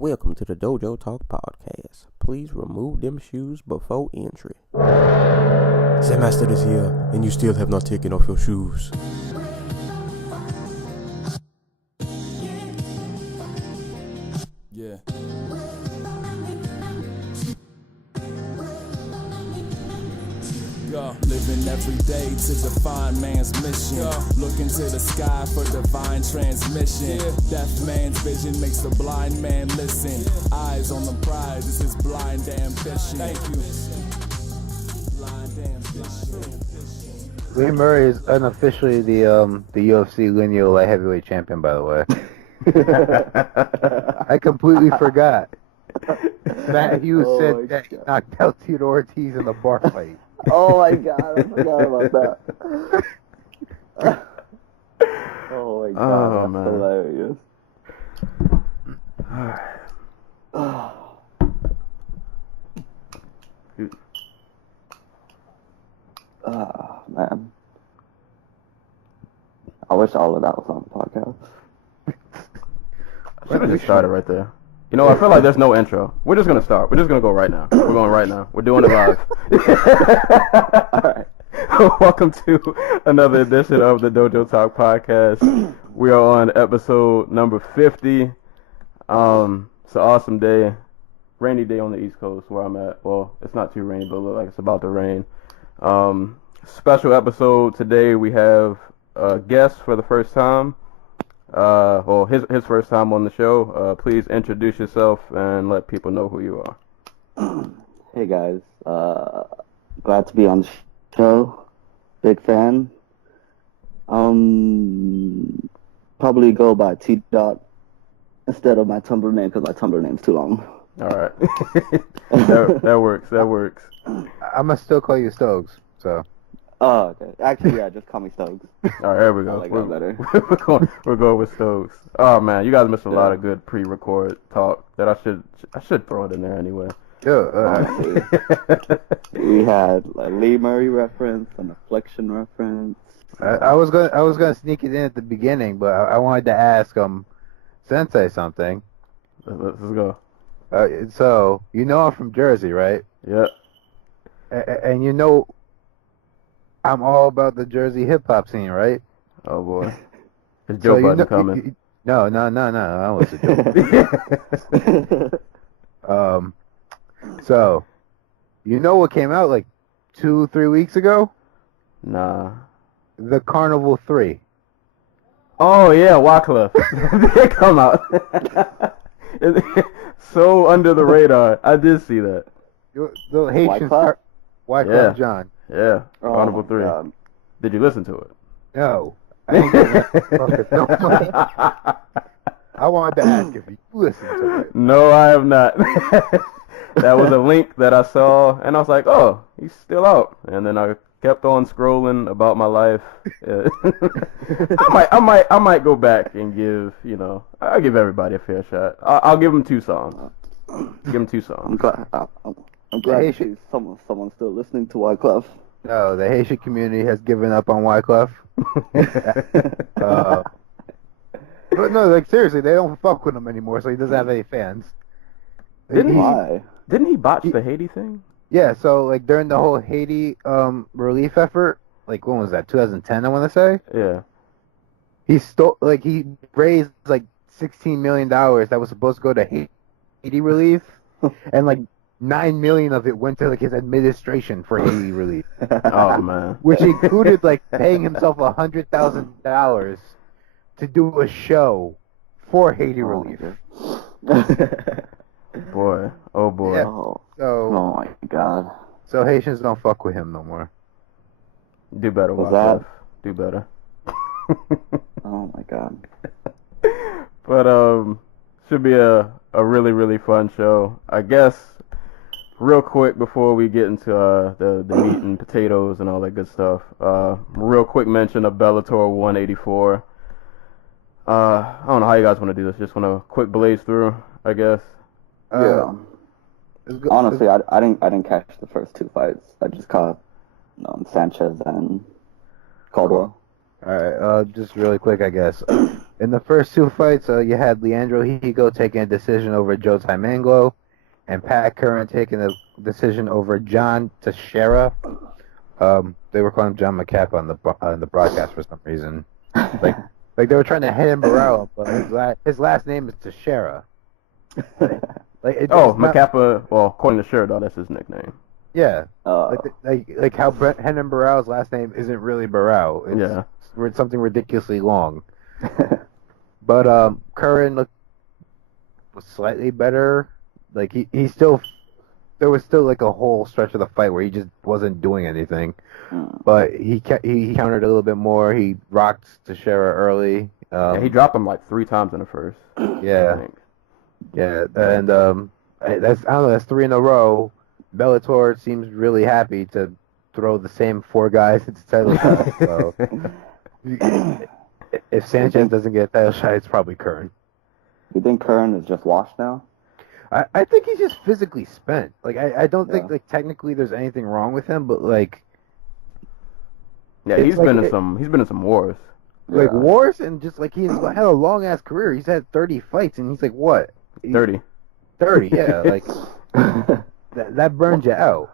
welcome to the Dojo Talk Podcast. Please remove them shoes before entry. Sam Master is here, and you still have not taken off your shoes. Yeah. Living every day to define man's mission. Looking to the sky for divine transmission. Deaf man's vision makes the blind man listen. Eyes on the prize, this is blind ambition. Thank you. Blind ambition. Lee Murray is unofficially the UFC lineal light heavyweight champion, by the way. I completely forgot. Matt Hughes said that he knocked out Tito Ortiz in the bar fight. Oh my god, I forgot about that. Oh my god, that's man. hilarious. Man. I wish all of that was on the podcast. I should have just started right there. You know, I feel like there's no intro. We're just gonna start. We're just gonna go right now. We're going right now. We're doing it live. Alright. Welcome to another edition of the Dojo Talk Podcast. We are on episode number 50. It's an awesome day. Rainy day on the East Coast where I'm at. Well, it's not too rainy, but it looks like it's about to rain. Special episode today. We have a guest for the first time. Well, his first time on the show. Please introduce yourself and let people know who you are. Hey guys, glad to be on the show. Big fan. Probably go by T Dot instead of my Tumblr name because my Tumblr name's too long. All right, that works. That works. I'ma still call you Stoges. So. Oh, okay. Actually, yeah, just call me Stoges. All right, there we go. I like that better. we're going with Stoges. Oh man, you guys missed a lot of good pre-record talk that I should throw it in there anyway. Honestly, we had a Lee Murray reference, an Affliction reference. I was gonna sneak it in at the beginning, but I wanted to ask Sensei something. Let's go. So you know I'm from Jersey, right? Yeah. And you know I'm all about the Jersey hip hop scene, right? Oh boy, is Joe Budden coming? No. That was a joke. So, you know what came out like 2-3 weeks ago? Nah. The Carnival 3. Oh yeah, Wyclef. They come out. So under the radar. I did see that. The Haitian Wyclef John. Yeah, Carnival 3. God. Did you listen to it? No. I ain't getting that. I wanted to ask if you listened to it. No, I have not. That was a link that I saw, and I was like, oh, he's still out. And then I kept on scrolling about my life. I might go back and I'll give everybody a fair shot. I'll give him 2 songs. Give him 2 songs. I'm glad to see someone's still listening to Wyclef. No, the Haitian community has given up on Wyclef. But no, like seriously, they don't fuck with him anymore, so he doesn't have any fans. Didn't he botch the Haiti thing? Yeah, so like during the whole Haiti relief effort, like when was that? 2010, I want to say. Yeah. He raised like $16 million that was supposed to go to Haiti relief, and like $9 million of it went to like his administration for Haiti relief. Oh man. Which included like paying himself $100,000 to do a show for Haiti relief. Boy, oh boy. Yeah. Oh my god. So Haitians don't fuck with him no more. Do better, Wyclef. Do better. Oh my god. But should be a really, really fun show. I guess real quick before we get into the meat and potatoes and all that good stuff. Real quick mention of Bellator 184. I don't know how you guys want to do this. Just want to quick blaze through, I guess. Yeah. Honestly, I didn't catch the first 2 fights. I just caught Sanchez and Caldwell. All right. Just really quick, I guess. In the first two fights, you had Leandro Higo taking a decision over Joe Manglo, and Pat Curran taking a decision over John Teixeira. They were calling him John McCap on the broadcast for some reason. Like they were trying to hit him Barrow, but his last name is Teixeira. Macappa. Well, according to Sheridan, that's his nickname. Yeah. Like how Henan Barrow's last name isn't really Barrow. It's something ridiculously long. But Curran was slightly better. Like he still, there was still like a whole stretch of the fight where he just wasn't doing anything. But he countered a little bit more. He rocked Teixeira early. He dropped him like 3 times in the first. Yeah. I think. Yeah, and that's, I don't know, that's 3 in a row. Bellator seems really happy to throw the same 4 guys into title shots. So if Sanchez doesn't get a title shot, it's probably Curran. You think Curran is just washed now? I think he's just physically spent. Like I don't think like technically there's anything wrong with him, but like he's been in some wars. Like wars, and just like he's had a long ass career. He's had 30 fights, and he's like what? 30. 30, yeah. Like that burns you out.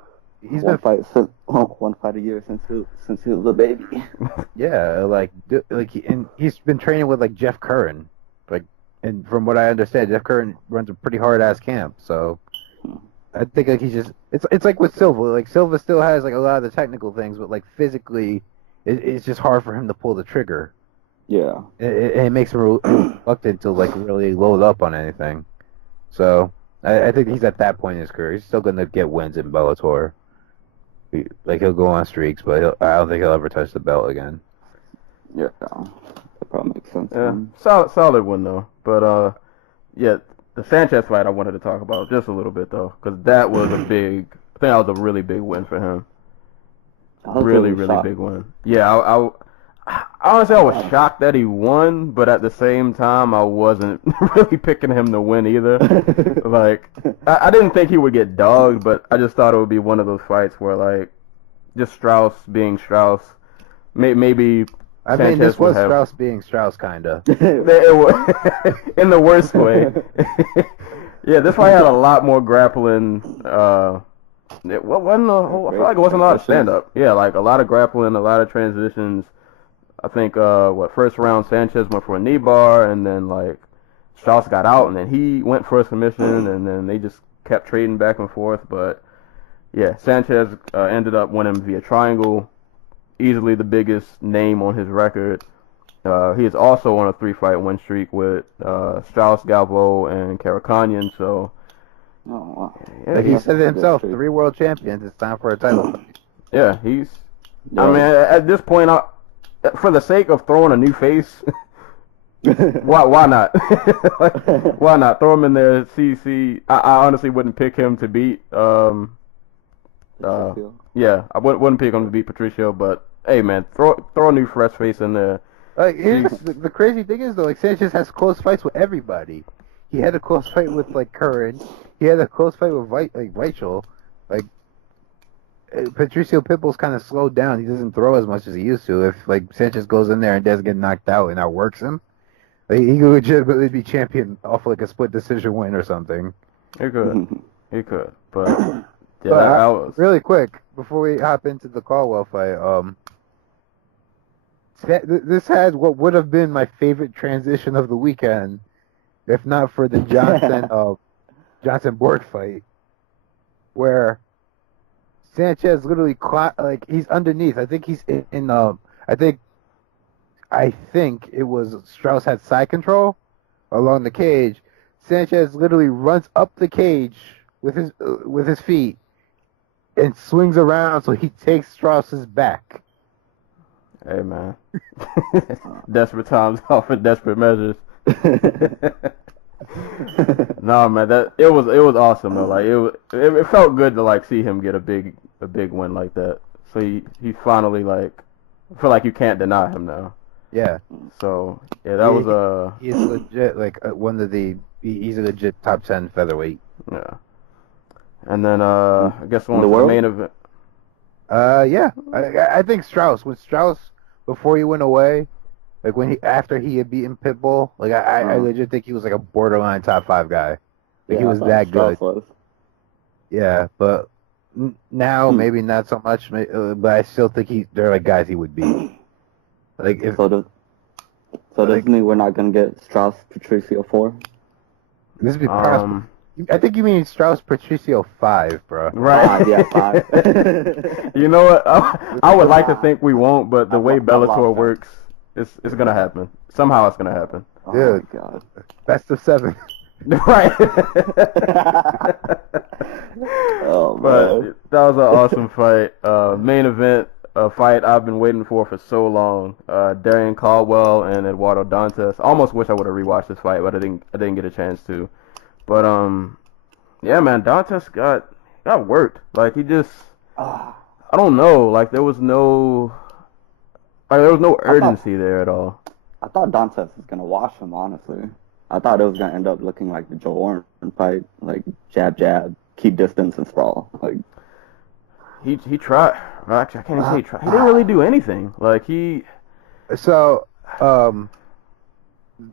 He's one fight a year since he was a baby. Yeah, he's been training with like Jeff Curran, and from what I understand, Jeff Curran runs a pretty hard ass camp. So I think like he's just it's like with Silva. Like Silva still has like a lot of the technical things, but like physically, it's just hard for him to pull the trigger. Yeah, it makes him reluctant to like really load up on anything. So I think he's at that point in his career. He's still gonna get wins in Bellator. He'll go on streaks, but I don't think he'll ever touch the belt again. Yeah, that probably makes sense. Yeah, solid win though. But the Sanchez fight I wanted to talk about just a little bit though, because that was I think that was a really big win for him. Really big win. Yeah, I honestly, I was shocked that he won, but at the same time, I wasn't really picking him to win either. Like, I didn't think he would get dogged, but I just thought it would be one of those fights where, like, just Strauss being Strauss, maybe I mean, this was Strauss being Strauss, kinda. In the worst way. Yeah, this fight had a lot more grappling. It wasn't I feel like it wasn't a lot of stand-up. Yeah, like a lot of grappling, a lot of transitions. I think, first round Sanchez went for a knee bar, and then, like, Strauss got out, and then he went for a submission, and then they just kept trading back and forth. But, yeah, Sanchez ended up winning via triangle, easily the biggest name on his record. He is also on a 3-fight win streak with Strauss, Galvo, and Karakanyan, so... Oh, wow. Yeah, like he said it himself, 3 world champions, it's time for a title fight. Yeah, I mean, at this point, for the sake of throwing a new face, why not? Why not? Throw him in there, see. I honestly wouldn't pick him to beat, I wouldn't pick him to beat Patricio, but, hey, man, throw a new fresh face in there. Like, the crazy thing is, though, like, Sanchez has close fights with everybody. He had a close fight with, like, Curran. He had a close fight with Weichel. Like, Patricio Pitbull's kind of slowed down. He doesn't throw as much as he used to. If, like, Sanchez goes in there and doesn't get knocked out and outworks him, like, he could legitimately be champion off, like, a split decision win or something. He could. But, yeah, that was... Really quick, before we hop into the Caldwell fight, this had what would have been my favorite transition of the weekend, if not for the Johnson-Borg fight, where Sanchez literally he's underneath. I think he's in I think it was Strauss had side control along the cage. Sanchez literally runs up the cage with his feet and swings around so he takes Strauss's back. Hey, man. Desperate times offer desperate measures. No, man, it was awesome though. Like it felt good to like see him get a big win like that. So he finally, like, I feel like you can't deny him now. Yeah. So yeah, that was he's legit like he's a legit top 10 featherweight. Yeah. And then I guess on to the main event. Yeah, I think Strauss, before he went away, Like after he had beaten Pitbull, like I legit think he was like a borderline top 5 guy. Like he was that good. Yeah, but now maybe not so much. But I still think they're like guys he would beat. Like if so doesn't mean we're not gonna get Strauss Patricio 4? this would be I think you mean Strauss Patricio 5, bro. Right. Yeah, 5. You know what? I would like to think we won't, but the way Bellator works, it's gonna happen. Somehow it's gonna happen. Oh my God. Best of 7. Right. Oh, but that was an awesome fight. Main event, a fight I've been waiting for so long. Darian Caldwell and Eduardo Dantas. I almost wish I would have rewatched this fight, but I didn't get a chance to. But yeah, man, Dantas got worked. Like he just, I don't know. Like there was no urgency there at all. I thought Dantas was gonna wash him, honestly. I thought it was gonna end up looking like the Joe Warren fight, like jab, keep distance and sprawl. Like he tried. Actually, I can't even say he tried. He didn't really do anything. Like he. So, the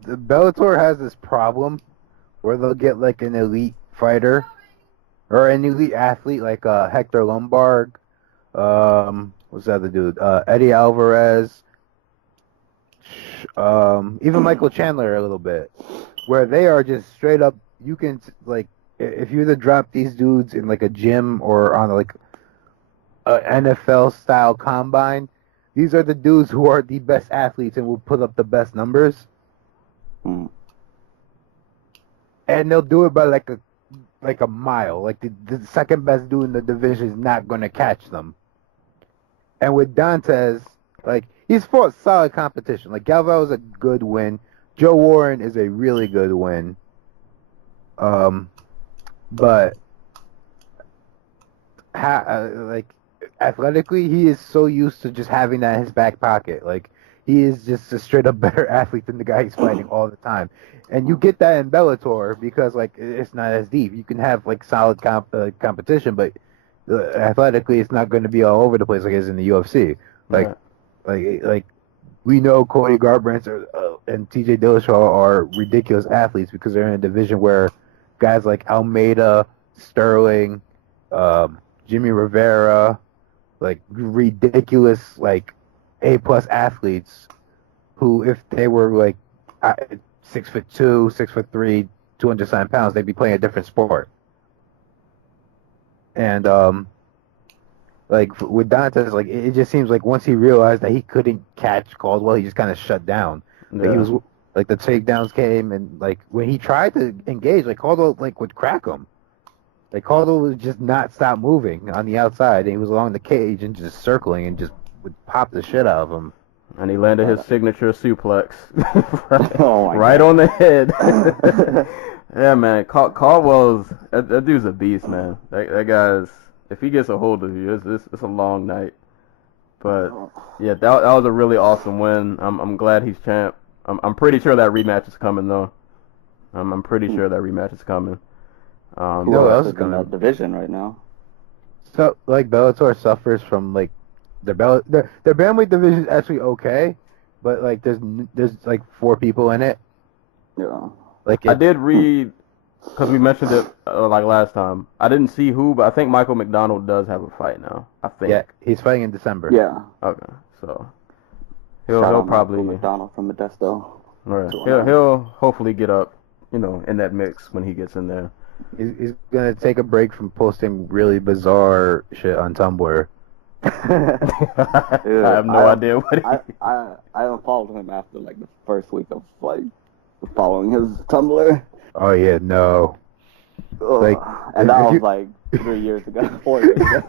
Bellator has this problem where they'll get like an elite fighter or an elite athlete like Hector Lombard. What's the other dude? Eddie Alvarez. Even Michael Chandler a little bit, where they are just straight up. You can like, if you were to drop these dudes in like a gym or on like a NFL style combine, these are the dudes who are the best athletes and will put up the best numbers. And they'll do it by like a mile. Like the second best dude in the division is not going to catch them. And with Dantas, like he's fought solid competition. Like Galvao is a good win. Joe Warren is a really good win. But like athletically, he is so used to just having that in his back pocket. Like he is just a straight up better athlete than the guy he's fighting all the time. And you get that in Bellator because like it's not as deep. You can have like solid competition, but athletically, it's not going to be all over the place like it is in the UFC. Like we know Cody Garbrandt and TJ Dillashaw are ridiculous athletes because they're in a division where guys like Almeida, Sterling, Jimmy Rivera, like ridiculous like A+ athletes who, if they were like 6'2", 6'3", 200 pounds, they'd be playing a different sport. And like with Dantas, like it just seems like once he realized that he couldn't catch Caldwell, he just kind of shut down. Like he was like the takedowns came, and like when he tried to engage, like Caldwell like would crack him. Like Caldwell would just not stop moving on the outside, and he was along the cage and just circling and just would pop the shit out of him. And he landed his signature suplex right on the head. Yeah, man. Caldwell's that dude's a beast, man. That guy's, if he gets a hold of you, it's a long night. But yeah, that was a really awesome win. I'm glad he's champ. I'm pretty sure that rematch is coming though. I'm pretty sure that rematch is coming. Who else is in that division right now? So like Bellator suffers from like their bantamweight division is actually okay, but like there's like 4 people in it. Yeah. Like I did read, because we mentioned it like last time. I didn't see who, but I think Michael McDonald does have a fight now. I think. Yeah, he's fighting in December. Yeah. Okay, so he'll probably Michael McDonald from Modesto. Right. He'll hopefully get up, in that mix when he gets in there. He's gonna take a break from posting really bizarre shit on Tumblr. I have no idea what I unfollowed him after like the first week of like following his Tumblr. Oh yeah, no. Like, and that was like 3 years ago, 4 years ago.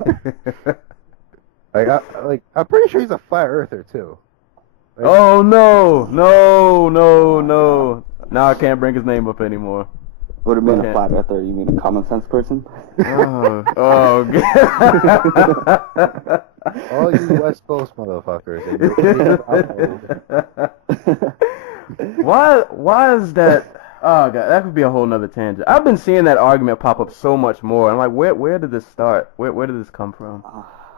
I'm pretty sure he's a flat earther too. Like, oh no! Now I can't bring his name up anymore. What do you mean a flat earther? You mean a common sense person? Oh God. All you West Coast motherfuckers. Why is that? Oh God, that could be a whole nother tangent. I've been seeing that argument pop up so much more. I'm like, where did this start? Where did this come from?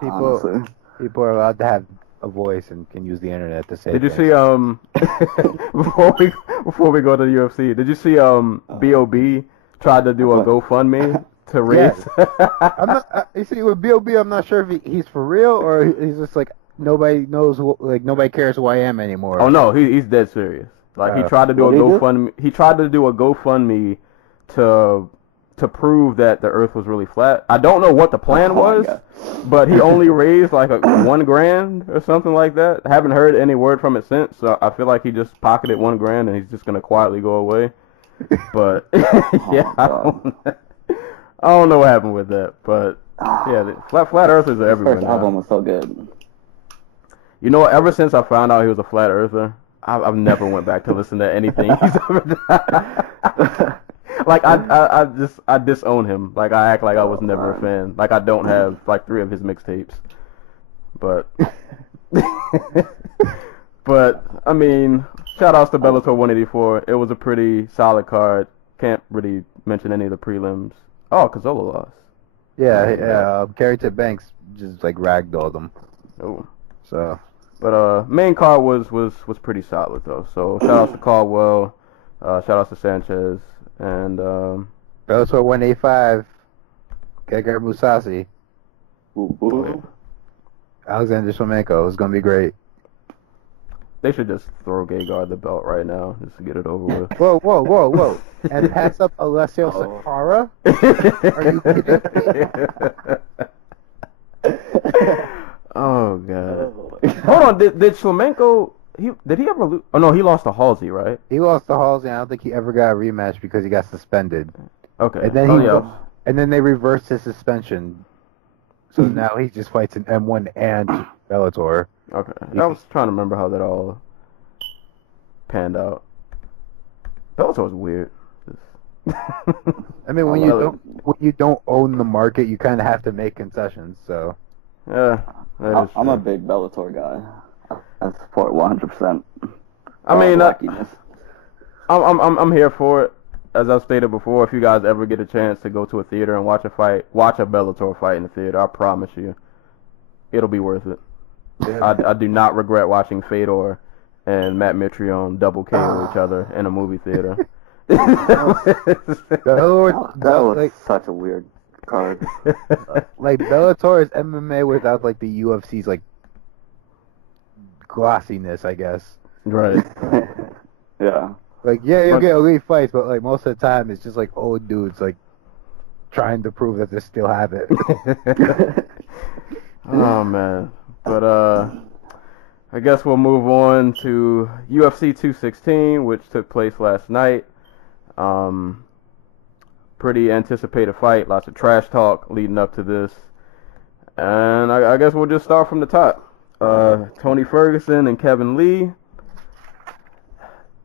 People are allowed to have a voice and can use the internet to say. Did you things. see before we go to the UFC? Did you see B.O.B. tried to do a GoFundMe to raise? I'm not. You see, with B.O.B., I'm not sure if he's for real or he's just like nobody knows. Like nobody cares who I am anymore. Oh no, he's dead serious. Like he tried to do a GoFundMe. He tried to do a GoFundMe to prove that the Earth was really flat. I don't know what the plan was, but he only raised like $1,000 or something like that. I haven't heard any word from it since, so I feel like he just pocketed $1,000 and he's just gonna quietly go away. But yeah, I don't know what happened with that. But yeah, the flat Earthers are everywhere. First album was so good. You know what? Ever since I found out he was a flat earther, I've never went back to listen to anything he's ever done. Like I disown him. Like I act like I was never a fan. Like I don't have like 3 of his mixtapes. But I mean, shout outs to Bellator 184. It was a pretty solid card. Can't really mention any of the prelims. Oh, Cazzola lost. Yeah. Kerry Tip Banks just like ragdolled him. Oh. So. But main card was pretty solid though. So shout outs to Caldwell. Shout outs to Sanchez. And Bellator 185, Gegard Mousasi, Alexander Shlemenko. It's gonna be great. They should just throw Gegard the belt right now, just to get it over with. Whoa! And pass up Alessio Sakara? Are you kidding me? Oh god! Hold on, did Shlemenko? Did he ever lose? Oh no, he lost to Halsey, right? He lost to Halsey. I don't think he ever got a rematch because he got suspended. Okay. And then and then they reversed his suspension. So now he just fights in M1 and Bellator. Okay. I was trying to remember how that all panned out. Bellator was weird. I mean, when you don't own the market, you kind of have to make concessions. So. Yeah. I'm a big Bellator guy. I support 100%. I mean, I'm here for it. As I've stated before, if you guys ever get a chance to go to a theater and watch a Bellator fight in the theater, I promise you, it'll be worth it. Yeah. I do not regret watching Fedor and Matt Mitrione double KO each other in a movie theater. That was like, such a weird card. Like Bellator is MMA without like the UFC's like glossiness, I guess. Right. Yeah. Like, you'll get elite fights, but like most of the time, it's just like old dudes like trying to prove that they still have it. Oh man, but I guess we'll move on to UFC 216, which took place last night. Pretty anticipated fight, lots of trash talk leading up to this, and I guess we'll just start from the top. Tony Ferguson and Kevin Lee.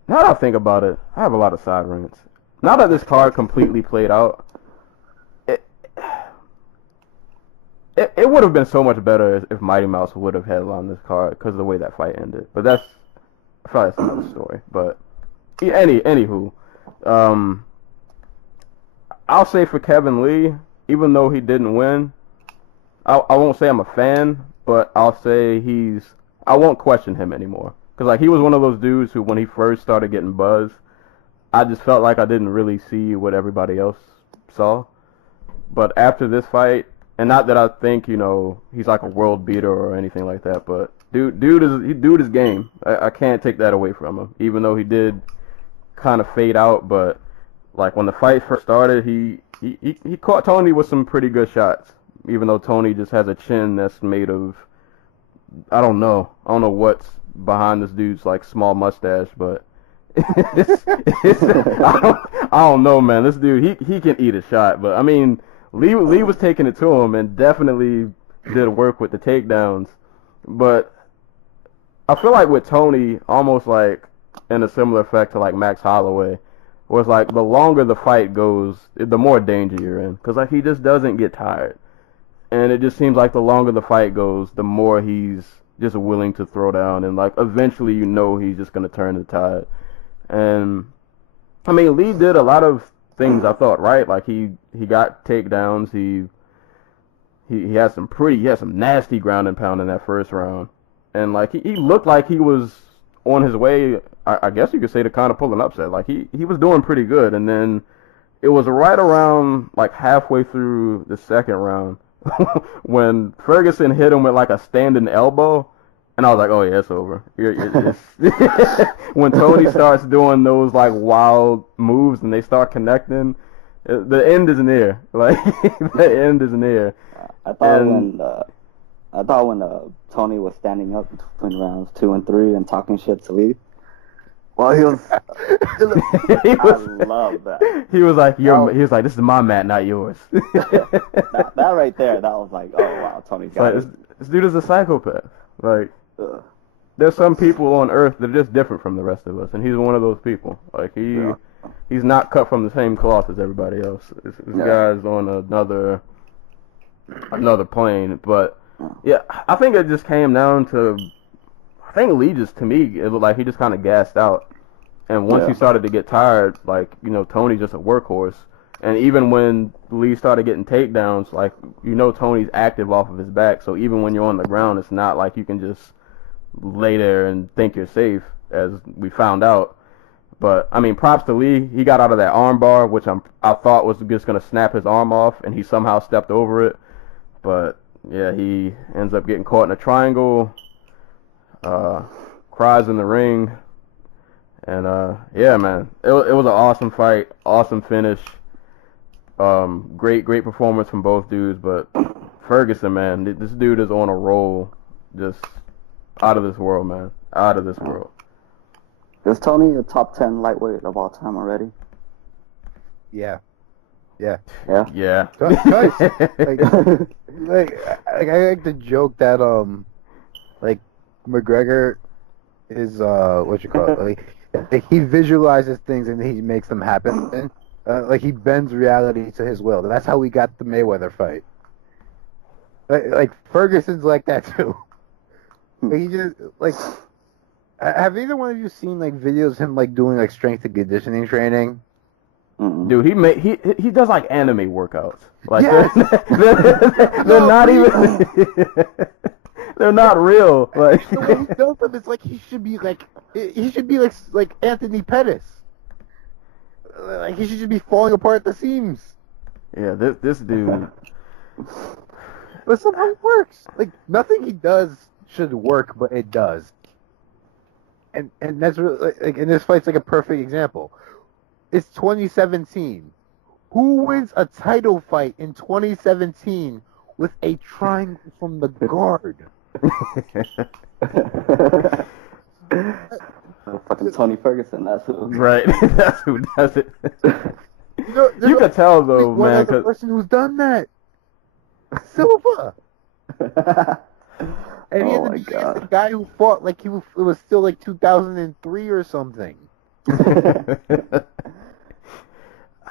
Now that I think about it, I have a lot of side rants. Now that this card completely played out, it would have been so much better if Mighty Mouse would have headlined this card because of the way that fight ended. But I feel like that's another story. But anywho, I'll say for Kevin Lee, even though he didn't win, I won't say I'm a fan, but I'll say I won't question him anymore. Because like he was one of those dudes who, when he first started getting buzz, I just felt like I didn't really see what everybody else saw. But after this fight, and not that I think, he's like a world beater or anything like that, but dude is game. I can't take that away from him, even though he did kind of fade out. But like when the fight first started, he caught Tony with some pretty good shots, even though Tony just has a chin that's made of, I don't know what's behind this dude's like small mustache, but I don't know, man. This dude, he can eat a shot, but I mean, Lee was taking it to him and definitely did work with the takedowns. But I feel like with Tony, almost like in a similar effect to like Max Holloway, where it's like the longer the fight goes, the more danger you're in, because like he just doesn't get tired, and it just seems like the longer the fight goes, the more he's just willing to throw down, and like eventually he's just gonna turn the tide. And I mean, Lee did a lot of things I thought right. Like he got takedowns. He had some nasty ground and pound in that first round. and like he looked like he was on his way. I guess you could say to kind of pull an upset. Like he was doing pretty good, and then it was right around like halfway through the second round when Ferguson hit him with like a standing elbow, and I was like, oh yeah, it's over. When Tony starts doing those like wild moves and they start connecting, the end is near. Like the end is near. I thought when Tony was standing up between rounds 2 and 3 and talking shit to Lee. Well, he was. I love that. He was like, he was like, this is my mat, not yours. that right there, that was like, oh wow, Tony got like, it. This dude is a psychopath. Like, there's some people on Earth that are just different from the rest of us, and he's one of those people. Like he's not cut from the same cloth as everybody else. This guy's on another plane. But yeah, I think it just came down to. I think Lee just, to me, it looked like he just kind of gassed out. And once he started to get tired, like, Tony's just a workhorse. And even when Lee started getting takedowns, like, Tony's active off of his back. So even when you're on the ground, it's not like you can just lay there and think you're safe, as we found out. But, I mean, props to Lee. He got out of that armbar, which I thought was just going to snap his arm off, and he somehow stepped over it. But, yeah, he ends up getting caught in a triangle. Cries in the ring, and yeah, man, it was an awesome fight, awesome finish, great performance from both dudes. But Ferguson, man, this dude is on a roll, just out of this world, man, out of this world. Is Tony a top 10 lightweight of all time already? Yeah. Yeah. I like to joke that like McGregor is what you call it, like he visualizes things and he makes them happen. Like he bends reality to his will. That's how we got the Mayweather fight. Like Ferguson's like that too. He just like. Have either one of you seen like videos of him like doing like strength and conditioning training? Dude, he does like anime workouts. Like yes! they're not even. They're not real. Like the way he does them, it's like he should be like Anthony Pettis. Like he should just be falling apart at the seams. Yeah, this dude. But somehow it works. Like nothing he does should work, but it does. And that's really, like, and this fight's like a perfect example. It's 2017. Who wins a title fight in 2017 with a triangle from the guard? Fucking Tony Ferguson, that's who. Right, that's who does it. You can tell though, one man. other person who's done that, Silva. And he had the guy who fought like it was still like 2003 or something.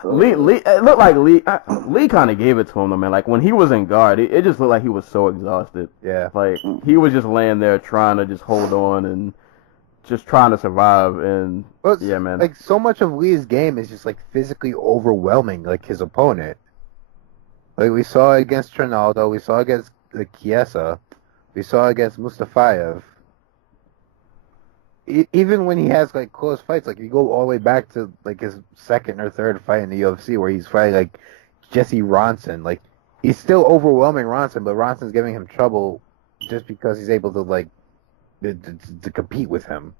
Lee, it looked like Lee kind of gave it to him, though, man. Like, when he was in guard, it just looked like he was so exhausted. Yeah. Like, he was just laying there trying to just hold on and just trying to survive. And, yeah, man. Like, so much of Lee's game is just, like, physically overwhelming, like, his opponent. Like, we saw it against Trinaldo. We saw it against Chiesa. We saw it against Mustafayev. Even when he has like close fights, like you go all the way back to like his second or third fight in the UFC where he's fighting like Jesse Ronson, like he's still overwhelming Ronson, but Ronson's giving him trouble just because he's able to like to compete with him.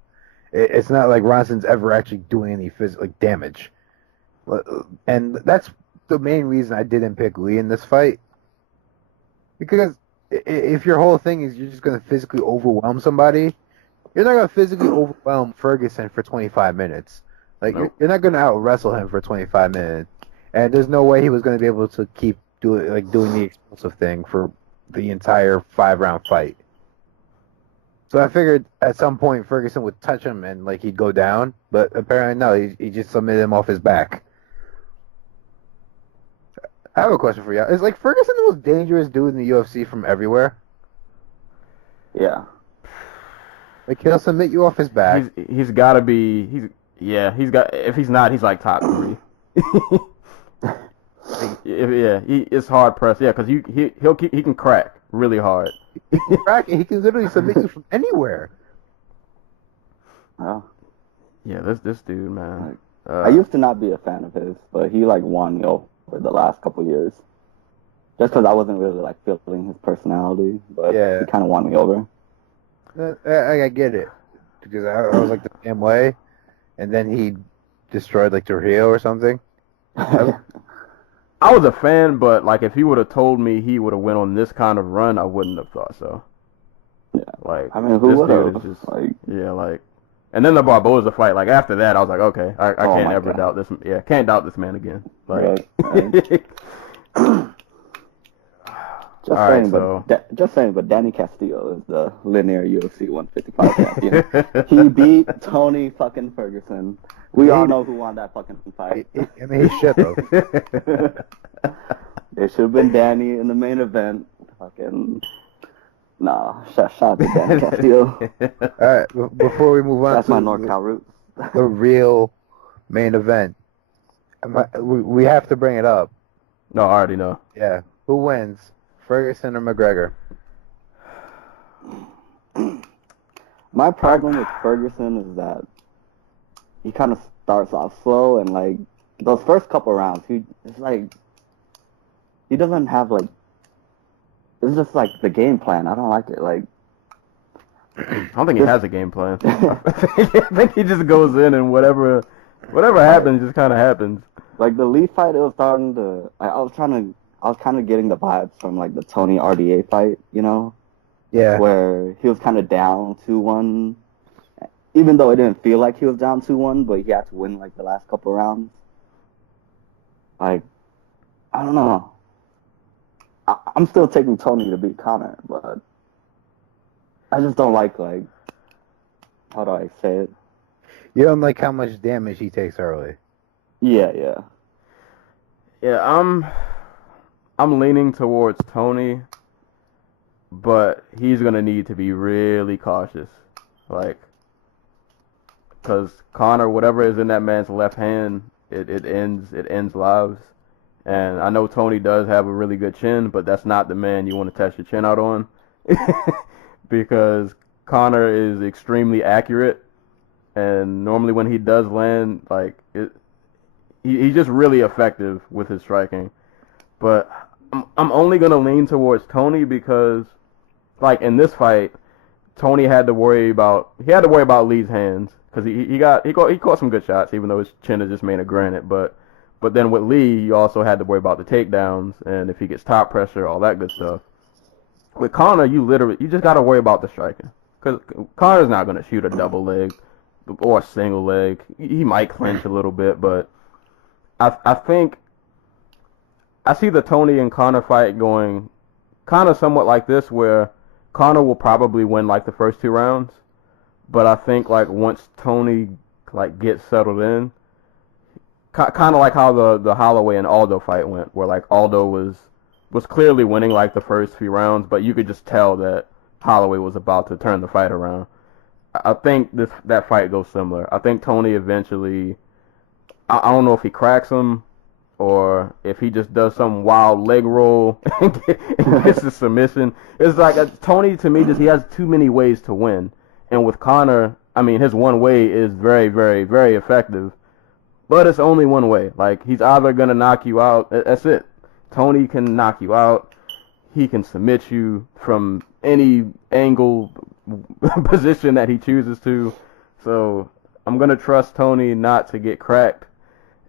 It's not like Ronson's ever actually doing any physical damage, and that's the main reason I didn't pick Lee in this fight, because if your whole thing is you're just gonna physically overwhelm somebody. You're not going to physically overwhelm Ferguson for 25 minutes. Like, nope. You're not going to out-wrestle him for 25 minutes. And there's no way he was going to be able to keep doing the explosive thing for the entire 5-round fight. So I figured at some point Ferguson would touch him and, like, he'd go down. But apparently, no, he just submitted him off his back. I have a question for you. Is, like, Ferguson the most dangerous dude in the UFC from everywhere? Yeah. Like, he'll submit you off his back. He's got to be. If he's not, he's like top 3. It's hard pressed. Yeah, because he can crack really hard. He can literally submit you from anywhere. Oh. Yeah, this dude, man. I used to not be a fan of his, but he like won me over the last couple years. Just because I wasn't really like feeling his personality, but he kind of won me over. I get it, because I was like the same way, and then he destroyed like Trujillo or something. I was a fan, but like if he would have told me he would have went on this kind of run, I wouldn't have thought so. Yeah. Like, I mean, who would have? And then the Barboza fight. Like after that, I was like, okay, I can't ever God. doubt this. Yeah, can't doubt this man again. Like, right. Just saying, but Danny Castillo is the linear UFC 155 champion. He beat Tony fucking Ferguson. We all know who won that fucking fight. I mean, he's shit though. It should have been Danny in the main event. Fucking shout out to Danny Castillo. All right, before we move on, That's my NorCal roots. The real main event. We have to bring it up. No, I already know. Yeah, who wins? Ferguson or McGregor? My problem with Ferguson is that he kind of starts off slow, and like those first couple rounds, he doesn't have like, it's just like the game plan. I don't like it. Like, I don't think he has a game plan. I think he just goes in and whatever happens just kind of happens. Like the Lee fight, it was starting to. I was kind of getting the vibes from like the Tony RDA fight, you know? Yeah. Where he was kind of down 2-1, even though it didn't feel like he was down 2-1, but he had to win like the last couple rounds. Like, I don't know. I'm still taking Tony to beat Conor, but I just don't like how do I say it? You don't like how much damage he takes early. Yeah. Yeah, I'm leaning towards Tony, but he's gonna need to be really cautious, like, because Conor, whatever is in that man's left hand, it ends lives. And I know Tony does have a really good chin, but that's not the man you want to test your chin out on, because Conor is extremely accurate, and normally when he does land, like he's just really effective with his striking. But I'm only gonna lean towards Tony because, like in this fight, Tony had to worry about Lee's hands because he caught some good shots, even though his chin is just made of granite. But then with Lee, you also had to worry about the takedowns and if he gets top pressure, all that good stuff. With Conor, you just gotta worry about the striking because Conor's not gonna shoot a double leg or a single leg. He might clinch a little bit, but I think I see the Tony and Conor fight going kind of somewhat like this, where Conor will probably win like the first 2 rounds, but I think like once Tony like gets settled in, kind of like how the Holloway and Aldo fight went, where like Aldo was clearly winning like the first few rounds, but you could just tell that Holloway was about to turn the fight around. I think that fight goes similar. I think Tony eventually, I don't know if he cracks him, or if he just does some wild leg roll and gets the submission. It's like Tony, to me, he has too many ways to win. And with Conor, I mean, his one way is very, very, very effective. But it's only one way. Like, he's either going to knock you out. That's it. Tony can knock you out. He can submit you from any angle, position that he chooses to. So I'm going to trust Tony not to get cracked.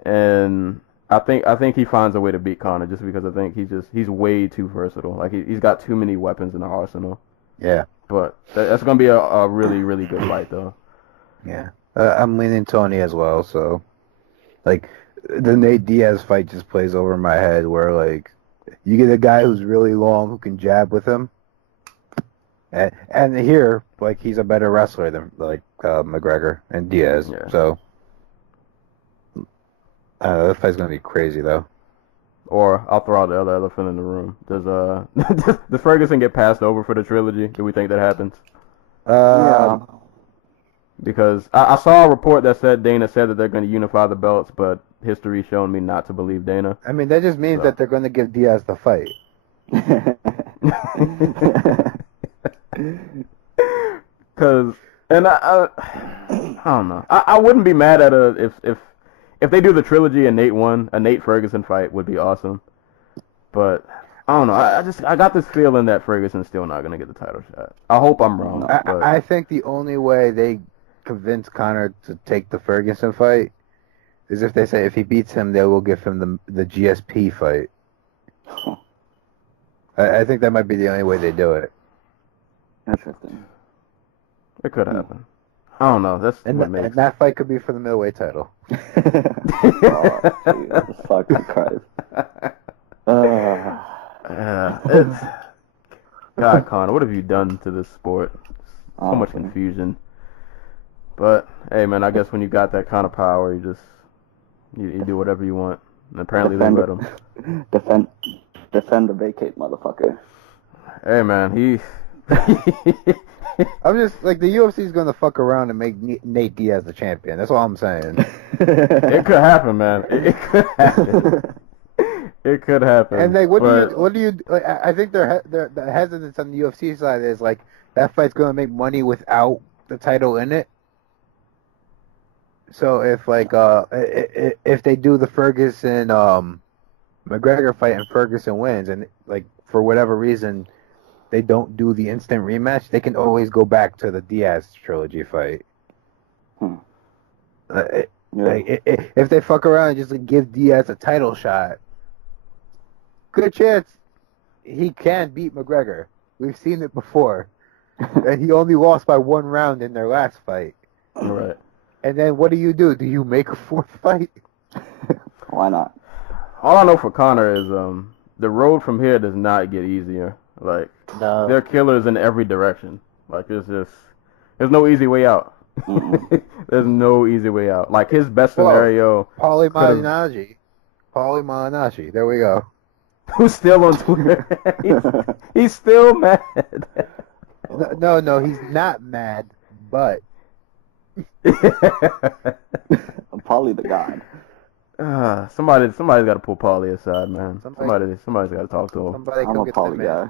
And I think he finds a way to beat Conor just because I think he's way too versatile. Like he's got too many weapons in the arsenal. Yeah. But that's gonna be a really, really good fight though. Yeah. I'm leaning Tony as well. So, like, the Nate Diaz fight just plays over my head, where like you get a guy who's really long who can jab with him, and here like he's a better wrestler than like McGregor and Diaz. Yeah. So. That fight's gonna be crazy though. Or I'll throw out the other elephant in the room. Does Ferguson get passed over for the trilogy? Do we think that happens? Yeah. Because I saw a report that said Dana said that they're going to unify the belts, but history's shown me not to believe Dana. I mean, that just means that they're going to give Diaz the fight. Cause, and I don't know. I wouldn't be mad at if they do the trilogy and Nate won, a Nate Ferguson fight would be awesome. But I don't know. I got this feeling that Ferguson's still not gonna get the title shot. I hope I'm wrong. I think the only way they convince Conor to take the Ferguson fight is if they say if he beats him, they will give him the GSP fight. I think that might be the only way they do it. Interesting. It could happen. I don't know. And that fight could be for the middleweight title. Oh, Jesus fucking Christ. It's God, Conor, what have you done to this sport? So much confusion. But hey, man, I guess when you got that kind of power, you do whatever you want. And apparently they let him. Defend or vacate, motherfucker. Hey, man, he. I'm just like the UFC is gonna fuck around and make Nate Diaz the champion. That's all I'm saying. It could happen, man. It could happen. It could happen. And like, what do you? Like, I think the hesitance on the UFC side is like that fight's gonna make money without the title in it. So if like if they do the Ferguson McGregor fight and Ferguson wins, and like for whatever reason they don't do the instant rematch, they can always go back to the Diaz trilogy fight. If they fuck around and just like, give Diaz a title shot, good chance he can beat McGregor. We've seen it before. And he only lost by 1 round in their last fight. Right. And then what do? Do you make a 4th fight? Why not? All I know for Conor is the road from here does not get easier. Like, no. They're killers in every direction. Like, there's no easy way out. There's no easy way out. Like, his best scenario... Paulie Malignaggi. There we go. Who's still on Twitter. he's still mad. No, he's not mad, but... Paulie the God. Somebody's got to pull Paulie aside, man. Somebody's got to talk to him. I'm a Paulie guy.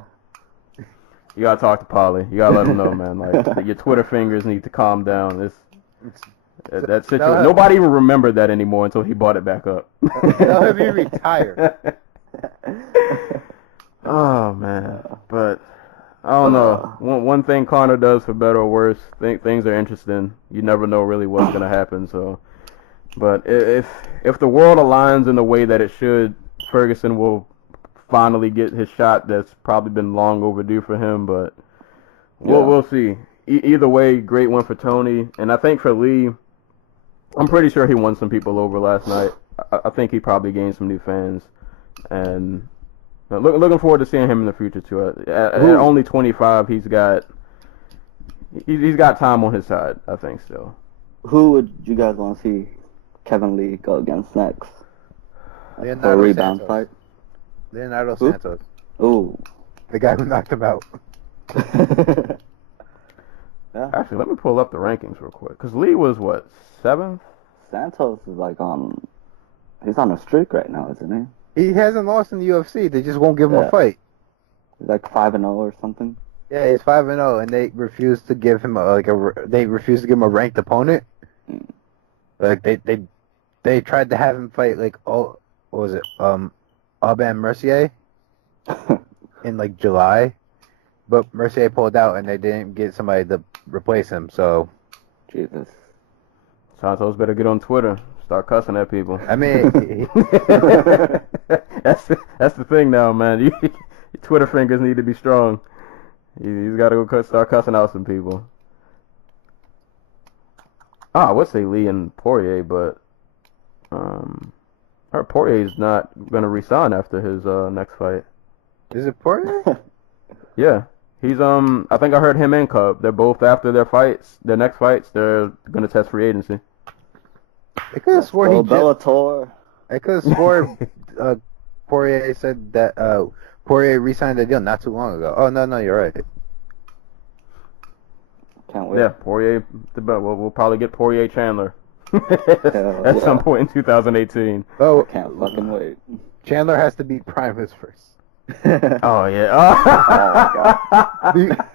You gotta talk to Paulie. You gotta let him know, man. Like your Twitter fingers need to calm down. That situation. Nobody even remembered that anymore until he brought it back up. They'll have you retired. Oh man, but I don't know. One thing Conor does, for better or worse, things are interesting. You never know really what's gonna happen. So, but if the world aligns in the way that it should, Ferguson will finally get his shot that's probably been long overdue for him, but we'll see. Either way, great win for Tony, and I think for Lee, I'm pretty sure he won some people over last night. I think he probably gained some new fans, and looking forward to seeing him in the future too. At only 25, he's got time on his side, I think still. Who would you guys want to see Kevin Lee go against next? Leonardo for a rebound Santos. fight? Leonardo Santos. Ooh. The guy who knocked him out. Yeah. Actually, let me pull up the rankings real quick. Because Lee was, what, 7th? Santos is like he's on a streak right now, isn't he? He hasn't lost in the UFC. They just won't give him a fight. He's like 5-0 or something. Yeah, he's 5-0, and they refuse to give him a ranked opponent. Like they tried to have him fight like what was it? Aubin Mercier in like July, but Mercier pulled out and they didn't get somebody to replace him. So, Jesus, Santos better get on Twitter, start cussing at people. I mean, that's the thing now, man. Your Twitter fingers need to be strong. He's got to go start cussing out some people. I would say Lee and Poirier, but Poirier's not gonna resign after his next fight. Is it Poirier? Yeah, he's I think I heard him and Cub. They're both after their next fights. They're gonna test free agency. I could have swore Bellator. I could have swore Poirier said that Poirier re-signed the deal not too long ago. Oh no, you're right. Can't wait. Yeah, Poirier. We'll probably get Poirier Chandler at some point in 2018. Oh, can't fucking wait. Chandler has to beat Primus first. Oh yeah. Oh my god.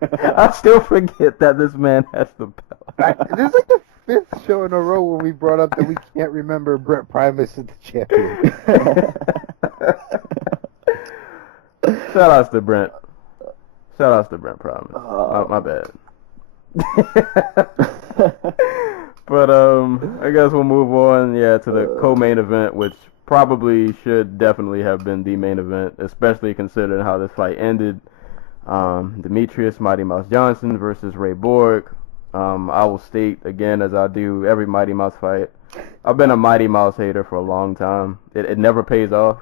I still forget that this man has the belt. This is like the 5th show in a row where we brought up that we can't remember Brent Primus as the champion. Shout outs to Brent. Shout outs to Brent Primus. My bad. But I guess we'll move on, to the co-main event, which probably should definitely have been the main event, especially considering how this fight ended. Demetrious Mighty Mouse Johnson versus Ray Borg. I will state again, as I do every Mighty Mouse fight, I've been a Mighty Mouse hater for a long time. It never pays off.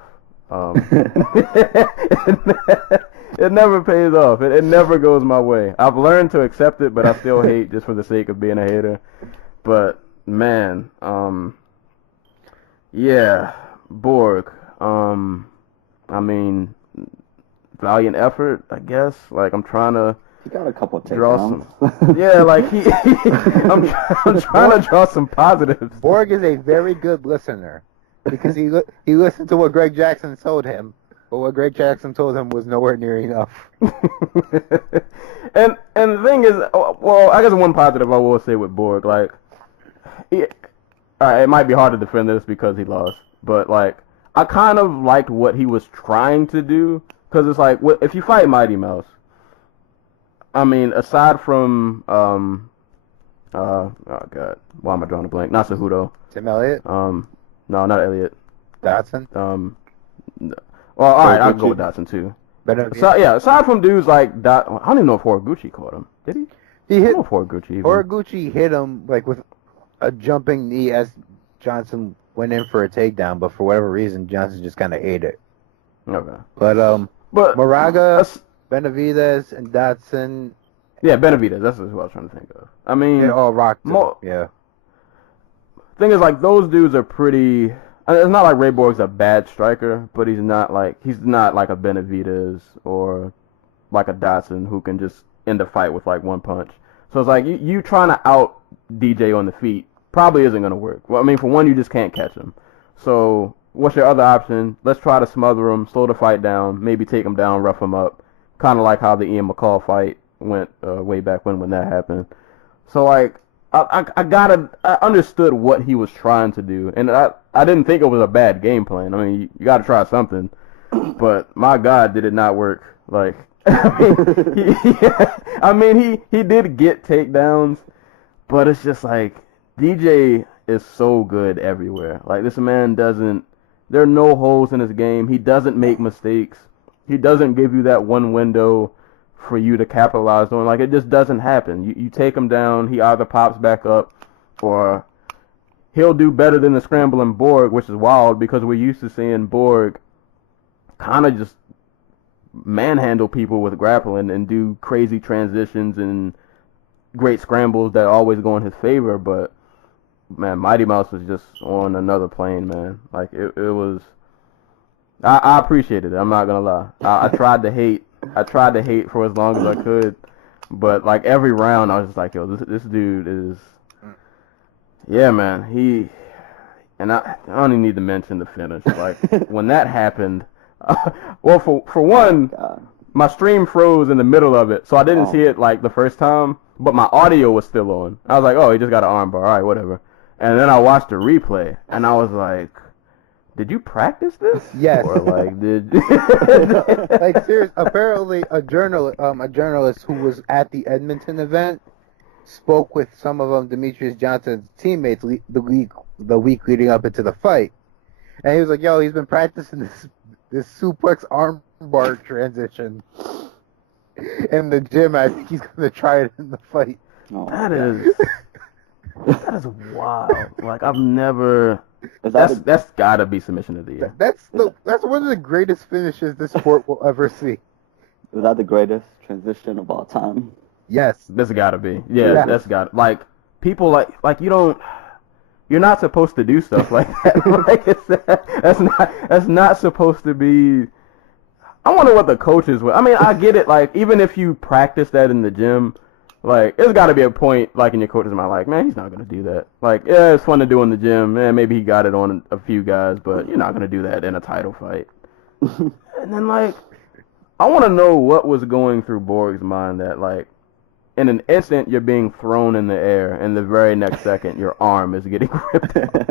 It never pays off. It never goes my way. I've learned to accept it, but I still hate just for the sake of being a hater. But man, Borg. I mean, valiant effort, I guess. Like, I'm trying to. He got a couple draw takedowns. some. Yeah, like I'm trying to draw some positives. Borg is a very good listener because he listened to what Greg Jackson told him, but what Greg Jackson told him was nowhere near enough. and the thing is, well, I guess one positive I will say with Borg, like, it might be hard to defend this because he lost, but like, I kind of liked what he was trying to do, because it's like, if you fight Mighty Mouse, I mean, aside from oh god, why am I drawing a blank? Not Cejudo. Tim Elliott? No, not Elliott. Dotson? Well, all right, I'll go with Dotson too. Aside from dudes like I don't even know if Horiguchi caught him. Did he? He hit Horiguchi. Horiguchi hit him like with a jumping knee as Johnson went in for a takedown, but for whatever reason, Johnson just kind of ate it. Okay. But Moraga, Benavidez, and Dotson. Yeah, Benavidez. That's what I was trying to think of. I mean, they all rocked him. Yeah. Thing is, like, those dudes are pretty. It's not like Ray Borg's a bad striker, but he's not like a Benavidez or like a Dotson who can just end the fight with like one punch. So it's like you trying to out DJ on the feet probably isn't gonna work. Well, I mean, for one, you just can't catch him. So what's your other option? Let's try to smother him, slow the fight down, maybe take him down, rough him up. Kind of like how the Ian McCall fight went way back when that happened. So like I understood what he was trying to do, and I didn't think it was a bad game plan. I mean, you got to try something, but my God, did it not work? Like, I mean, he did get takedowns, but it's just like DJ is so good everywhere. Like, this man there are no holes in his game. He doesn't make mistakes. He doesn't give you that one window for you to capitalize on. Like, it just doesn't happen. You take him down, he either pops back up, or he'll do better than the scrambling Borg, which is wild because we're used to seeing Borg kind of just manhandle people with grappling and do crazy transitions and great scrambles that always go in his favor. But man, Mighty Mouse was just on another plane, man. Like, it was. I appreciated it. I'm not gonna lie. I tried to hate. I tried to hate for as long as I could, but like every round, I was just like, yo, this dude is. Yeah, man. I don't even need to mention the finish. Like, when that happened, well, for one, my stream froze in the middle of it, so I didn't see it like the first time, but my audio was still on. I was like, oh, he just got an armbar. All right, whatever. And then I watched the replay, and I was like, did you practice this? Yes. Or like, did like, seriously, apparently a journalist who was at the Edmonton event spoke with some of Demetrious Johnson's teammates the week leading up into the fight, and he was like, "Yo, he's been practicing this suplex armbar transition in the gym. I think he's gonna try it in the fight." Oh, that is wild. Like, I've never. That's gotta be submission of the year. That's one of the greatest finishes this sport will ever see. Is that the greatest transition of all time? Yes. That's gotta be. Yeah, that's gotta. Like, people like you're not supposed to do stuff like that. Like, that's not supposed to be. I wonder what the coaches would. I mean, I get it. Like, even if you practice that in the gym, like, it's got to be a point, like, in your coach's mind, like, man, he's not going to do that. Like, yeah, it's fun to do in the gym. Man, maybe he got it on a few guys, but you're not going to do that in a title fight. And then, like, I want to know what was going through Borg's mind that, like, in an instant you're being thrown in the air, and the very next second your arm is getting ripped off.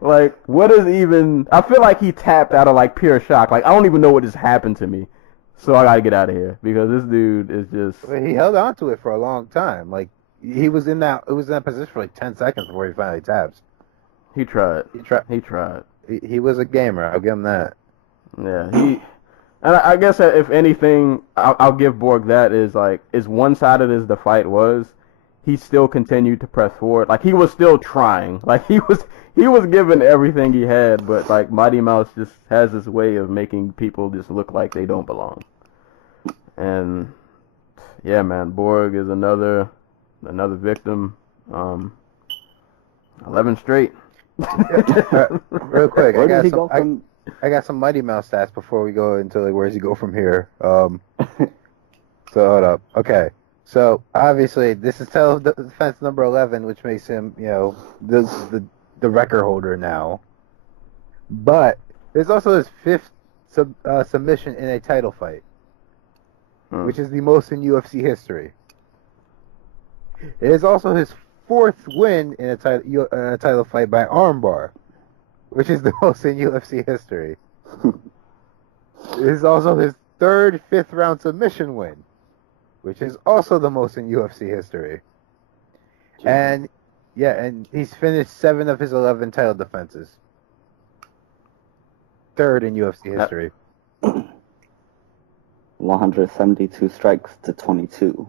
Like, what is even? I feel like he tapped out of like pure shock. Like, I don't even know what just happened to me, so I gotta get out of here because this dude is just. He held on to it for a long time. Like he was in that position for like 10 seconds before he finally taps. He tried. He tried. He was a gamer. I'll give him that. Yeah, and I guess that if anything, I'll give Borg that is like as one-sided as the fight was, he still continued to press forward. Like he was still trying. Like he was giving everything he had, but like Mighty Mouse just has this way of making people just look like they don't belong. And yeah, man, Borg is another victim. 11 straight. Real quick, Where did he go from? I got some Mighty Mouse stats before we go into like where does he go from here. So hold up. Okay. So obviously this is defense number 11, which makes him, the record holder now. But there's also his 5th submission in a title fight, which is the most in UFC history. It is also his 4th win in a title fight by Armbar, which is the most in UFC history. It is also his 3rd 5th round submission win, which is also the most in UFC history. And he's finished 7 of his 11 title defenses. 3rd in UFC history. 172 strikes to 22.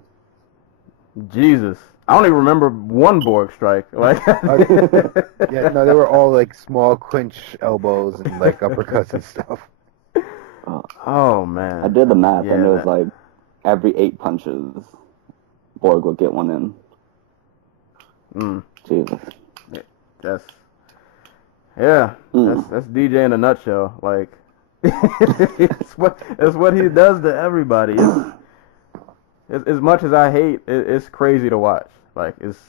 Jesus. I don't even remember one Borg strike. Like, yeah, no, they were all like small clinch elbows and like uppercuts and stuff. Oh man, I did the math, and it was like every 8 punches, Borg would get one in. Jesus. That's DJ in a nutshell. Like, it's what he does to everybody. It's, as much as I hate, it's crazy to watch. Like, it's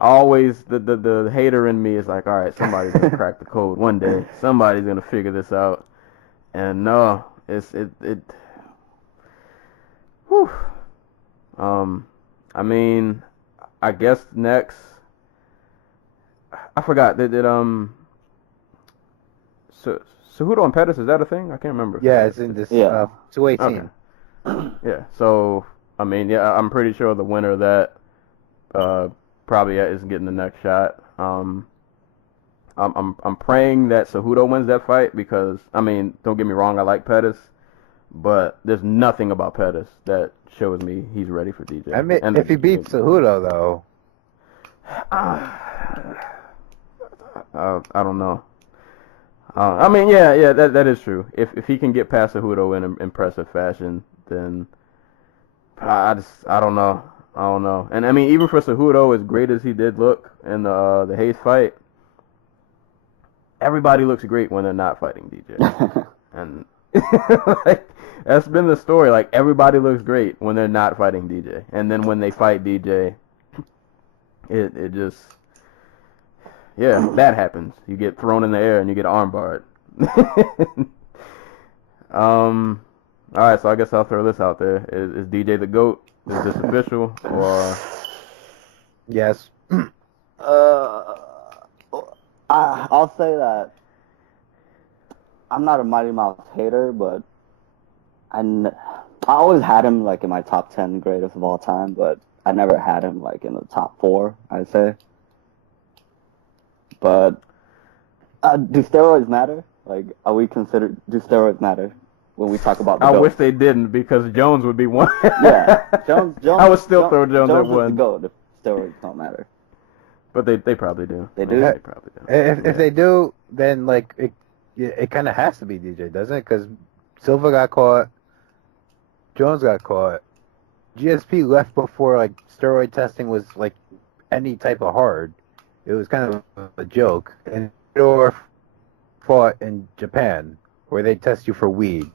always the hater in me is like, all right, somebody's gonna crack the code one day. Somebody's gonna figure this out. And no, it. Whew. I mean, I guess next. I forgot that Cejudo and Pettis, is that a thing? I can't remember. Yeah, it's in this 218. Okay. Yeah, so I mean, yeah, I'm pretty sure the winner of that probably is getting the next shot. I'm praying that Cejudo wins that fight because, I mean, don't get me wrong, I like Pettis, but there's nothing about Pettis that shows me he's ready for DJ. I mean, if he beats Cejudo, though, I don't know. I mean, yeah, that is true. If he can get past Cejudo in an impressive fashion, then I don't know. And I mean, even for Cejudo, as great as he did look in the Hayes fight, everybody looks great when they're not fighting DJ. And like, that's been the story. Like, everybody looks great when they're not fighting DJ, and then when they fight DJ, it just. Yeah, that happens. You get thrown in the air and you get armbarred. All right, so I guess I'll throw this out there. Is DJ the GOAT? Is this official? Or yes. I'll say that I'm not a Mighty Mouse hater, but I always had him like in my top 10 greatest of all time, but I never had him like in the top 4, I'd say. But do steroids matter? Like, do steroids matter when we talk about the I GOAT? wish they didn't, because Jones would be one. Yeah, Jones. I would still throw Jones at is one. the GOAT if steroids don't matter. But they probably do. They do? They probably do. If they do, then like it kind of has to be DJ, doesn't it? Because Silva got caught, Jones got caught, GSP left before like steroid testing was like any type of hard. It was kind of a joke. And Fedor fought in Japan, where they test you for weed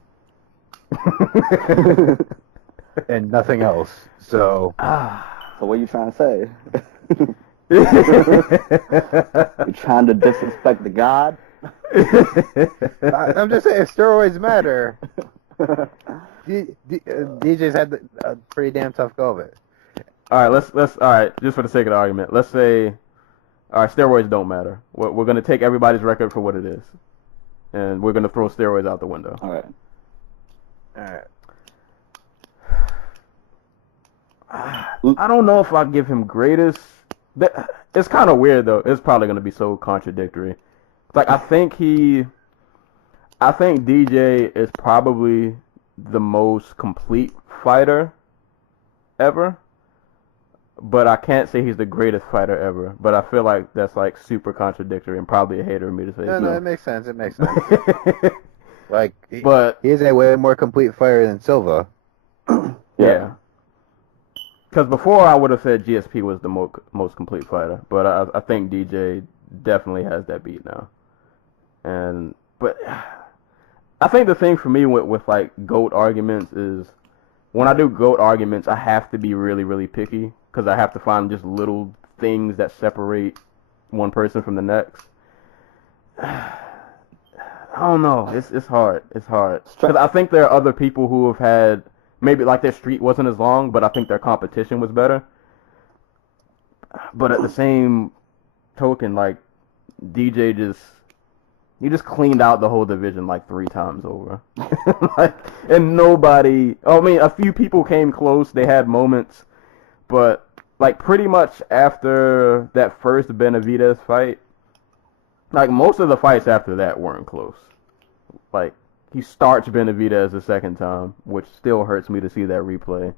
and nothing else. So, So what are you trying to say? You're trying to disrespect the god? I'm just saying, if steroids matter, DJ's had a pretty damn tough go of it. All right, let's all right, just for the sake of the argument, let's say, all right, steroids don't matter. We're gonna take everybody's record for what it is, and we're gonna throw steroids out the window. All right. I don't know if I give him greatest. It's kind of weird though. It's probably gonna be so contradictory. Like I think DJ is probably the most complete fighter ever. But I can't say he's the greatest fighter ever. But I feel like that's like super contradictory and probably a hater of me to say. No, it makes sense. It makes sense. Like, but he is a way more complete fighter than Silva. Yeah. Because before I would have said GSP was the most complete fighter, but I think DJ definitely has that beat now. But I think the thing for me with like GOAT arguments is when I do GOAT arguments, I have to be really, really picky because I have to find just little things that separate one person from the next. I don't know. It's hard. It's hard. Because I think there are other people who have had maybe like their streak wasn't as long, but I think their competition was better. But at the same token, like DJ just cleaned out the whole division like 3 times over. And nobody, I mean, a few people came close. They had moments, but like pretty much after that first Benavidez fight, like most of the fights after that weren't close. Like he starched Benavidez the second time, which still hurts me to see that replay.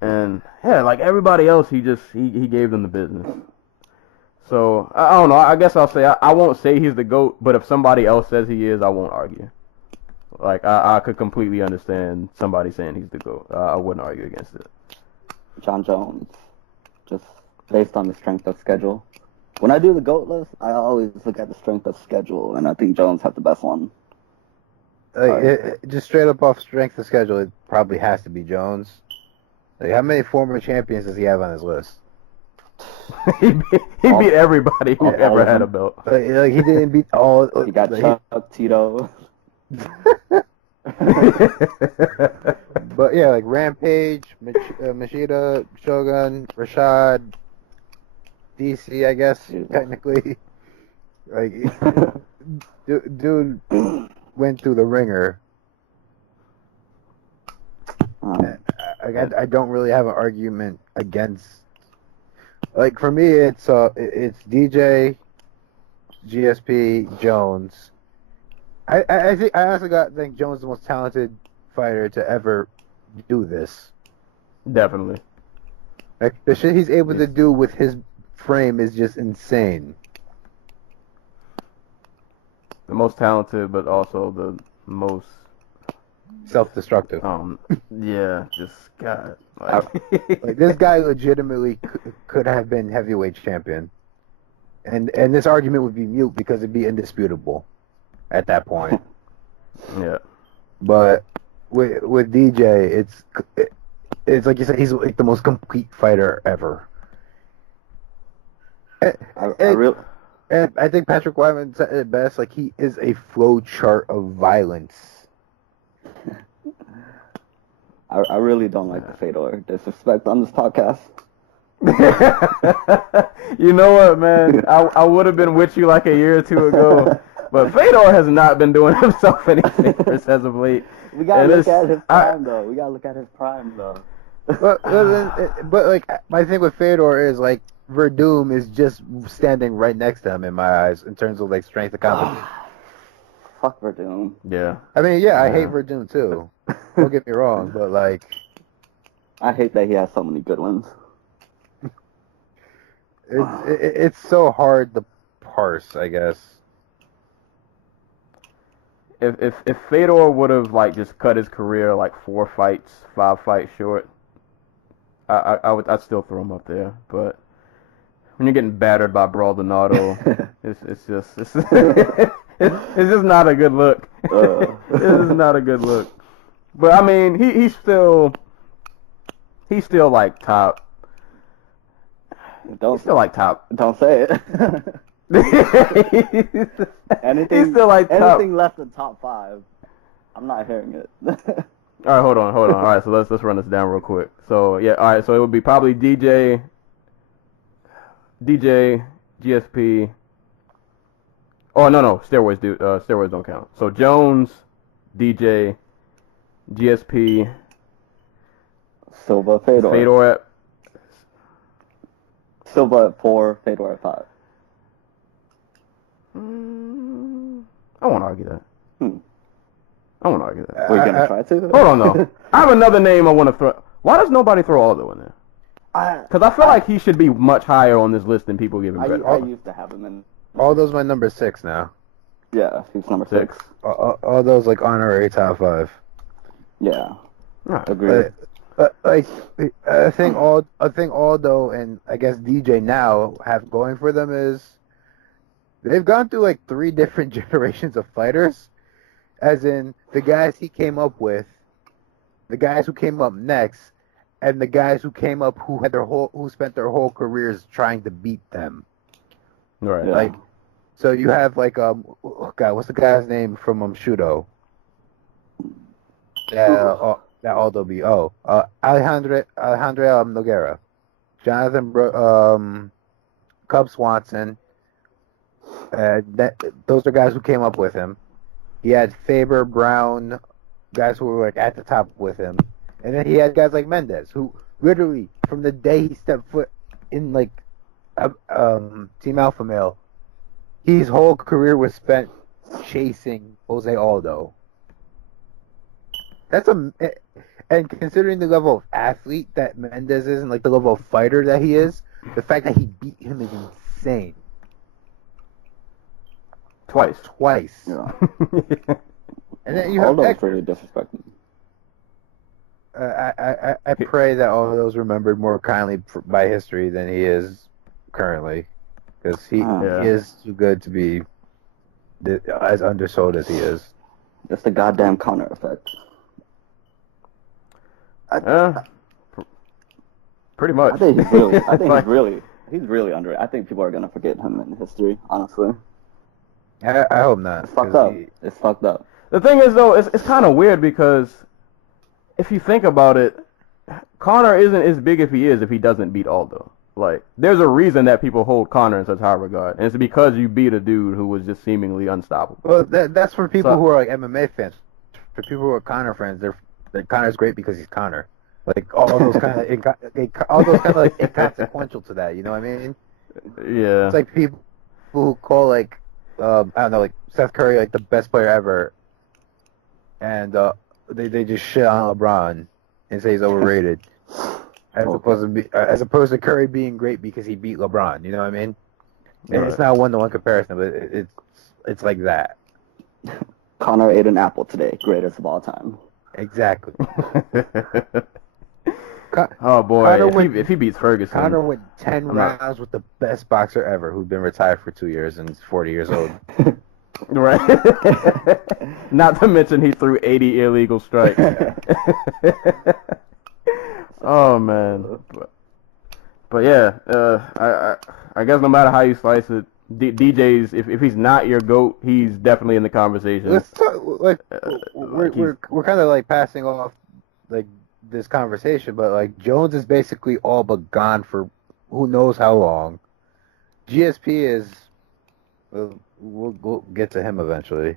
And yeah, like everybody else, he gave them the business. So I don't know. I guess I'll say I won't say he's the GOAT, but if somebody else says he is, I won't argue. Like I could completely understand somebody saying he's the GOAT. I wouldn't argue against it. John Jones, just based on the strength of schedule. When I do the GOAT list, I always look at the strength of schedule, and I think Jones had the best one. Just straight up off strength of schedule, it probably has to be Jones. Like, how many former champions does he have on his list? he beat everybody who ever had a belt. Like he didn't beat all. He got Chuck, Tito. But yeah, like Rampage, Machida, Shogun, Rashad, DC, I guess technically. Like dude went through the ringer. I don't really have an argument against. Like for me, it's DJ, GSP, Jones. I honestly think Jones is the most talented fighter to ever do this. Definitely. Like the shit he's able to do with his frame is just insane. The most talented, but also the most self-destructive. Yeah, just God. Like this guy legitimately could have been heavyweight champion, and this argument would be mute because it'd be indisputable at that point. Yeah. But with DJ, it's like you said, he's like the most complete fighter ever. And I think Patrick Wyman said it best. Like he is a flow chart of violence. I really don't like the Fedor disrespect on this podcast. You know what, man? I would have been with you like a year or two ago, but Fedor has not been doing himself any favors as of late. We gotta look at his prime, though. We gotta look at his prime, though. But like my thing with Fedor is like Verdum is just standing right next to him in my eyes in terms of like strength of competition. Fuck Verdum. Yeah. I mean, yeah, I hate Verdum too. Don't get me wrong, but like, I hate that he has so many good ones. It's so hard to parse, I guess. If Fedor would have like just cut his career like 5 fights short, I'd still throw him up there. But when you're getting battered by Baldonado, it's just not a good look. This is not a good look. But I mean, he's still like top. He's still like top. Don't say it. Anything, he's still like top. Anything less than top 5, I'm not hearing it. All right, hold on. All right, so let's run this down real quick. So yeah, all right, so it would be probably DJ, GSP. Oh no, steroids do steroids don't count. So Jones, DJ, GSP, Silva, Fedor. Silva at 4, Fedor at 5. I won't argue that. I won't argue that. We're gonna try to. Hold on though. I have another name I want to throw. Why does nobody throw Aldo in there? Because I feel like he should be much higher on this list than people give him credit. I used to have him in. Aldo's my number 6 now. Yeah, he's number 6. Aldo's like honorary top 5. Yeah. Right. Agreed. Like I think Aldo and I guess DJ now have going for them is they've gone through like 3 different generations of fighters, as in the guys he came up with, the guys who came up next, and the guys who came up who spent their whole careers trying to beat them. Right. Yeah. Like, so you have like God, what's the guy's name from Shudo? That Aldo beat. Alejandro Nogueira, Jonathan Cub Swanson. Those are guys who came up with him. He had Faber, Brown, guys who were like at the top with him, and then he had guys like Mendez, who literally from the day he stepped foot in like Team Alpha Male, his whole career was spent chasing Jose Aldo. And considering the level of athlete that Mendez is and like the level of fighter that he is, the fact that he beat him is insane. Twice. Yeah. And then you have Aldo's really disrespecting. I pray that Aldo's remembered more kindly by history than he is currently, because he is too good to be as undersold as he is. It's the goddamn Connor effect. Pretty much. I think he's really underrated. I think people are gonna forget him in history, honestly. I hope not. It's fucked up. It's fucked up. The thing is, though, it's kind of weird because if you think about it, Conor isn't as big if he doesn't beat Aldo. Like, there's a reason that people hold Conor in such high regard, and it's because you beat a dude who was just seemingly unstoppable. Well, that's for people who are like MMA fans. For people who are Conor fans, Conor's great because he's Conor. Like all those kind of like inconsequential to that. You know what I mean? Yeah. It's like people who call like I don't know, like Seth Curry like the best player ever, and they just shit on LeBron and say he's overrated, as opposed to Curry being great because he beat LeBron. You know what I mean? And it's not a 1-to-1 comparison, but it's like that. Conor ate an apple today, greatest of all time. Exactly. Oh boy, if he beats Ferguson, Conor went 10 rounds with the best boxer ever, who's been retired for 2 years and is 40 years old. Right. Not to mention he threw 80 illegal strikes. Oh man. But yeah, I guess no matter how you slice it, DJ's if he's not your GOAT, he's definitely in the conversation. Let's talk, we're kind of like passing off like this conversation, but like Jones is basically all but gone for who knows how long. GSP is we'll get to him eventually.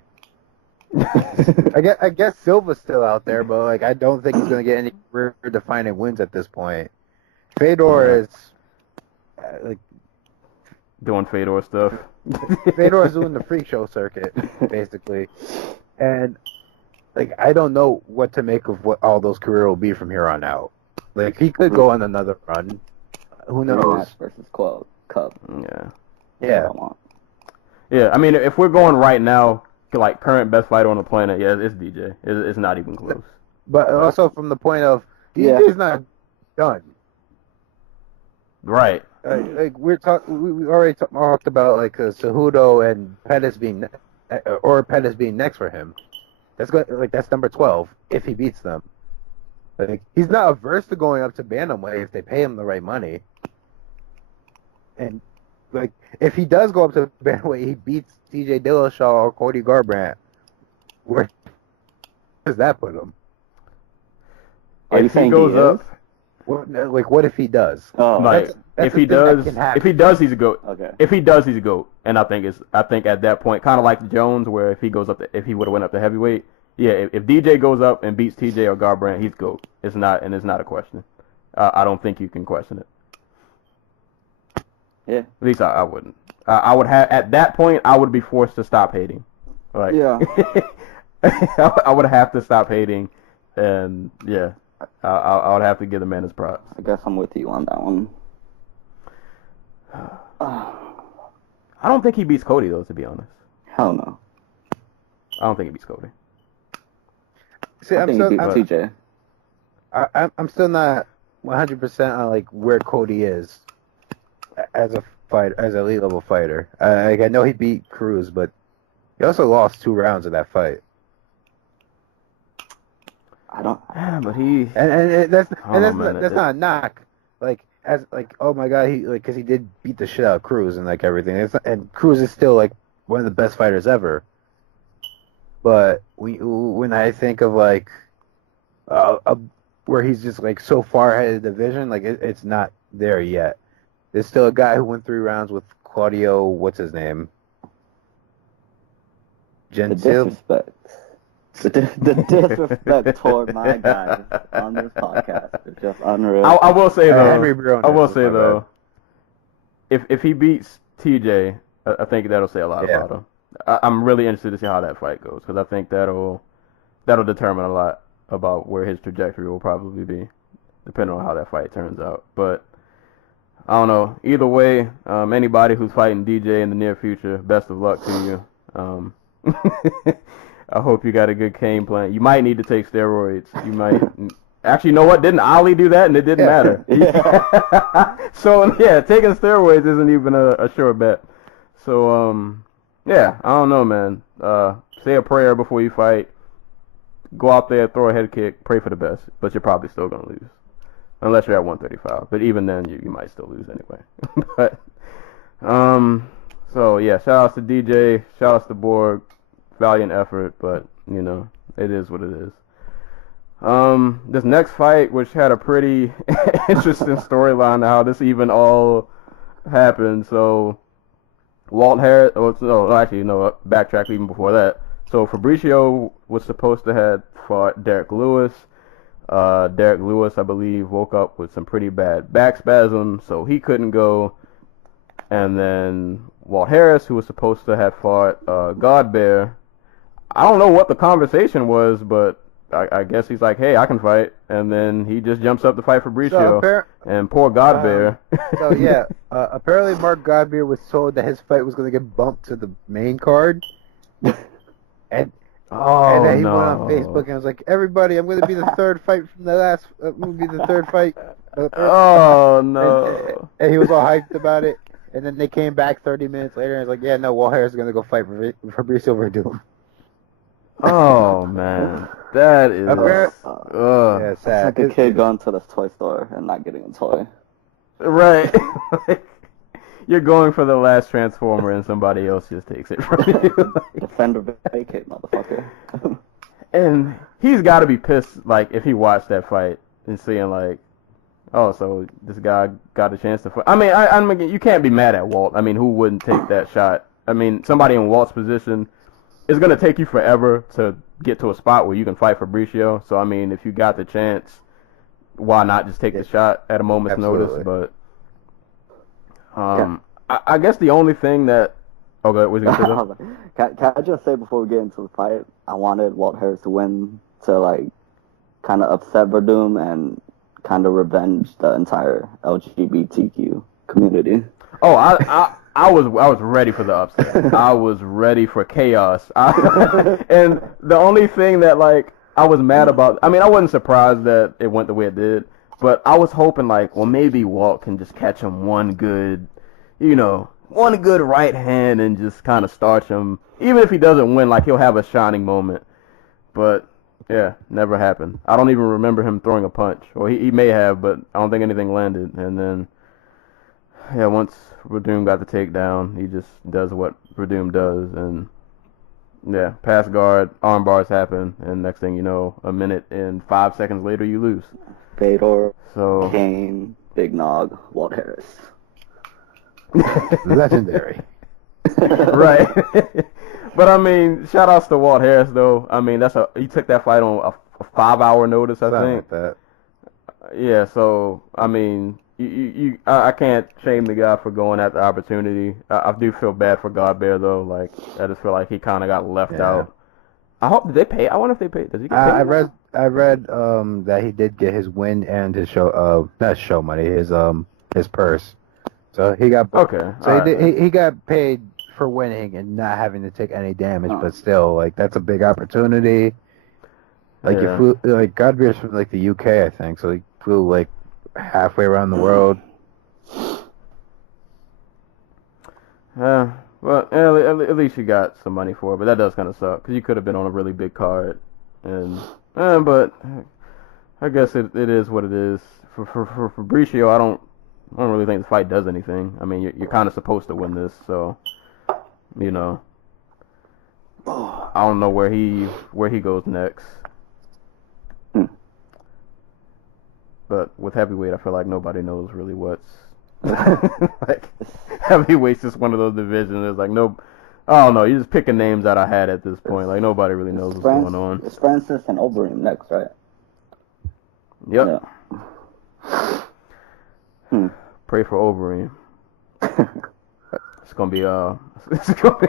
I guess Silva's still out there, but like I don't think he's gonna get any career defining wins at this point. Fedor is like doing Fedor stuff. Fedor is doing the freak show circuit basically, and like I don't know what to make of what all those career will be from here on out. Like he could go on another run. Who knows? Versus Cub. Yeah. Yeah. I mean, if we're going right now, like current best fighter on the planet, yeah, it's DJ. It's not even close. But also from the point of DJ's not done. Right. Like we already talked about like Cejudo and Pettis being next for him. That's number 12 if he beats them. Like he's not averse to going up to bantamweight if they pay him the right money. And like if he does go up to bantamweight, he beats TJ Dillashaw or Cody Garbrandt. does that put him? Are you If he saying goes he up, What if he does? Oh, like That's if the he thing that does, can happen. if he does, he's a GOAT. okay. If he does, he's a GOAT. And I think at that point, kind of like Jones, where if he goes up, if he would have went up to heavyweight, yeah. If DJ goes up and beats TJ or Garbrandt, he's GOAT. It's not a question. I don't think you can question it. Yeah. At least I wouldn't. I would have at that point. I would be forced to stop hating. Like, Yeah. I would have to stop hating, and yeah, I would have to give the man his props. I guess I'm with you on that one. I don't think he beats Cody though, to be honest. Hell no. I don't think he beats Cody. See, I think he beat TJ. I'm still not 100% on like where Cody is as a fight, as an elite level fighter. I know he beat Cruz, but he also lost 2 rounds of that fight. I don't. Yeah, but he And that's man, not a knock. Like as like oh my god, he like because he did beat the shit out of Cruz and like everything. And Cruz is still like one of the best fighters ever. But when I think of like where he's just like so far ahead of the division, like it's not there yet. There's still a guy who went 3 rounds with Claudio. What's his name? The Gentile. disrespect. The disrespect toward my guys on this podcast is just unreal. I will say though. Henry Brown I will is say my though. If he beats TJ, I think that'll say a lot Yeah. about him. I'm really interested to see how that fight goes because I think that'll determine a lot about where his trajectory will probably be, depending on how that fight turns out. But I don't know. Either way, anybody who's fighting DJ in the near future, best of luck to you. I hope you got a good game plan. You might need to take steroids. You might. Actually, you know what? Didn't Ali do that and it didn't matter? Yeah. So, yeah, taking steroids isn't even a sure bet. So, yeah, I don't know, man. Say a prayer before you fight. Go out there, throw a head kick, pray for the best. But you're probably still going to lose. Unless you're at 135. But even then, you might still lose anyway. But, so, yeah, shout outs to DJ. Shout outs to Borg. Valiant effort, but, you know, it is what it is. This next fight, which had a pretty interesting storyline, how this even all happened. So, Walt Harris, backtrack even before that. So, Fabricio was supposed to have fought Derek Lewis. Derek Lewis, I believe, woke up with some pretty bad back spasms, so he couldn't go. And then Walt Harris, who was supposed to have fought Godbear, I don't know what the conversation was, but I guess he's like, hey, I can fight. And then he just jumps up to fight Fabricio. And poor Godbear. So, yeah, apparently Mark Godbeer was told that his fight was going to get bumped to the main card. And then he went on Facebook and was like, everybody, I'm going to be the third fight from the last, I'm going to be the third fight. Oh, no. And he was all hyped about it. And then they came back 30 minutes later and was like, yeah, no, Walt Harris is going to go fight Fabricio Verdum. Oh, man. That is... Yeah, It's sad. like a kid going to the toy store and not getting a toy. Right. You're going for the last Transformer and somebody else just takes it from you. Defender vacate, motherfucker. And he's got to be pissed, like, if he watched that fight and seeing, like, oh, so this guy got a chance to fight. I mean, you can't be mad at Walt. I mean, who wouldn't take that shot? I mean, somebody in Walt's position, it's going to take you forever to get to a spot where you can fight Fabricio. So, I mean, if you got the chance, why not just take the shot at a moment's notice? But I guess the only thing that... Oh, good. What was you going to say? Can I just say before we get into the fight, I wanted Walt Harris to win to, like, kind of upset Verdum and kind of revenge the entire LGBTQ community. Oh, I was ready for the upset. I was ready for chaos. And the only thing that, like, I was mad about, I mean, I wasn't surprised that it went the way it did, but I was hoping, like, well, maybe Walt can just catch him one good right hand and just kind of starch him. Even if he doesn't win, like, he'll have a shining moment. But, yeah, never happened. I don't even remember him throwing a punch. Or he may have, but I don't think anything landed. And then, yeah, once Verdum got the takedown, he just does what Verdum does. And Yeah, pass guard, arm bars happen, and next thing you know, a minute and 5 seconds later, you lose. Fedor, So Kane, Big Nog, Walt Harris. Legendary. right. But I mean, shout outs to Walt Harris though. I mean, he took that fight on a 5 hour notice, I Something think. like that. Yeah, so I mean, I can't shame the guy for going at the opportunity. I do feel bad for Godbear though. Like I just feel like he kind of got left Yeah. out. I hope did they pay. I wonder if they paid. Does he get paid? I read that he did get his win and his not show money, his purse. So he got Okay. So he got paid for winning and not having to take any damage, but still, like, that's a big opportunity. Like, Yeah. you flew, like, Godbeer's from, like, the UK, I think, so he flew, like, halfway around the world. Well, at least you got some money for it, but that does kind of suck because you could have been on a really big card, and but I guess it is what it is. For Fabricio, I don't really think the fight does anything. I mean, you're kind of supposed to win this, so you know. I don't know where he goes next. But with heavyweight, I feel like nobody knows really what's like. Heavyweight's just one of those divisions. It's like I don't know. You're just picking names out of hat at this point. Like nobody really knows what's going on. It's Francis and Overeem next, right? Yep. Yeah. Pray for Overeem. It's gonna be It's gonna be.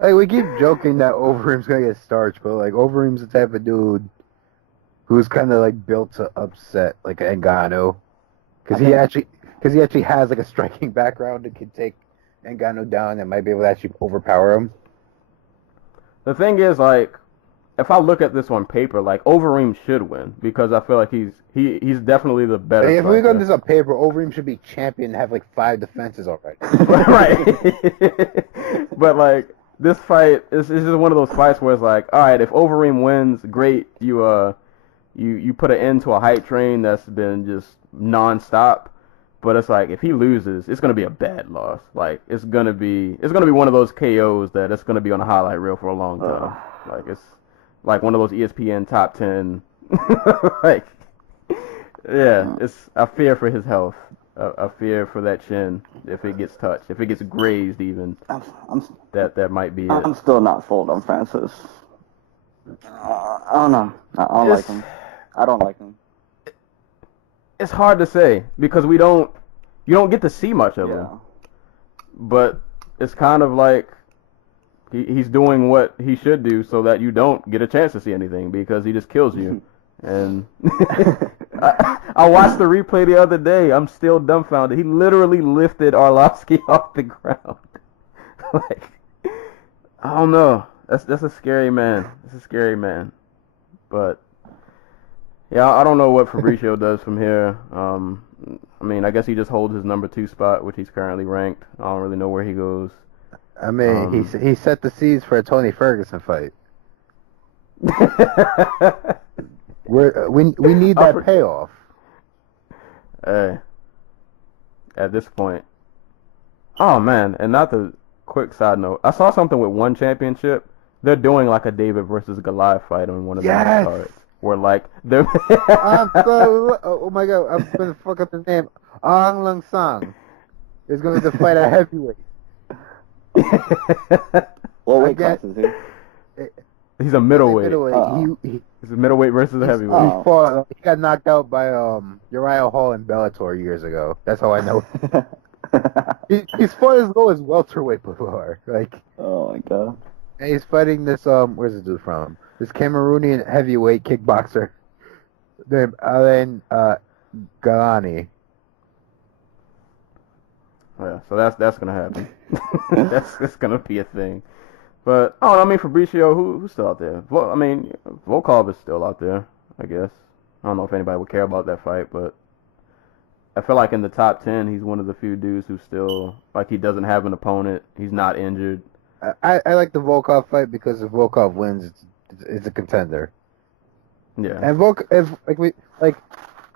Like, we keep joking that Overeem's gonna get starched, but, like, Overeem's the type of dude who's kind of, like, built to upset, like, Ngannou. Because he actually has, like, a striking background and can take Ngannou down and might be able to actually overpower him. The thing is, like, if I look at this on paper, like, Overeem should win because I feel like he's definitely the better. Hey, if we fighter. got this on paper, Overeem should be champion and have, like, 5 defenses already. Right. But, like, this fight is just one of those fights where it's like, all right, if Overeem wins, great. You put an end to a hype train that's been just nonstop. But it's like if he loses, it's gonna be a bad loss. Like it's gonna be one of those KOs that it's gonna be on a highlight reel for a long time. Like it's like one of those ESPN top 10. Like yeah, I fear for his health. I fear for that chin if it gets touched, if it gets grazed even. That might be it. I'm still not sold on Francis. I don't know. I don't like him. I don't like him. It's hard to say because you don't get to see much of him. But it's kind of like he's doing what he should do so that you don't get a chance to see anything because he just kills you. And I watched the replay the other day. I'm still dumbfounded. He literally lifted Arlovsky off the ground. Like I don't know. That's a scary man. It's a scary man. But yeah, I don't know what Fabricio does from here. I mean, I guess he just holds his number 2 spot, which he's currently ranked. I don't really know where he goes. I mean, he set the seeds for a Tony Ferguson fight. We need that payoff. Hey, at this point. Oh man, and not the quick side note. I saw something with One Championship. They're doing like a David versus Goliath fight on one of the cards. Where like they're oh my god, I'm gonna fuck up his name. Aung Lung Sang is gonna be the fight at heavyweight. What weight class is he? He's a middleweight. He's a middleweight versus a heavyweight. He got knocked out by Uriah Hall in Bellator years ago. That's how I know. He's fought as low as welterweight before. Like, oh my god. And he's fighting this where's this dude from? This Cameroonian heavyweight kickboxer named Alain Galani. Yeah, so that's gonna happen. that's gonna be a thing. But I mean Fabricio, who's still out there? I mean Volkov is still out there, I guess. I don't know if anybody would care about that fight, but I feel like in the top 10, he's one of the few dudes who still like he doesn't have an opponent. He's not injured. I like the Volkov fight because if Volkov wins, it's a contender. Yeah. And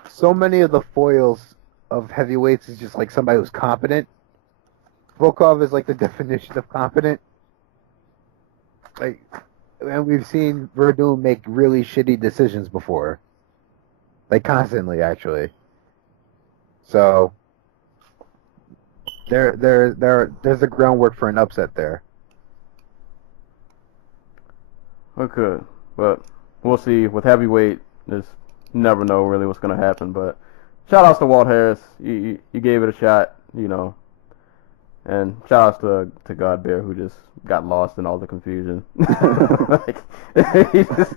so many of the foils of heavyweights is just like somebody who's competent. Volkov is like the definition of competent. like, and we've seen Verdun make really shitty decisions before, like constantly, actually. So there's the groundwork for an upset there. Okay, but we'll see. With heavyweight, there's never know really what's gonna happen. But shout outs to Walt Harris. You gave it a shot, you know. And shout outs to Godbear, who just got lost in all the confusion. Like, he just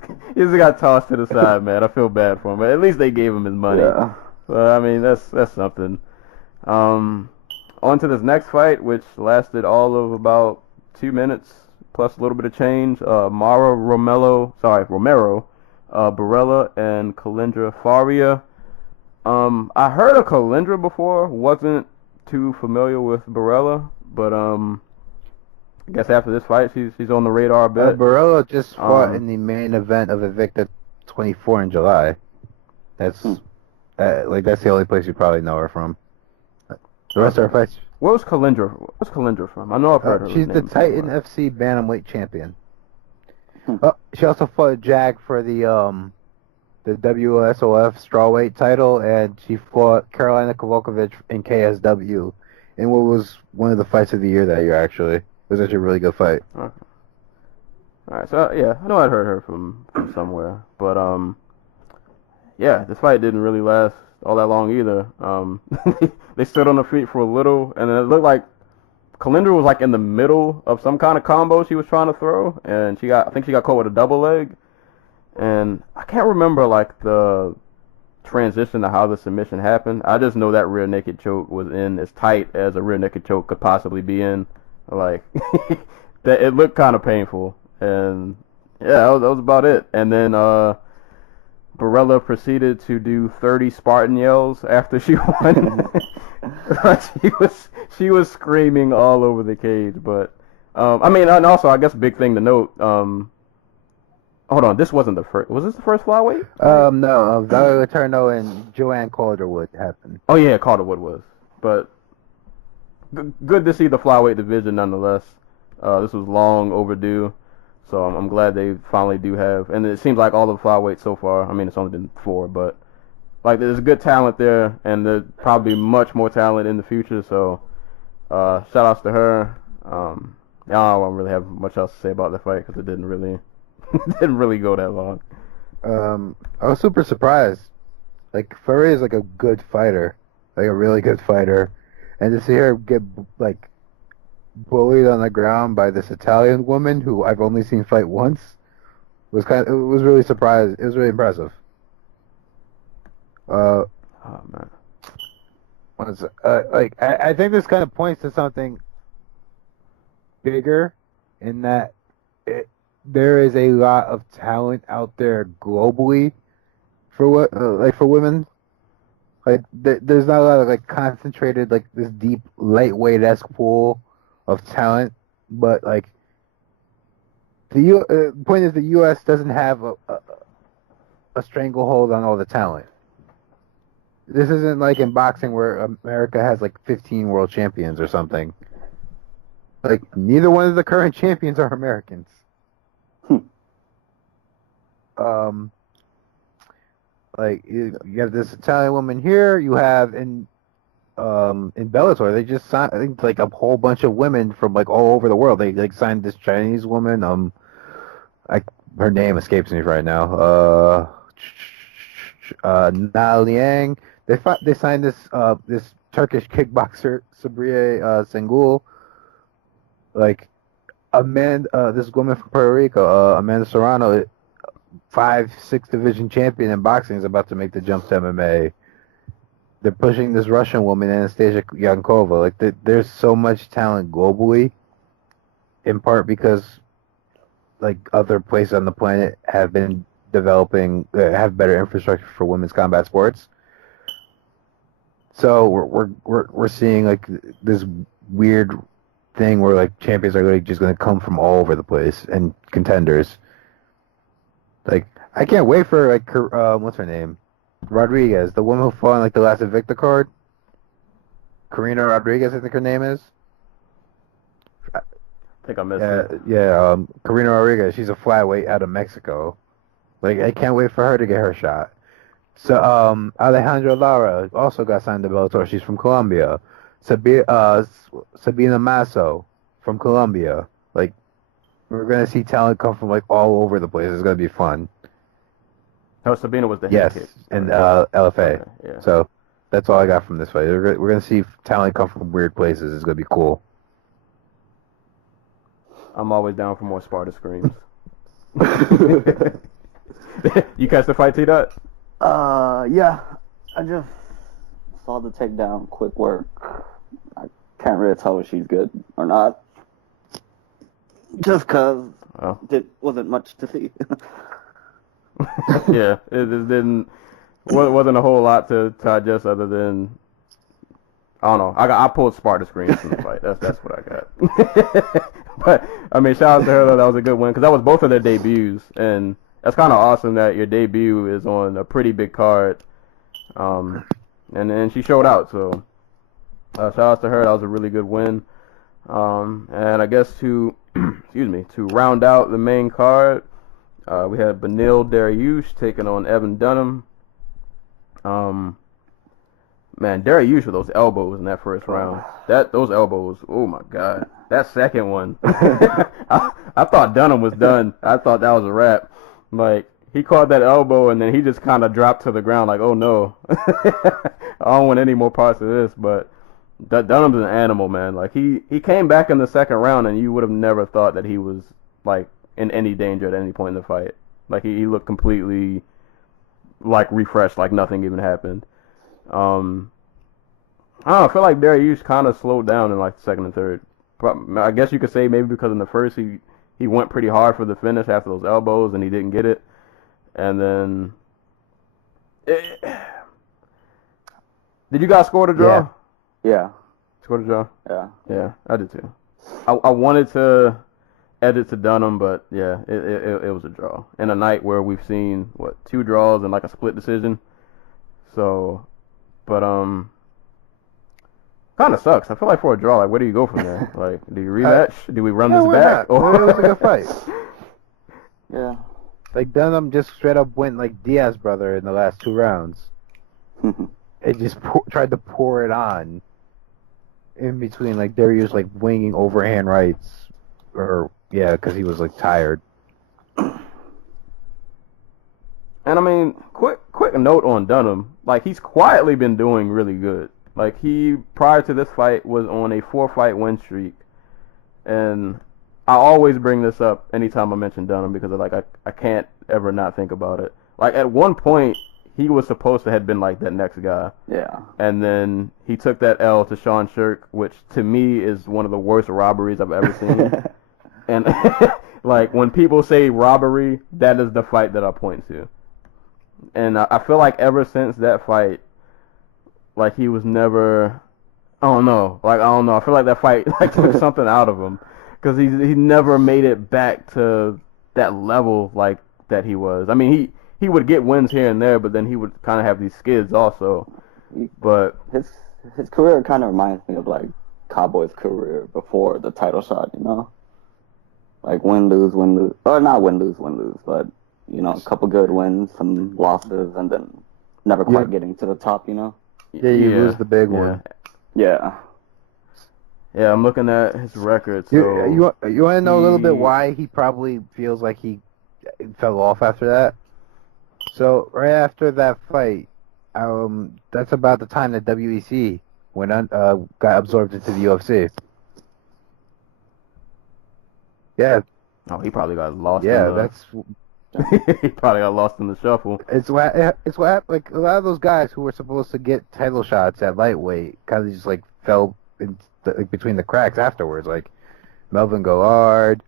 got tossed to the side, man. I feel bad for him, but at least they gave him his money. Yeah. So I mean, that's something. On to this next fight, which lasted all of about 2 minutes plus a little bit of change. Romero, Barella, and Kalindra Faria. I heard of Kalindra before, wasn't too familiar with Barella, but I guess after this fight, she's on the radar a bit. Barella just fought in the main event of Invicta 24 in July. That's that's the only place you probably know her from. The rest of her fights. Where's Kalindra? Where's Kalindra from? I know I've heard her. She's the Titan FC Bantamweight champion. She also fought Jag for the WSOF strawweight title, and she fought Karolina Kowalkiewicz in KSW in what was one of the fights of the year that year, actually. It was actually a really good fight. Okay. Alright, so yeah, I know I'd heard her from somewhere. But yeah, this fight didn't really last all that long either. They stood on their feet for a little, and it looked like Kalindra was like in the middle of some kind of combo she was trying to throw, and I think she got caught with a double leg. And I can't remember like the transition to how the submission happened. I just know that rear naked choke was in as tight as a rear naked choke could possibly be in. Like that, it looked kind of painful, and yeah, that was about it. And then Barella proceeded to do 30 Spartan yells after she won. she was screaming all over the cage. But I mean, and also I guess big thing to note. Hold on, this wasn't the first. Was this the first flyweight? No, Valerie Letourneau and Joanne Calderwood happened. Oh yeah, Calderwood was. But good to see the flyweight division nonetheless. This was long overdue, so I'm glad they finally do have. And it seems like all the flyweights so far. I mean, it's only been 4, but like there's good talent there, and there's probably much more talent in the future. So shout outs to her. I don't really have much else to say about the fight because it didn't really go that long. I was super surprised. Like, Furry is like a good fighter, like a really good fighter, and to see her get like bullied on the ground by this Italian woman who I've only seen fight once was really surprised. It was really impressive. Oh man. I think this kind of points to something bigger in that there is a lot of talent out there globally for women. Like there's not a lot of like concentrated like this deep lightweight-esque pool of talent, but like the point is the U.S. doesn't have a stranglehold on all the talent. This isn't like in boxing where America has like 15 world champions or something. Like neither one of the current champions are Americans. Like you have this Italian woman here. You have in Bellator, they just signed I think like a whole bunch of women from like all over the world. They like signed this Chinese woman. Her name escapes me right now. Na Liang. They signed this Turkish kickboxer Sabriye Sengul. Like this woman from Puerto Rico, Amanda Serrano, 5-6 division champion in boxing, is about to make the jump to MMA. They're pushing this Russian woman, Anastasia Yankova. Like there's so much talent globally, in part because like other places on the planet have been developing, have better infrastructure for women's combat sports. So we're seeing like this weird thing where like champions are like just going to come from all over the place and contenders. Like I can't wait for like what's her name, Rodriguez, the woman who fought on like the last Invicta card. Karina Rodriguez, I think her name is. I think I missed Yeah, it. yeah. Karina Rodriguez, she's a flyweight out of Mexico. Like, I can't wait for her to get her shot. So, Alejandra Lara also got signed to Bellator. She's from Colombia. Sabina Masso from Colombia. Like, we're gonna see talent come from like all over the place. It's gonna be fun. Oh, Sabina was the head Yes, kick. and LFA. Okay, yeah. So that's all I got from this fight. We're gonna see talent come from weird places. It's gonna be cool. I'm always down for more Sparta screams. You catch the fight, T-Dot? Yeah. I just saw the takedown, quick work. I can't really tell if she's good or not. Just because it wasn't much to see. Yeah, it wasn't a whole lot to digest other than, I don't know. I pulled Sparta screams from the fight. That's what I got. But I mean, shout out to her though. That was a good win because that was both of their debuts, and that's kind of awesome that your debut is on a pretty big card. And she showed out. So shout out to her. That was a really good win. And I guess to to round out the main card, we had Beneil Dariush taking on Evan Dunham. Man, Dariush with those elbows in that first round. Those elbows, oh my god. That second one, I thought Dunham was done. I thought that was a wrap. Like, he caught that elbow and then he just kind of dropped to the ground like, oh no. I don't want any more parts of this, but Dunham's an animal, man. Like, he came back in the second round and you would have never thought that he was, like, in any danger at any point in the fight. Like, he looked completely, like, refreshed, like nothing even happened. I don't know, I feel like Dariush kind of slowed down in, like, the second and third. I guess you could say maybe because in the first he went pretty hard for the finish after those elbows and he didn't get it. And then... Did you guys score the draw? Yeah. Score the draw? Yeah. Yeah, I did too. I wanted to edit to Dunham, but yeah, it was a draw. In a night where we've seen, 2 draws and like a split decision. So, but kind of sucks. I feel like for a draw, like, where do you go from there? Like, do you rematch? Do we run this back? Or it was a good fight. Yeah. Like, Dunham just straight up went like Diaz brother in the last 2 rounds. It just tried to pour it on in between, like, Darius like winging overhand rights, or because he was like tired. And I mean, quick note on Dunham. Like, he's quietly been doing really good. Like, he, prior to this fight, was on a 4-fight win streak. And I always bring this up anytime I mention Dunham because, like, I can't ever not think about it. Like, at one point, he was supposed to have been, like, that next guy. Yeah. And then he took that L to Sean Shirk, which, to me, is one of the worst robberies I've ever seen. And, like, when people say robbery, that is the fight that I point to. And I feel like ever since that fight, like, he was never, I don't know. I feel like that fight, like, took something out of him. Because he never made it back to that level, like, that he was. I mean, he would get wins here and there, but then he would kind of have these skids also. But his career kind of reminds me of, like, Cowboy's career before the title shot, you know? Like, win, lose, or not win, lose, but, you know, a couple good wins, some losses, and then never quite getting to the top, you know? Yeah, you lose the big one. Yeah. Yeah, I'm looking at his record. So you want to know a little bit why he probably feels like he fell off after that? So right after that fight, that's about the time that WEC got absorbed into the UFC. Yeah. Oh, he probably got lost. Yeah, he probably got lost in the shuffle. It's what like a lot of those guys who were supposed to get title shots at lightweight kind of just like fell in between the cracks afterwards. Like Melvin Gillard,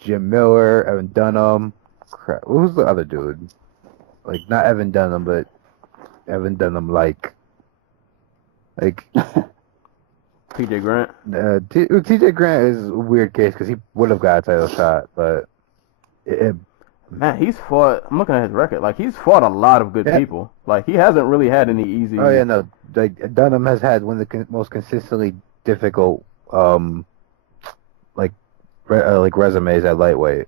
Jim Miller, Evan Dunham. What was the other dude? Like not Evan Dunham, but Evan Dunham like TJ Grant. TJ Grant is a weird case because he would have got a title shot, but man, he's fought. I'm looking at his record. Like, he's fought a lot of good people. Like, he hasn't really had any easy. Oh yeah, no. Like Dunham has had one of the most consistently difficult, like like resumes at lightweight.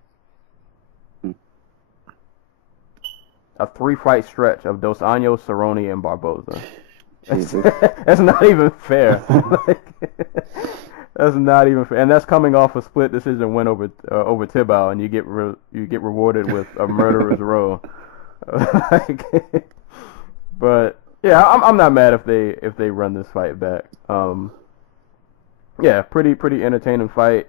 A 3-fight stretch of Dos Anjos, Cerrone, and Barboza. Jesus. That's not even fair. That's not even fair, and that's coming off a split decision win over Tibau, and you get rewarded with a murderer's row. But yeah, I'm not mad if they run this fight back. Yeah, pretty entertaining fight.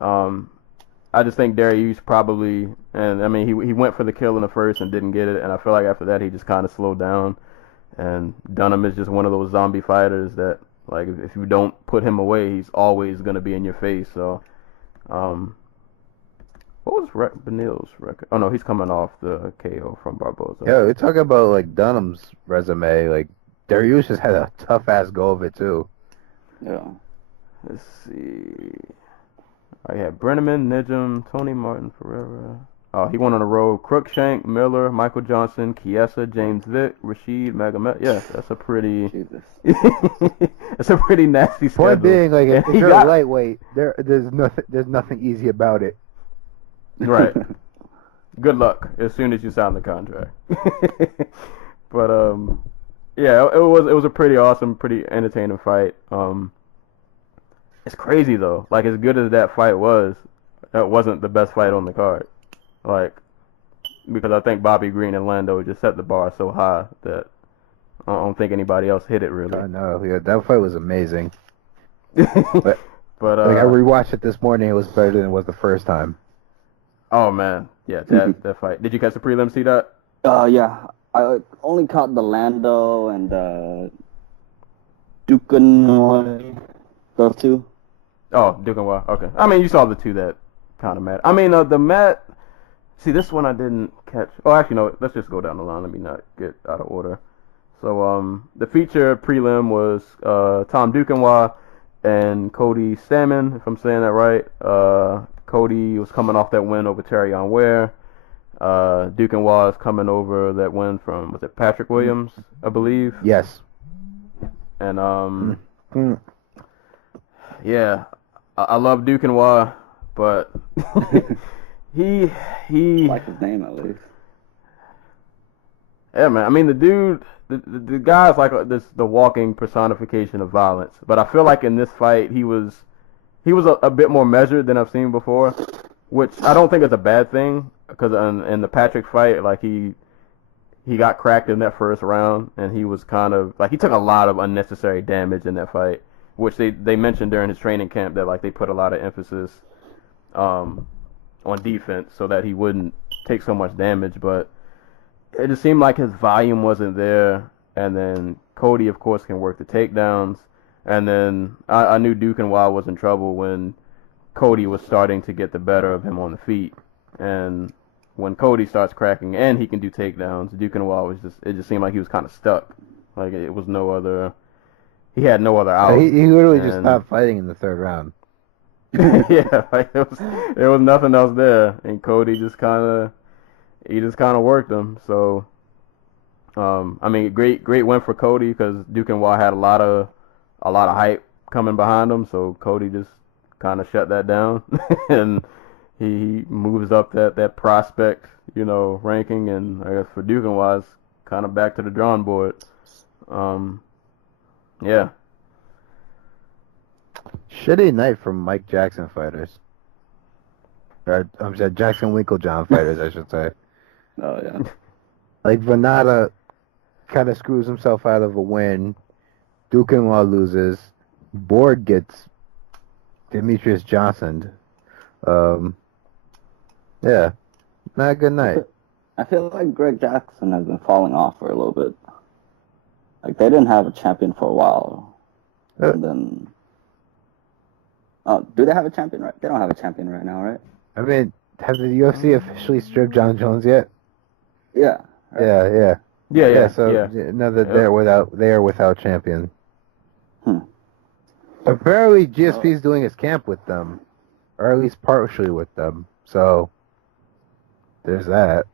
I just think Demetrious probably, and I mean he went for the kill in the first and didn't get it, and I feel like after that he just kind of slowed down. And Dunham is just one of those zombie fighters that, like, if you don't put him away, he's always gonna be in your face. So, what was Benil's record? Oh no, he's coming off the KO from Barboza. Yeah, we're talking about like Dunham's resume. Like Demetrious just had a tough ass go of it too. Yeah. Let's see. I had Brenneman, Nijam, Tony Martin, Ferreira. Oh, he went on the road. Cruikshank, Miller, Michael Johnson, Chiesa, James Vick, Rashid, Magomed. Yeah, that's a pretty. Jesus. That's a pretty nasty schedule. Point being, like, if He you're got- a lightweight, there's nothing easy about it. Right. Good luck as soon as you sign the contract. But yeah, it was a pretty awesome, pretty entertaining fight. It's crazy though. Like, as good as that fight was, that wasn't the best fight on the card. Like, because I think Bobby Green and Lando just set the bar so high that I don't think anybody else hit it really. I know. Yeah, that fight was amazing. But Like, I rewatched it this morning. It was better than it was the first time. oh man, yeah, that fight. Did you catch the prelim? See that? Yeah. I only caught the Lando and Dukan, those two. Oh, Dukenwa. Okay. I mean, you saw the two that kind of mattered. I mean, the Met. See, this one I didn't catch. Oh, actually, no. Let's just go down the line. Let me not get out of order. So, the feature prelim was Tom Dukenwa and Cody Stammen, if I'm saying that right. Cody was coming off that win over Terrion Ware. Dukenwa is coming over that win from, was it Patrick Williams, I believe? Yes. And yeah, I love Dukenwa, but he I like his name, at least. yeah, man. I mean, the dude, the guy's like the walking personification of violence. But I feel like in this fight, he was a bit more measured than I've seen before, which I don't think is a bad thing, because in the Patrick fight, like he got cracked in that first round, and he was kind of like, he took a lot of unnecessary damage in that fight, which they mentioned during his training camp that, like, they put a lot of emphasis on defense so that he wouldn't take so much damage. But it just seemed like his volume wasn't there. And then Cody, of course, can work the takedowns. And then I knew Dukenwa was in trouble when Cody was starting to get the better of him on the feet. And when Cody starts cracking and he can do takedowns, Dukenwa it just seemed like he was kind of stuck. Like, it was no other, he had no other out. He literally just stopped fighting in the third round. Yeah, like, there was nothing else there, and Cody just kind of worked him. So, I mean, great win for Cody, because Dukenwa had a lot of hype coming behind him. So Cody just kind of shut that down, and he moves up that prospect, ranking. And I guess for Dukenwa, it's kind of back to the drawing board. Yeah. Shitty night from Mike Jackson fighters. I'm sorry, Jackson Winklejohn fighters, I should say. Oh, yeah. Like, Venata kind of screws himself out of a win. Dukenwa loses. Borg gets Demetrious Johnson. Yeah, not a good night. I feel like Greg Jackson has been falling off for a little bit. Like, they didn't have a champion for a while. And then... Oh, do they have a champion right? They don't have a champion right now, right? I mean, have the UFC officially stripped John Jones yet? Yeah. Right? Yeah. So now that they're without champion. Apparently, GSP is doing his camp with them, or at least partially with them. So there's that.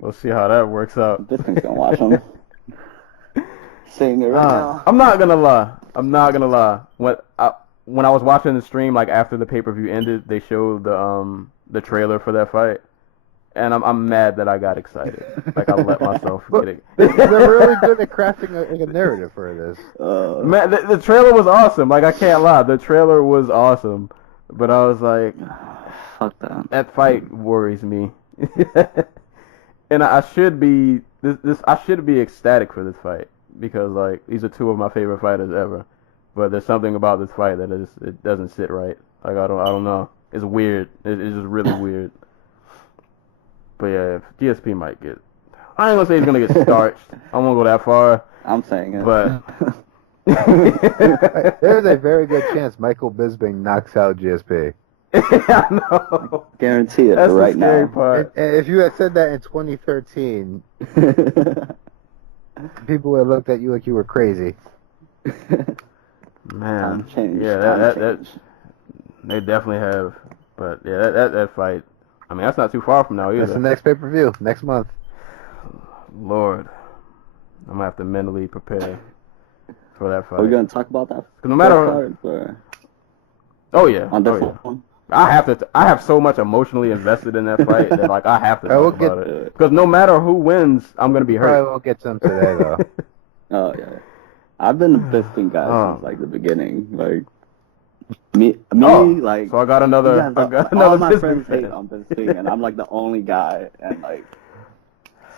We'll see how that works out. This thing's gonna watch him. Saying it right now. I'm not gonna lie. when I was watching the stream, like after the pay-per-view ended, they showed the trailer for that fight, and I'm mad that I got excited. Like I let myself get it. They're really good at crafting a narrative for this. Man, the trailer was awesome. Like I can't lie, the trailer was awesome. But I was like, fuck that. That fight worries me. And I should be I should be ecstatic for this fight because like these are two of my favorite fighters ever. But there's something about this fight that it doesn't sit right. Like I don't know. It's weird. It's just really weird. But yeah, GSP might get. I ain't gonna say he's gonna get starched. I won't go that far. I'm saying it. But there's a very good chance Michael Bisping knocks out GSP. I know. Guarantee it. That's right the scary now. part. And if you had said that in 2013, people would have looked at you like you were crazy. Man, change. yeah, that they definitely have. But yeah, that fight. I mean, that's not too far from now either. That's the next pay-per-view next month. Lord, I'm gonna have to mentally prepare for that fight. Are we gonna talk about that? No matter. Oh yeah. On this oh, yeah. one? I have to. I have so much emotionally invested in that fight that like I have to talk about it. Because no matter who wins, I'm gonna be hurt. Probably won't get some today though. Oh yeah. I've been a Bisping guy since like the beginning. Like me, like. So I got another. All my friends hate on Bisping, and I'm like the only guy, and like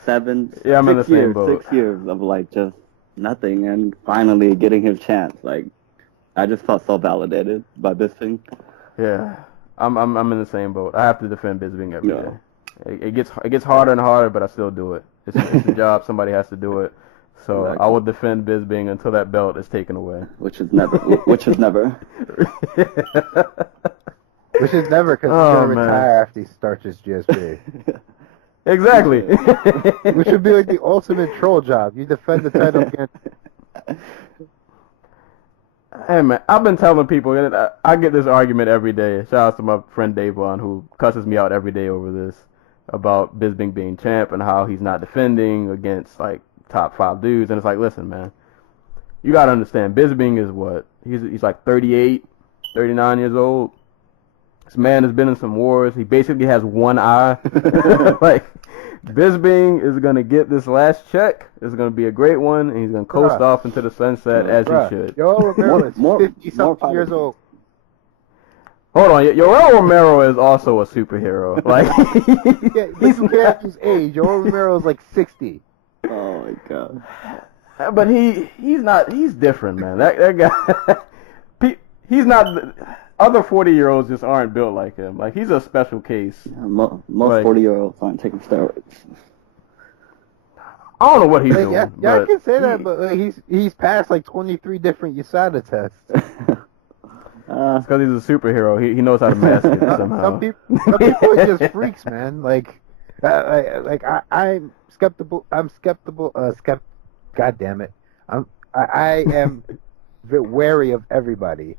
I'm in the same boat. 6 years of like just nothing, and finally getting his chance. Like I just felt so validated by Bisping. Yeah, I'm in the same boat. I have to defend Bisping every day. It gets harder and harder, but I still do it. It's a job. Somebody has to do it. So I will defend Bisping until that belt is taken away. Which is never. Which is never. Which is never because he's gonna retire after he starches GSP. Exactly. Which would be like the ultimate troll job. You defend the title against. Hey man, I've been telling people, and I get this argument every day. Shout out to my friend Davon who cusses me out every day over this about Bisping being champ and how he's not defending against like top 5 dudes. And it's like, listen, man, you gotta understand, Bisping is what? He's like 38, 39 years old. This man has been in some wars. He basically has one eye. Like, Bisping is going to get this last check. It's going to be a great one, and he's going to coast off into the sunset as he should. Yoel Romero is 50-something years old. Hold on. Yoel Romero is also a superhero. Like, he's his age. Yoel Romero is like 60. Oh, my God. But he's not. He's different, man. That guy. He's not. Other 40-year-olds just aren't built like him. Like, he's a special case. Yeah, most 40-year-olds aren't taking steroids. I don't know what he's doing. Yeah, I can say that, but he's passed like 23 different USADA tests. It's because he's a superhero. He knows how to mask it somehow. Some people are just freaks, man. I'm skeptical. God damn it. I am a bit wary of everybody.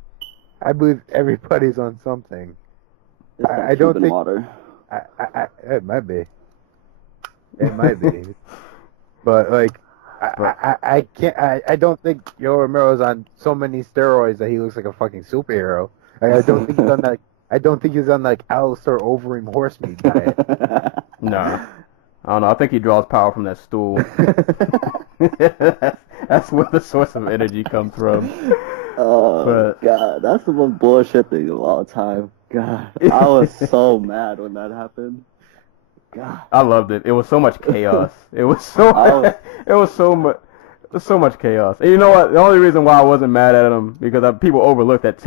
I believe everybody's on something. I don't think. Water. It might be. It might be. But like, I can't. I don't think Yoel Romero's on so many steroids that he looks like a fucking superhero. Like, I don't think he's on that. I don't think he's on like Alistair Overeem horse meat diet. No. I don't know. I think he draws power from that stool. That's where the source of energy comes from. Oh, God. That's the most bullshit thing of all time. God. I was so mad when that happened. God. I loved it. It was so much chaos. It was so much chaos. And you know what? The only reason why I wasn't mad at him because people overlooked that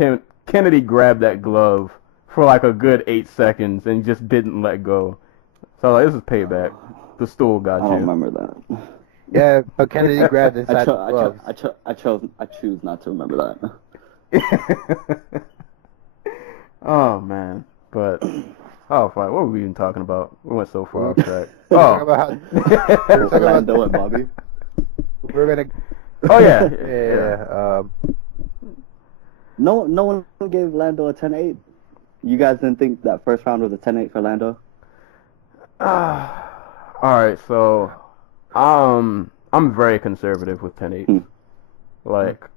Kennedy grabbed that glove for like a good 8 seconds and just didn't let go. So like, this is payback. The stool got you. I don't remember that. Yeah, but Kennedy grabbed inside the gloves. I choose not to remember that. Oh man, but what were we even talking about? We went so far off track. Lando and Bobby. We're gonna. Oh yeah. No one gave Lando a 10-8. You guys didn't think that first round was a 10-8 for Lando? All right, so I'm very conservative with 10-8. Like,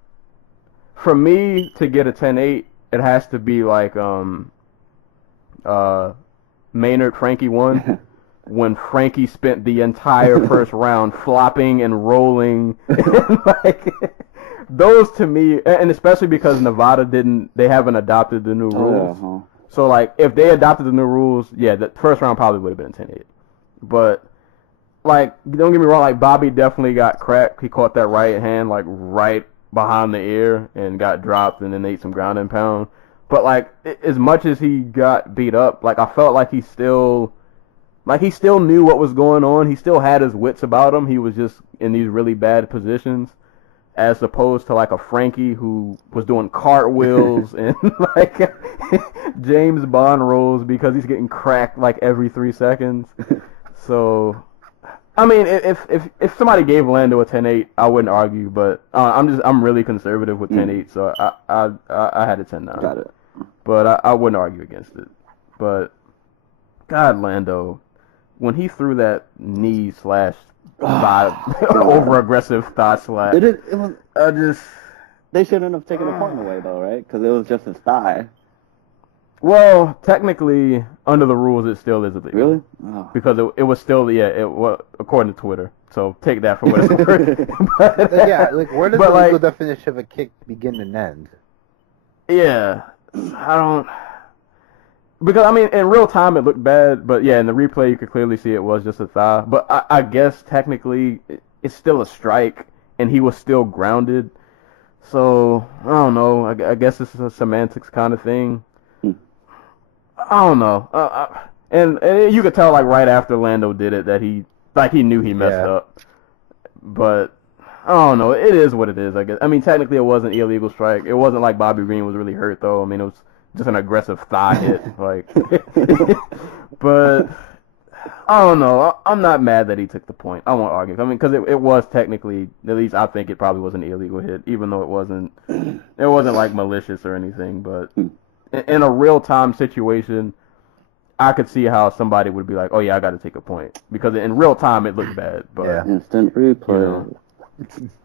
for me to get a 10-8, it has to be like Maynard Frankie won. When Frankie spent the entire first round flopping and rolling, and like those to me, and especially because Nevada they haven't adopted the new rules. So like if they adopted the new rules, yeah, the first round probably would have been 10-8. But like, don't get me wrong, like Bobby definitely got cracked. He caught that right hand like right behind the ear and got dropped, and then ate some ground and pound. But like as much as he got beat up, like I felt like he still knew what was going on. He still had his wits about him. He was just in these really bad positions, as opposed to like a Frankie who was doing cartwheels and like James Bond rolls because he's getting cracked like every 3 seconds. So, I mean, if somebody gave Lando a 10-8, I wouldn't argue. But I'm really conservative with 10-8, so I had a 10-9. Got it. But I wouldn't argue against it. But God, Lando. When he threw that knee slash thigh, over aggressive thigh slap, they shouldn't have taken the point away though, right? Because it was just his thigh. Well, technically, under the rules, it still is illegal. Really? Oh. Because it was still, it was, according to Twitter. So take that for what it's worth. Yeah, like where does the legal definition of a kick begin and end? Yeah, I don't. Because, I mean, in real time it looked bad, but yeah, in the replay you could clearly see it was just a thigh. But I guess technically it's still a strike, and he was still grounded. So, I don't know. I guess this is a semantics kind of thing. I don't know. And you could tell, like, right after Lando did it that he knew he messed up. But, I don't know. It is what it is, I guess. I mean, technically it was an illegal strike. It wasn't like Bobby Green was really hurt, though. I mean, it was just an aggressive thigh hit, like. But I don't know. I'm not mad that he took the point. I won't argue. I mean, because it was technically, at least I think it probably was an illegal hit, even though it wasn't like malicious or anything. But in a real time situation, I could see how somebody would be like, "Oh yeah, I got to take a point," because in real time it looked bad. But instant replay.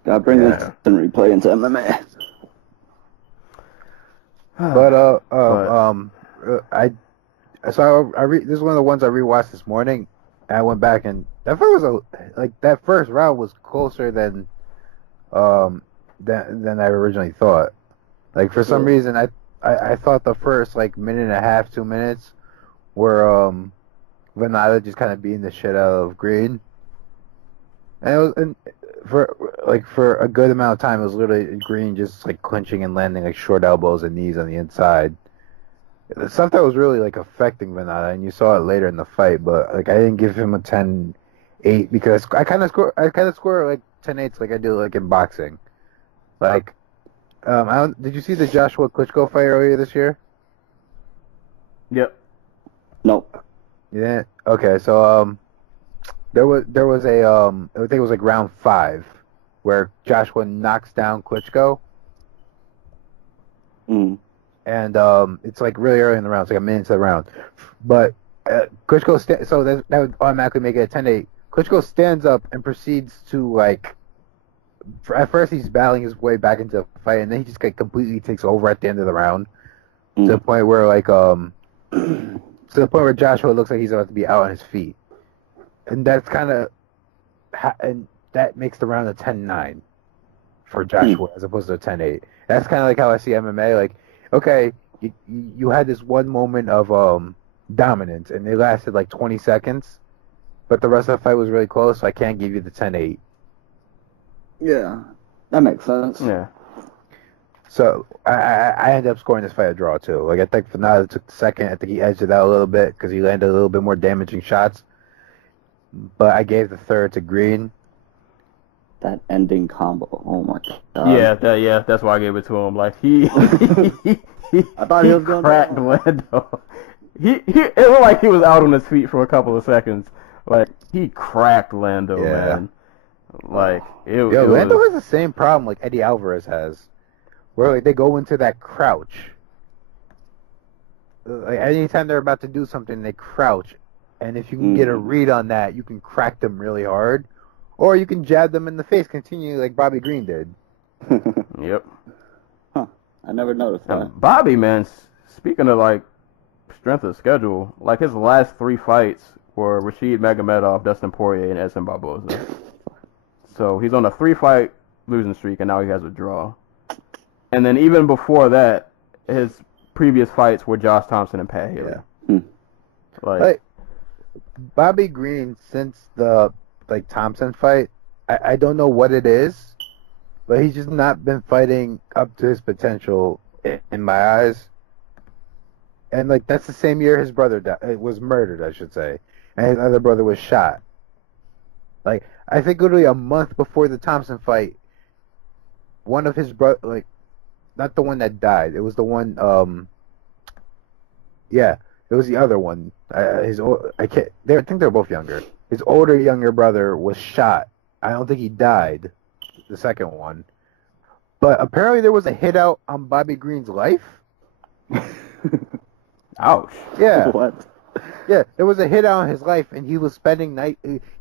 Gotta bring instant replay into MMA. But this is one of the ones I rewatched this morning. And I went back and that first round was closer than I originally thought. Like for some reason I thought the first like minute and a half, 2 minutes were Venata just kind of beating the shit out of Green. And for a good amount of time, it was literally Green just like clinching and landing like short elbows and knees on the inside. The stuff that was really like affecting Venata, and you saw it later in the fight. But like I didn't give him a 10-8 because I kind of score like 10-8s like I do like in boxing. Like, did you see the Joshua Klitschko fight earlier this year? Yep. Nope. Yeah. Okay. So There was a I think it was like round 5 where Joshua knocks down Klitschko. And it's like really early in the round, it's like a minute into the round. But Klitschko so that would automatically make it a 10-8. Klitschko stands up and proceeds to like at first he's battling his way back into the fight, and then he just like completely takes over at the end of the round. To the point where like to the point where Joshua looks like he's about to be out on his feet. And that's kind of, and that makes the round a 10-9 for Joshua as opposed to a 10-8. That's kind of like how I see MMA. Like, okay, you had this one moment of dominance, and it lasted like 20 seconds, but the rest of the fight was really close, so I can't give you the 10-8. Yeah, that makes sense. Yeah. So I ended up scoring this fight a draw too. Like I think Fernando took the second. I think he edged it out a little bit because he landed a little bit more damaging shots. But I gave the third to Green. That ending combo, oh my god. Yeah, that's why I gave it to him. Like he I thought he was going cracked Lando. It looked like he was out on his feet for a couple of seconds. Like he cracked Lando, man. Like Lando has the same problem like Eddie Alvarez has, where like they go into that crouch. Like anytime they're about to do something, they crouch. And if you can get a read on that, you can crack them really hard. Or you can jab them in the face, continue like Bobby Green did. Yep. Huh. I never noticed that. And Bobby, man, speaking of like strength of schedule, like his last 3 fights were Rashid Magomedov, Dustin Poirier, and Edson Barboza. So he's on a 3-fight losing streak, and now he has a draw. And then even before that, his previous fights were Josh Thompson and Pat Haley. Yeah. Like Bobby Green, since the Thompson fight, I don't know what it is, but he's just not been fighting up to his potential in my eyes. And like that's the same year his brother was murdered, I should say, and his other brother was shot. Like I think literally a month before the Thompson fight, one of his brother, not the one that died, it was the one. Yeah, it was the other one. I think they're both younger. His younger brother was shot. I don't think he died. The second one, but apparently there was a hit out on Bobby Green's life. ouch. Yeah. What? Yeah, there was a hit out on his life, and he was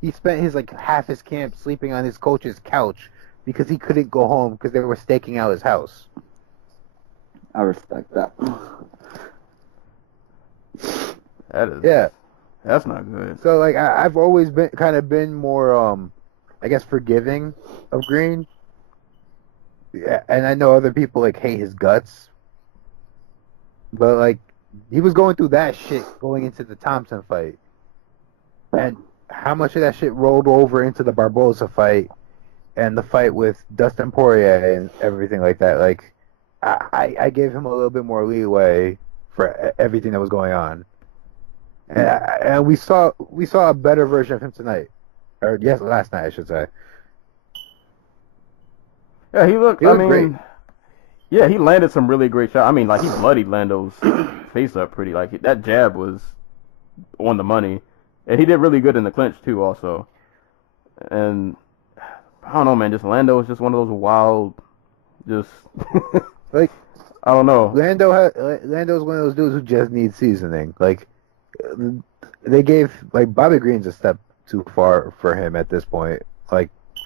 he spent his half his camp sleeping on his coach's couch because he couldn't go home because they were staking out his house. I respect that. That's not good. So I've always been more I guess forgiving of Green. Yeah, and I know other people hate his guts, but he was going through that shit going into the Thompson fight, and how much of that shit rolled over into the Barboza fight and the fight with Dustin Poirier and everything like that. I gave him a little bit more leeway for everything that was going on, and we saw a better version of him tonight, or last night I should say. Yeah, he looked great. Yeah, he landed some really great shots. I mean, he bloodied Lando's face up pretty. That jab was on the money, and he did really good in the clinch too, also. And I don't know, man. Just Lando is just one of those wild, just I don't know. Lando's one of those dudes who just needs seasoning. They gave Bobby Green's a step too far for him at this point.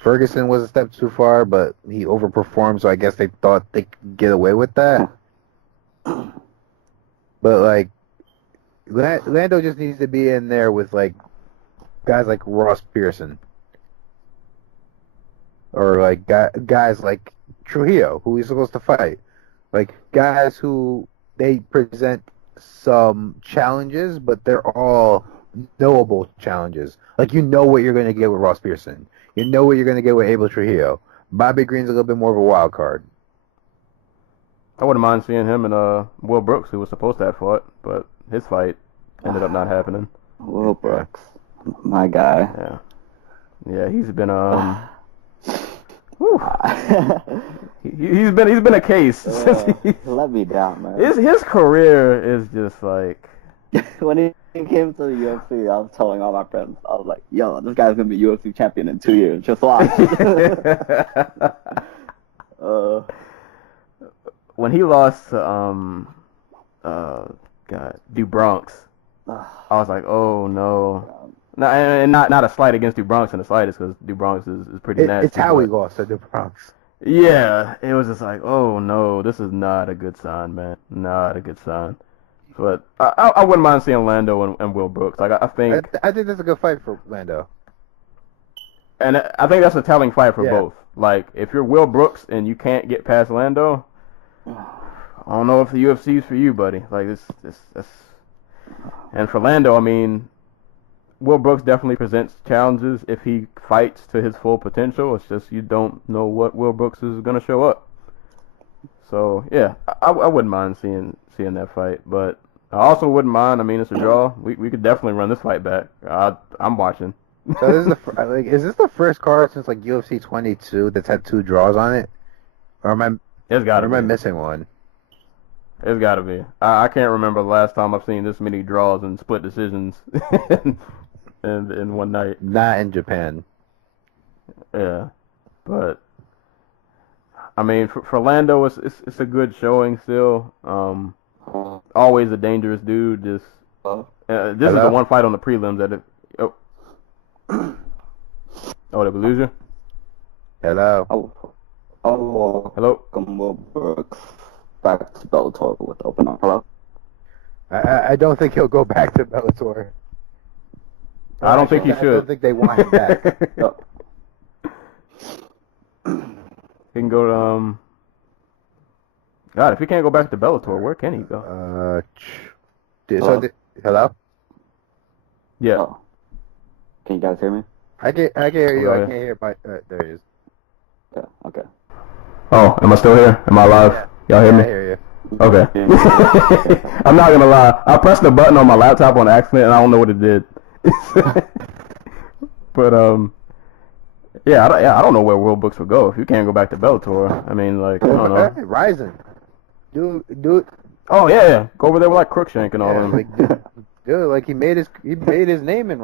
Ferguson was a step too far, but he overperformed, so I guess they thought they could get away with that. But Lando just needs to be in there with guys like Ross Pearson, or guys like Trujillo, who he's supposed to fight. Guys who they present some challenges, but they're all knowable challenges. You know what you're going to get with Ross Pearson. You know what you're going to get with Abel Trujillo. Bobby Green's a little bit more of a wild card. I wouldn't mind seeing him and Will Brooks, who was supposed to have fought, but his fight ended up not happening. Will Brooks, my guy. Yeah, he's been he's been a case since he let me down, man. His career is just when he came to the UFC, I was telling all my friends, I was like, yo, this guy's going to be UFC champion in 2 years. Just watch. When he lost to, DuBronx, I was like, oh, no. No, and not a slight against DuBronx in the slightest, because DuBronx is pretty nasty. It's how he lost to DuBronx. Yeah, it was just oh, no, this is not a good sign, man. Not a good sign. But I wouldn't mind seeing Lando and Will Brooks. I think that's a good fight for Lando. And I think that's a telling fight for both. If you're Will Brooks and you can't get past Lando, I don't know if the UFC is for you, buddy. This. And for Lando, I mean, Will Brooks definitely presents challenges if he fights to his full potential. It's just you don't know what Will Brooks is going to show up. So yeah, I wouldn't mind seeing that fight, but I also wouldn't mind. I mean, it's a draw. We could definitely run this fight back. I'm watching. So this is is this the first card since UFC 22 that's had 2 draws on it, or am I missing one? It's got to be. I can't remember the last time I've seen this many draws and split decisions in one night. Not in Japan. Yeah, but I mean, for Lando, it's a good showing still. Always a dangerous dude. This is the one fight on the prelims that did we lose you? Hello. Hello. Hello. Will Brooks. back to Bellator with open arm. Hello? I don't think he'll go back to Bellator. I don't think he I should. don't think they want him back. No. He can go to God, if he can't go back to Bellator, where can he go? Hello? Yeah. Oh. Can you guys hear me? I can hear you. Oh, I yeah. can't hear my. There he is. Yeah. Okay. Oh, am I still here? Am I live? Y'all hear I me? hear you. Okay. I'm not gonna lie. I pressed the button on my laptop on accident, and I don't know what it did. But I don't know where World Books would go if you can't go back to Bellator. I mean, like, I don't know. Ryzen. Dude. Oh yeah. Go over there with like Crookshank and all Yeah, them. like, dude, like he made his name in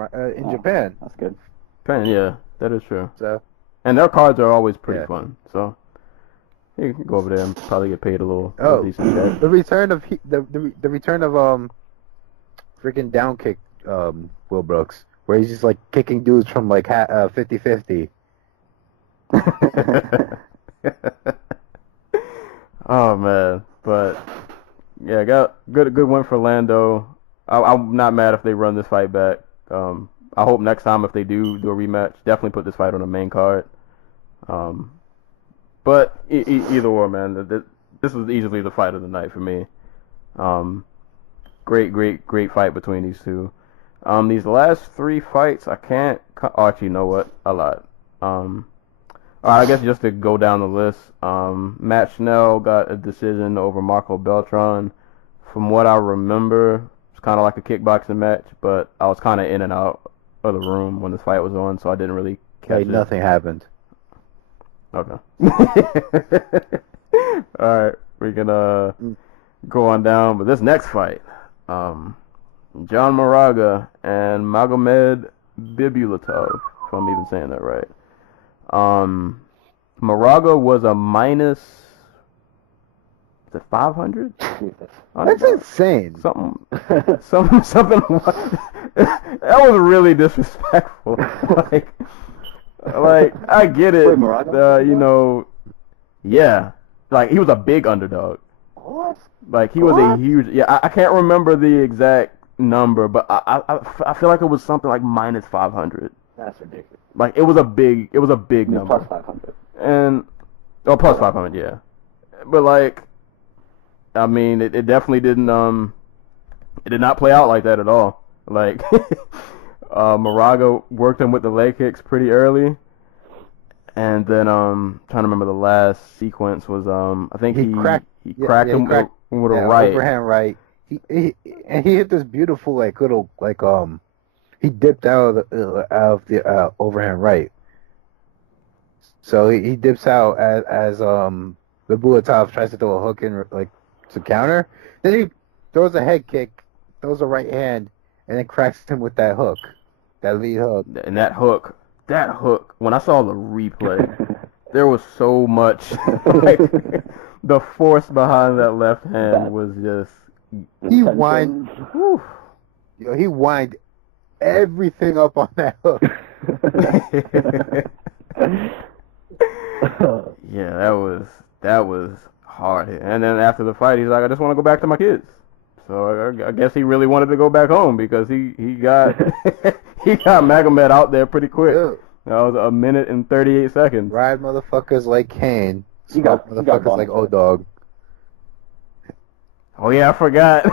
Japan. That's good. Pen, yeah, that is true. So And their cards are always pretty Yeah. fun. So you can go over there and probably get paid a little decent cash. the return of the return of freaking down kick Will Brooks, where he's just like kicking dudes from like 50-50. Oh man, but yeah, got good win for Lando. I'm not mad if they run this fight back. I hope next time if they do a rematch, definitely put this fight on the main card. But either or, man, this was easily the fight of the night for me. Great fight between these two. These last three fights, I can't. Actually, you know what? I lied. I guess just to go down the list, Matt Schnell got a decision over Marco Beltran. From what I remember, it's kind of like a kickboxing match, but I was kind of in and out of the room when this fight was on, so I didn't really catch it. Nothing happened. Okay. All right, we can go on down. But this next fight, John Moraga and Magomed Bibulatov, if I'm even saying that right. Moraga was a minus. Is it 500? That's insane. Something. That was really disrespectful. Like I get it. Wait, Moraga? Yeah. Like he was a big underdog. What? Like he was a huge. Yeah, I can't remember the exact number, but I feel like it was something like minus 500. That's ridiculous. Like it was a big number. Plus 500. And plus 500, yeah. But like, I mean, it definitely didn't it did not play out like that at all. Like Moraga worked him with the leg kicks pretty early, and then trying to remember the last sequence was I think he cracked him with a right overhand right. He hit this beautiful little he dipped out of the overhand right. So he dips out as Bibulatov tries to throw a hook in to counter. Then he throws a head kick, throws a right hand, and then cracks him with that hook, that lead hook. And that hook, when I saw the replay, there was so much. The force behind that left hand was just. He whined. He whined everything up on that hook. Yeah, that was hard. And then after the fight, he's like, I just want to go back to my kids. So I guess he really wanted to go back home because he got he got Magomed out there pretty quick. Yeah. That was 1 minute and 38 seconds. Ride motherfuckers like Kane. He got motherfuckers like O-Dog. Oh yeah, I forgot.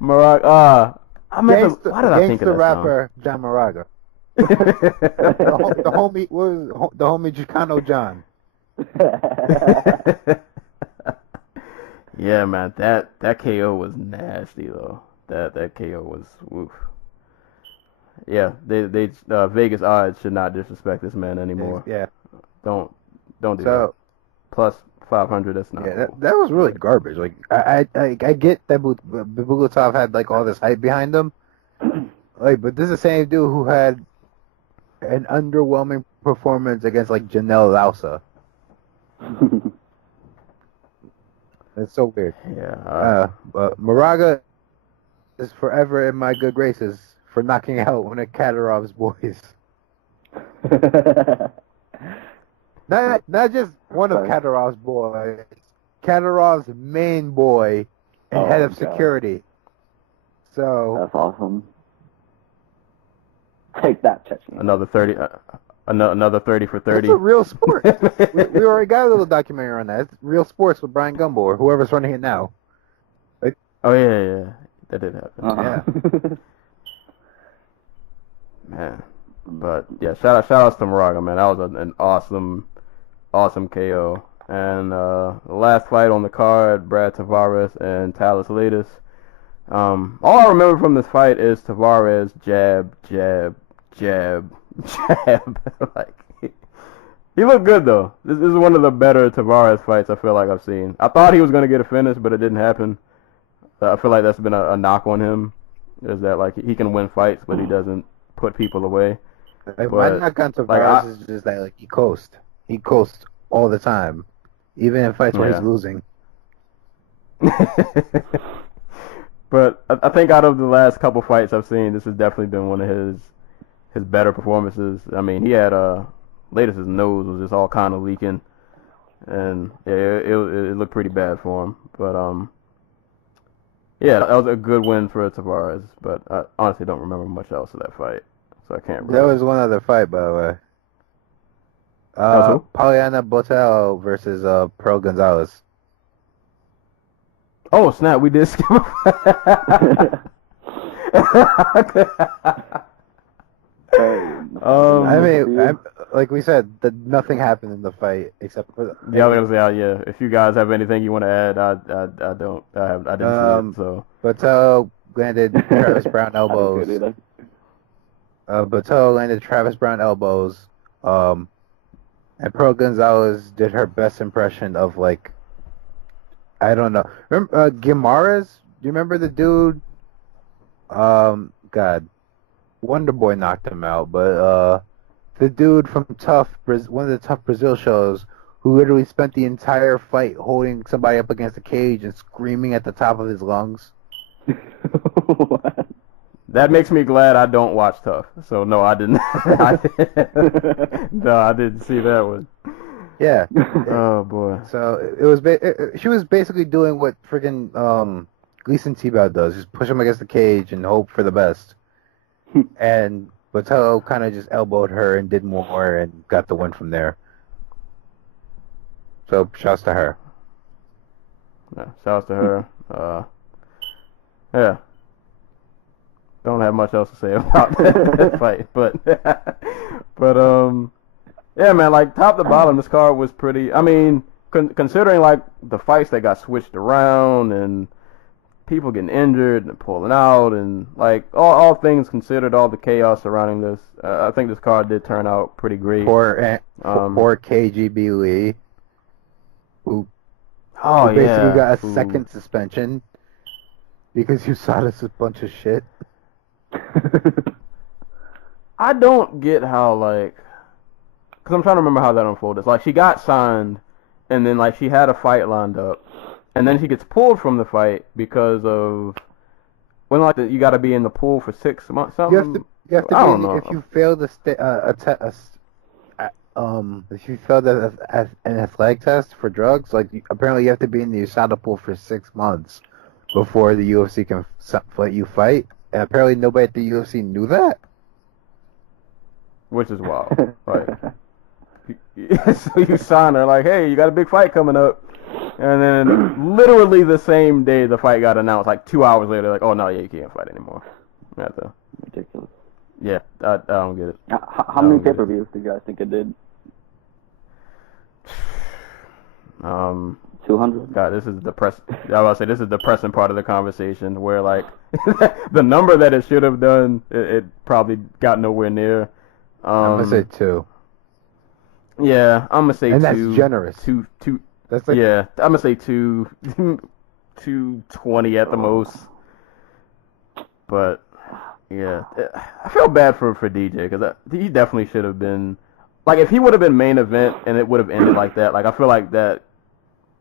Moraga. Why did I think of that rapper John Moraga. the homie Chicano John. Yeah, man, that KO was nasty though. That KO was woof. Yeah, they Vegas odds should not disrespect this man anymore. Yeah. Don't do that. Plus 500, that's not. Yeah, cool. that was really garbage. Like I get that Bibulatov had all this hype behind him. But this is the same dude who had an underwhelming performance against Janelle Lausa. It's so weird. Yeah. But Moraga is forever in my good graces for knocking out one of Kadarov's boys. Not just one of Kadarov's boys, Kadirov's main boy and head of God. security. So That's awesome. Take that, Chechen. Another 30. Another 30 for 30. It's a real sport. we already got a little documentary on that. It's Real Sports with Brian Gumbel or whoever's running it now. Oh yeah. That did happen. Uh-huh. Yeah. Man. But yeah, shout outs to Moraga, man. That was an awesome KO. And the last fight on the card, Brad Tavares and Talis Latis. All I remember from this fight is Tavares jab, jab, jab, jab. Like he looked good though. This is one of the better Tavares fights I feel like I've seen. I thought he was gonna get a finish, but it didn't happen. I feel like that's been a knock on him, is that like he can win fights, but he doesn't put people away. Like, my But, knock on Tavares like, is just that like he coasts. He coasts all the time, even in fights where Yeah. he's losing. But I think out of the last couple fights I've seen, this has definitely been one of his better performances. I mean, he had latest his nose was just all kind of leaking, and yeah, it looked pretty bad for him. But yeah, that was a good win for Tavares. But I honestly don't remember much else of that fight, so I can't. There Really. was one other fight, by the way. was who? Poliana Botelho versus Pro Gonzalez. Oh snap! We did skip. I mean, like we said, nothing happened in the fight except for. Yeah, I was gonna say, yeah. If you guys have anything you want to add, I don't. I didn't see it. So Botelho landed Travis Brown I didn't elbows. get it. Botelho landed Travis Brown elbows. And Pro Gonzalez did her best impression of like, I don't know. Remember Guimaraes? Do you remember the dude? God, Wonder Boy knocked him out, but the dude from one of the Tough Brazil shows, who literally spent the entire fight holding somebody up against a cage and screaming at the top of his lungs. What? that makes me glad I don't watch Tough. So no, I didn't. No, I didn't see that one. Yeah. Oh boy. So it was. She was basically doing what freaking Gleason Tebow does: just push him against the cage and hope for the best. And Botelho kind of just elbowed her and did more and got the win from there. So shouts to her. Yeah, shouts to her. Yeah. Don't have much else to say about that fight, but yeah, man, like top to bottom, this card was pretty. I mean, considering like the fights that got switched around and people getting injured and pulling out and like all things considered, all the chaos surrounding this, I think this card did turn out pretty great. For KGB Lee, who Oh basically yeah, got a Ooh. second suspension because you saw this a bunch of shit. I don't get how, like, because I'm trying to remember how that unfolded. Like, she got signed, and then, like, she had a fight lined up, and then she gets pulled from the fight because of, when, like, you got to be in the pool for 6 months, something? You have to I be don't know. if you fail the if you failed an athletic test for drugs, like apparently you have to be in the USADA pool for 6 months before the UFC can let you fight. And apparently nobody at the UFC knew that. Which is wild. Like, so you sign her, like, hey, you got a big fight coming up. And then literally the same day the fight got announced, like 2 hours later, like, oh, no, yeah, you can't fight anymore. Ridiculous. Yeah, I don't get it. How many pay-per-views do you guys think it did? 200? God, this is depressing. I was about to say, this is the depressing part of the conversation where, like, the number that it should have done, it probably got nowhere near. I'm gonna say 2. Yeah, I'm gonna say And 2. that's generous. Two. That's like Yeah, I'm gonna say 220 at the most. But yeah, I feel bad for DJ because he definitely should have been. Like, if he would have been main event and it would have ended like that, like, I feel like that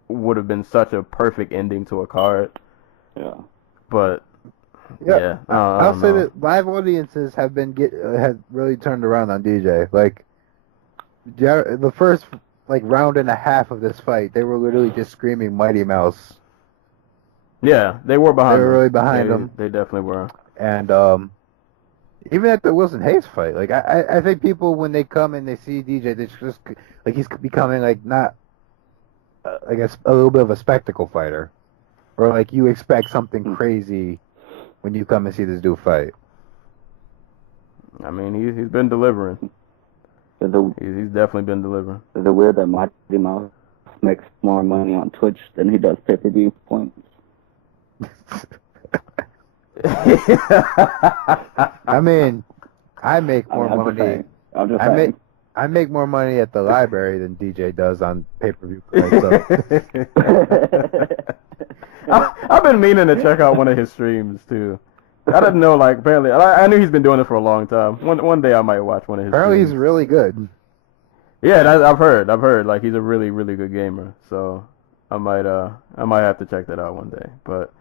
would have been such a perfect ending to a card. Yeah. But yeah, I'll say know. that live audiences have really turned around on DJ. Like, the first like round and a half of this fight, they were literally just screaming Mighty Mouse. Yeah, they were behind They were him. really behind him. They definitely were. And even at the Wilson Hayes fight, like I think people when they come and they see DJ, they just like he's becoming like not I guess a little bit of a spectacle fighter, or like you expect something crazy when you come and see this dude fight. I mean, he's been delivering. He's definitely been delivering. Is it weird that Mighty Mouse makes more money on Twitch than he does pay-per-view points? I mean, I make more I'm money. just saying. I make more money at the library than DJ does on pay-per-view fights. So. I've been meaning to check out one of his streams too. I didn't know, like, apparently, I knew he's been doing it for a long time. One day I might watch one of his Apparently streams. he's really good. Yeah, I've heard, like, he's a really, really good gamer. So I might have to check that out one day. But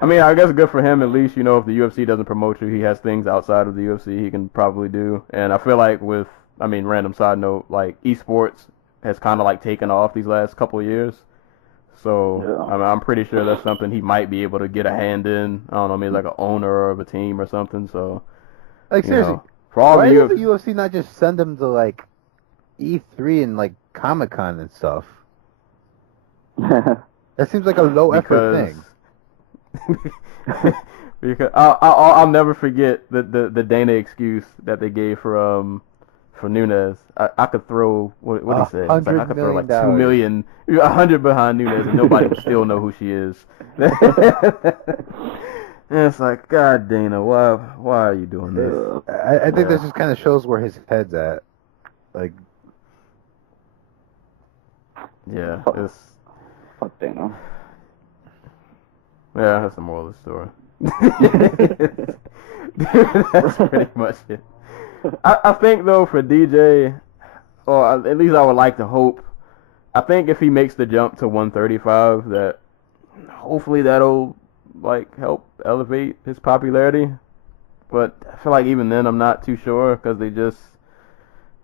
I mean, I guess good for him. At least, you know, if the UFC doesn't promote you, he has things outside of the UFC he can probably do. And I feel like random side note, like, esports has kind of like taken off these last couple of years. So Yeah. I'm pretty sure that's something he might be able to get a hand in. I don't know, maybe like an owner of a team or something. So, Like, seriously, for all why the does the UFC not just send him to, like, E3 and, like, Comic-Con and stuff? That seems like a low-effort thing. Because I'll never forget the Dana excuse that they gave for Nunes. I could throw what he said. It's like, I could throw like $2 million, 100 behind Nunes, and nobody would still know who she is. And it's like, God, Dana, why are you doing this? I think this just kind of shows where his head's at. Like, yeah, it's Fuck Dana. yeah, that's the moral of the story. That's pretty much it. I think, though, for DJ, or at least I would like to hope, I think if he makes the jump to 135, that hopefully that'll, like, help elevate his popularity. But I feel like even then I'm not too sure, because I don't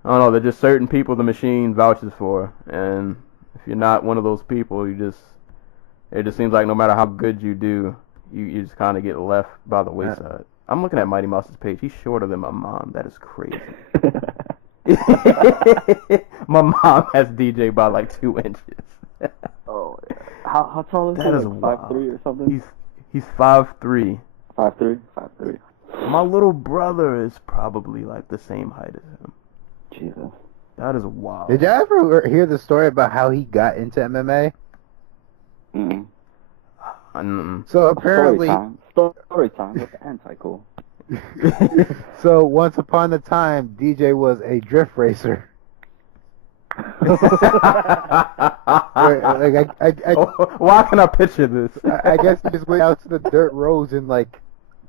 know, they're just certain people the machine vouches for. And if you're not one of those people, it just seems like no matter how good you do, you just kind of get left by the wayside. I'm looking at Mighty Mouse's page. He's shorter than my mom. That is crazy. My mom has DJ by like 2 inches. Oh, yeah. How tall is he? That is Like 5'3" or something? He's 5'3". 5'3"? 5'3". My little brother is probably like the same height as him. Jesus. That is wild. did you ever hear the story about how he got into MMA? Mm-mm. So apparently, Story time with the anti-cool. so once upon a time, DJ was a drift racer. Why can I picture this? I guess he just went out to the dirt roads in like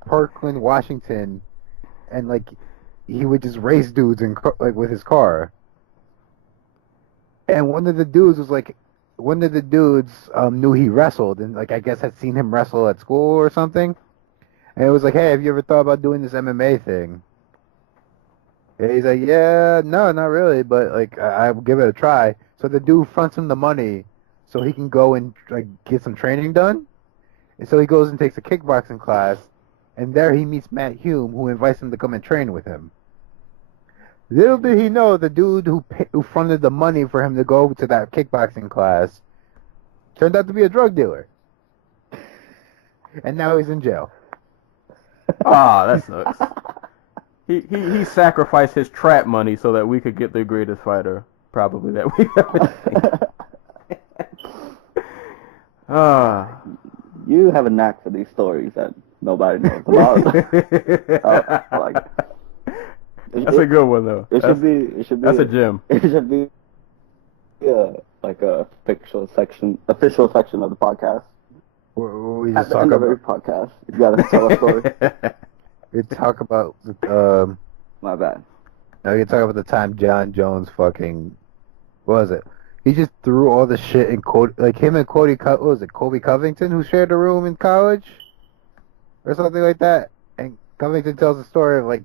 Parkland, Washington, and like he would just race dudes like with his car. And one of the dudes knew he wrestled, and like I guess had seen him wrestle at school or something. And it was like, hey, have you ever thought about doing this MMA thing? And he's like, yeah, no, not really, but like I'll give it a try. So the dude fronts him the money so he can go and like get some training done. And so he goes and takes a kickboxing class, and there he meets Matt Hume, who invites him to come and train with him. Little did he know the dude who fronted the money for him to go to that kickboxing class turned out to be a drug dealer. And now he's in jail. Ah, that sucks. He sacrificed his trap money so that we could get the greatest fighter, probably, that we've ever seen. You have a knack for these stories that nobody knows about. That's a good one, though. It should be. That's a gem. It should be like a official section of the podcast. We At just the talk end of every about. podcast, you gotta tell a story. We talk about. My bad. Now we can talk about the time John Jones fucking. What was it? He just threw all the shit in Cody, like him and Cody. What was it? Colby Covington, who shared a room in college, or something like that. And Covington tells the story of like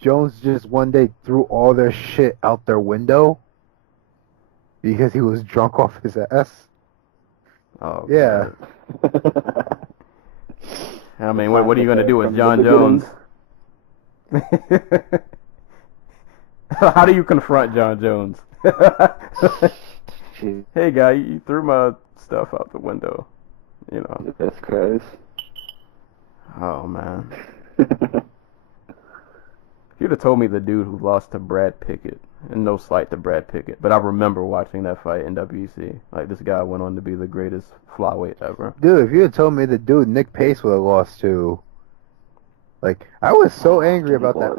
Jones just one day threw all their shit out their window. Because he was drunk off his ass. Oh, Yeah. God. I mean, what are you going to do with John Jones? How do you confront John Jones? Hey, guy, you threw my stuff out the window. You know. That's crazy. Oh, man. If you'd have told me the dude who lost to Brad Pickett, and no slight to Brad Pickett, but I remember watching that fight in WEC. Like, this guy went on to be the greatest flyweight ever. Dude, if you had told me the dude Nick Pace would have lost to, like, I was so angry about that.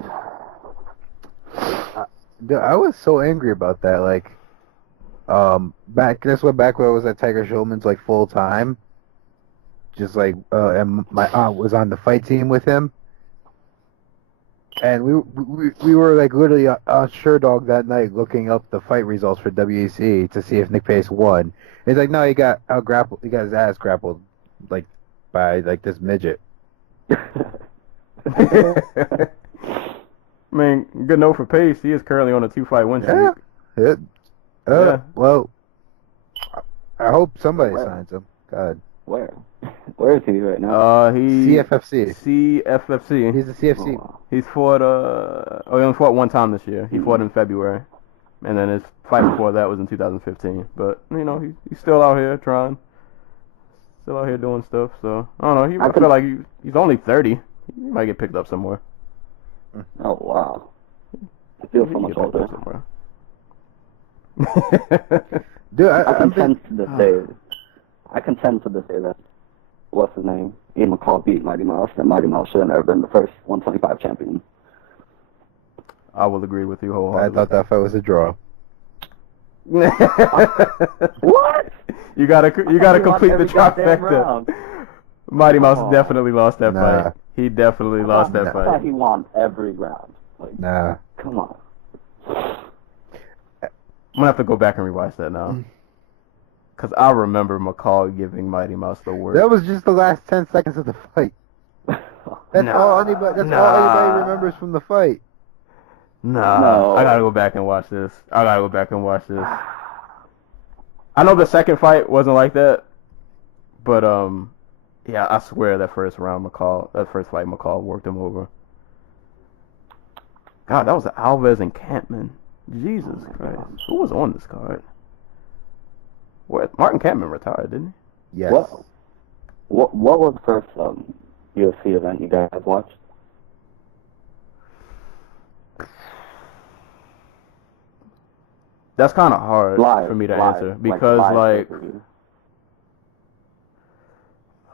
Dude, I was so angry about that. Like, back when I was at Tiger Schulman's like full time. Just like, and my aunt was on the fight team with him, and we were like literally on Sure Dog that night looking up the fight results for WEC to see if Nick Pace won. He's like, no, he got out-grappled. He got his ass grappled, like by like this midget. I mean, good note for Pace. He is currently on a 2-fight win streak. Yeah. Well, I hope somebody signs him. God. Where is he right now? CFFC. CFFC. He's a CFC. Oh, wow. He's fought. He only fought one time this year. He fought in February, and then his fight before that was in 2015. But you know, he's still out here trying, still out here doing stuff. So I don't know. I feel like he's only 30. He might get picked up somewhere. Oh wow. I feel so much older. Dude, I contend to say that what's his name? Ian McCall beat Mighty Mouse, and Mighty Mouse should have never been the first 125 champion. I will agree with you I wholeheartedly. thought that fight was a draw. What? You gotta complete the trifecta. Mighty Mouse definitely lost that fight. He definitely lost that I fight. thought he won every round. Like, Nah. come on. I'm gonna have to go back and rewatch that now. Because I remember McCall giving Mighty Mouse the word. That was just the last 10 seconds of the fight. That's all anybody remembers from the fight. Nah, No. I gotta go back and watch this. I know the second fight wasn't like that, but yeah, I swear that first fight McCall worked him over. God, that was Alves and Campman. Jesus Christ, who was on this card? Martin Campman retired, didn't he? Yes. What was the first UFC event you guys watched? That's kind of hard for me to answer because like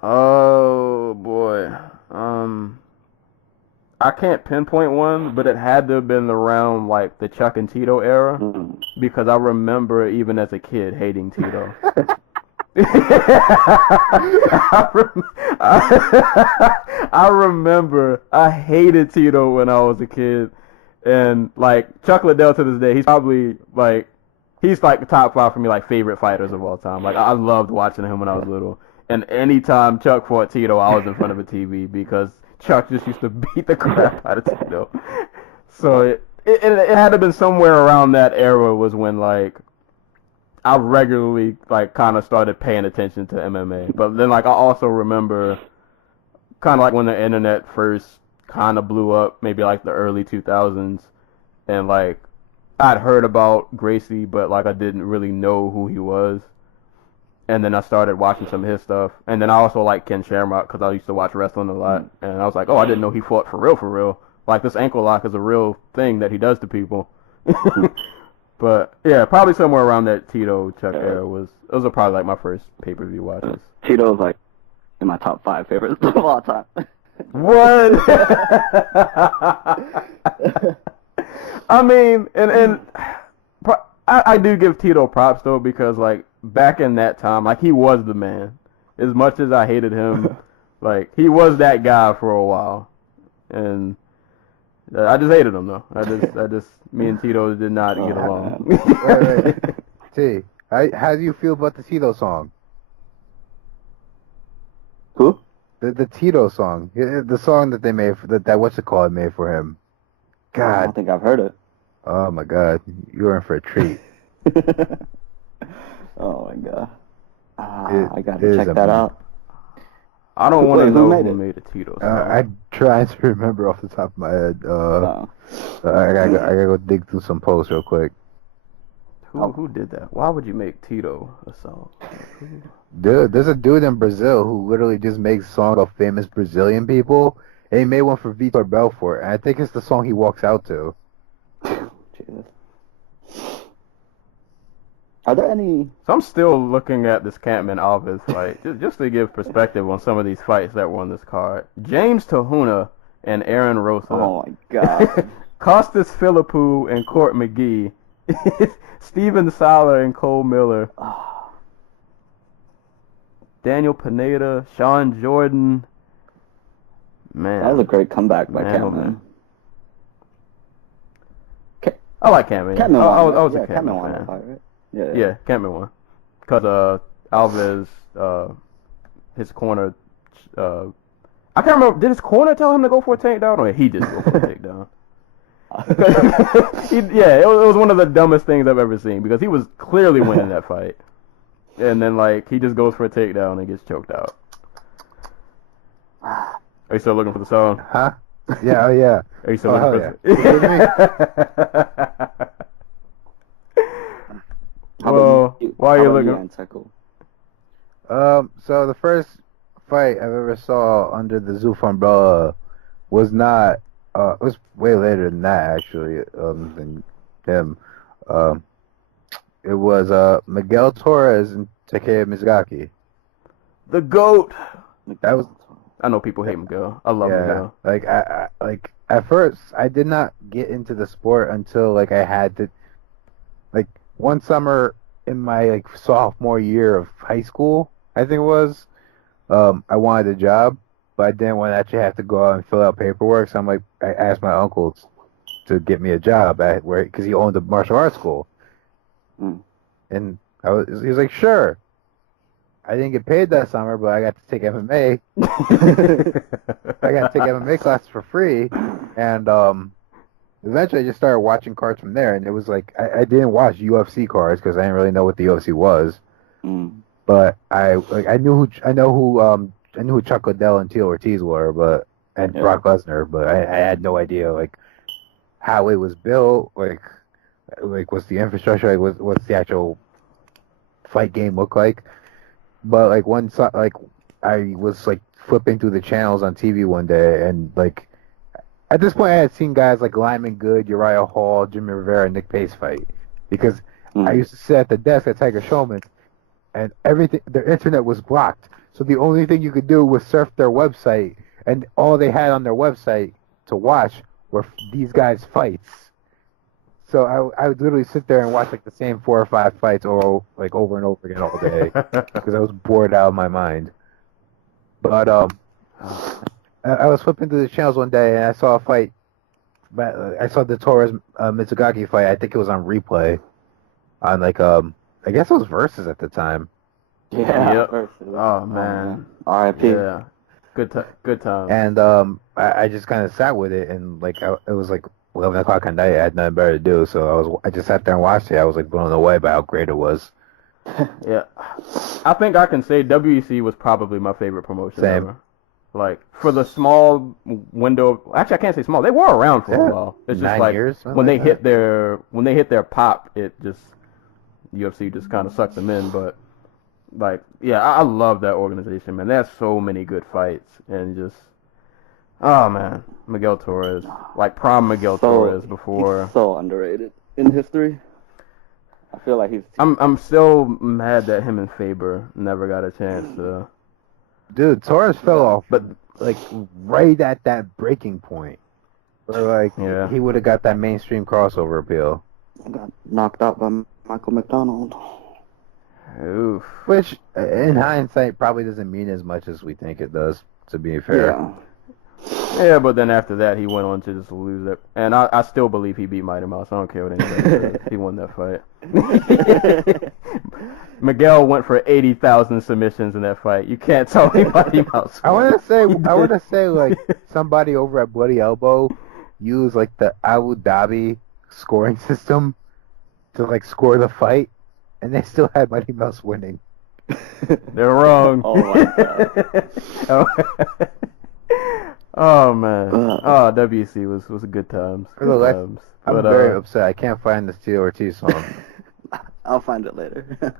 oh boy, I can't pinpoint one, but it had to have been around like the Chuck and Tito era because I remember even as a kid hating Tito. I remember I hated Tito when I was a kid, and like Chuck Liddell to this day, he's probably like top 5 for me, like favorite fighters of all time. Like I loved watching him when I was little, and anytime Chuck fought Tito, I was in front of a TV because Chuck just used to beat the crap out of Tito. So it had to have been somewhere around that era was when like I regularly like kind of started paying attention to MMA. But then like I also remember kind of like when the internet first kind of blew up, maybe like the early 2000s, and like I'd heard about Gracie, but like I didn't really know who he was. And then I started watching some of his stuff. And then I also like Ken Shamrock because I used to watch wrestling a lot. And I was like, oh, I didn't know he fought for real. Like, this ankle lock is a real thing that he does to people. But, yeah, probably somewhere around that Tito Chuck era those are probably like my first pay-per-view watches. Tito's like in my top 5 favorites of all time. What? I mean, and I do give Tito props, though, because, like, back in that time, like, he was the man. As much as I hated him, like, he was that guy for a while. And I just hated him, though. Me and Tito did not get along. Wait. T, how do you feel about the Tito song? Who? The Tito song. The song that they made, that what's it called, made for him. I God. don't think I've heard it. Oh, my God. You're in for a treat. Oh my god. I It gotta is check that out. I don't want to Wait, know who who made made it? a Tito song. I'm trying to remember off the top of my head. Oh. I gotta go dig through some posts real quick. Who did that? Why would you make Tito a song? Dude, there's a dude in Brazil who literally just makes songs of famous Brazilian people, and he made one for Vitor Belfort, and I think it's the song he walks out to. Jesus. Are there any? So I'm still looking at this Campman Alves fight, just to give perspective on some of these fights that were on this card. James Tahuna and Aaron Rosa. Oh my god. Costas Philippou and Court McGee. Steven Saller and Cole Miller. Daniel Pineda, Sean Jordan. Man. That was a great comeback by Man, oh, Cameron. man. I like Cameron. Cameron I won, was yeah, a Cameron won fan. the fight, right? Yeah. Yeah, Cameron won. Because Alves, his corner, I can't remember, did his corner tell him to go for a takedown, or he just go for a takedown? It was one of the dumbest things I've ever seen, because he was clearly winning that fight. And then, like, he just goes for a takedown and gets choked out. Are you still looking for the song? Huh? Yeah, oh yeah. Are you still Oh, looking hell for yeah. Well, why are you looking? So the first fight I've ever saw under the Zoof umbrella was not, it was way later than that, actually, than him. It was Miguel Torres and Takeya Mizugaki. The GOAT! That was, I know people hate Miguel. I love Miguel. like I like at first I did not get into the sport until like I had to, like one summer in my like sophomore year of high school, I think it was. I wanted a job, but I didn't want to actually have to go out and fill out paperwork. So I asked my uncle to get me a job at where, because he owned a martial arts school, and he was like, sure. I didn't get paid that summer, but I got to take MMA. I got to take MMA classes for free, and eventually I just started watching cards from there. And it was like I didn't watch UFC cards because I didn't really know what the UFC was. But I knew who Chuck Liddell and Tito Ortiz were, and Brock Lesnar, but I had no idea like how it was built, like what's the infrastructure, like what's the actual fight game look like. But like I was like flipping through the channels on TV one day, and like at this point I had seen guys like Lyman Good, Uriah Hall, Jimmy Rivera, and Nick Pace fight, because I used to sit at the desk at Tiger Showman, and everything, their internet was blocked, so the only thing you could do was surf their website, and all they had on their website to watch were these guys' fights. So I would literally sit there and watch like the same 4 or 5 fights over and over again all day because I was bored out of my mind. But I was flipping through the channels one day and I saw a fight. I saw the Torres Mitsugaki fight. I think it was on replay on like I guess it was Versus at the time. Yeah. Yep. Versus. Oh man. R.I.P. Yeah. Good time. And I just kind of sat with it, and like it was like 11 o'clock at night. I had nothing better to do, so I just sat there and watched it. I was like blown away by how great it was. Yeah. I think I can say WEC was probably my favorite promotion ever. Like, for the small window, actually I can't say small, they were around for a while. It's just 9 like years, when they hit their pop, it just, UFC just kind of sucks them in. But like, yeah, I love that organization, man. They have so many good fights, and just, oh man, Miguel Torres, like prime Miguel Torres before. He's so underrated in history. I feel like he's. I'm still mad that him and Faber never got a chance to. Dude, Torres fell off, but like right at that breaking point, where like he would have got that mainstream crossover appeal. Got knocked out by Michael McDonald. Oof. Which, in hindsight, probably doesn't mean as much as we think it does, to be fair. Yeah, but then after that, he went on to just lose it. And I still believe he beat Mighty Mouse. I don't care what anybody says. He won that fight. Miguel went for 80,000 submissions in that fight. You can't tell me Mighty Mouse won. I want to say, like, somebody over at Bloody Elbow used, like, the Abu Dhabi scoring system to, like, score the fight. and they still had Mighty Mouse winning. They're wrong. Oh my god. Oh man. Oh, WC was a good times. Good Look, times. I'm very upset. I can't find the Tito Ortiz song. I'll find it later.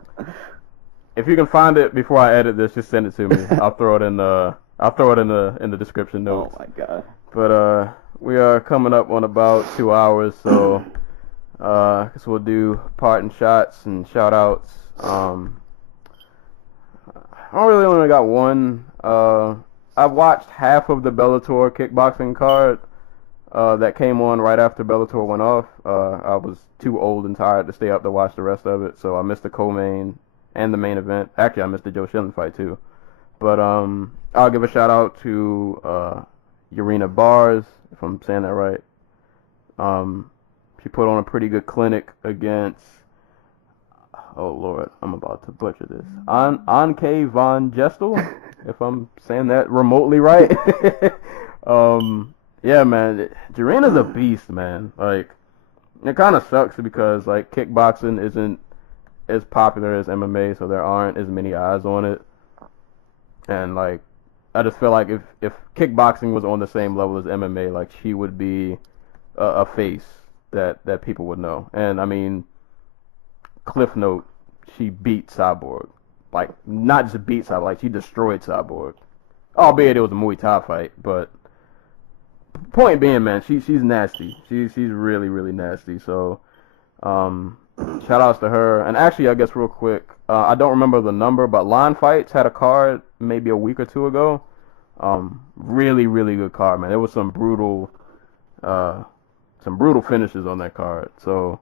If you can find it before I edit this, just send it to me. I'll throw it in the description notes. Oh my god. But we are coming up on about 2 hours, so I guess we'll do parting shots and shout outs. I really only got one. I watched half of the Bellator kickboxing card that came on right after Bellator went off. I was too old and tired to stay up to watch the rest of it, so I missed the co-main and the main event. Actually, I missed the Joe Schilling fight too. But I'll give a shout out to Urena Bars, if I'm saying that right. She put on a pretty good clinic against, oh Lord, I'm about to butcher this. Anke von Gestel, if I'm saying that remotely right. Yeah, man, Urena's a beast, man. Like, it kind of sucks because like kickboxing isn't as popular as MMA, so there aren't as many eyes on it. And like, I just feel like if kickboxing was on the same level as MMA, like she would be a face that people would know. And I mean, Cliff Note, she beat Cyborg. Like, not just beat Cyborg, like she destroyed Cyborg. Albeit it was a Muay Thai fight, but point being, man, she's nasty. She's really, really nasty. So shout outs to her. And actually, I guess real quick, I don't remember the number, but Line Fights had a card maybe a week or two ago. Really, really good card, man. There was some brutal finishes on that card. So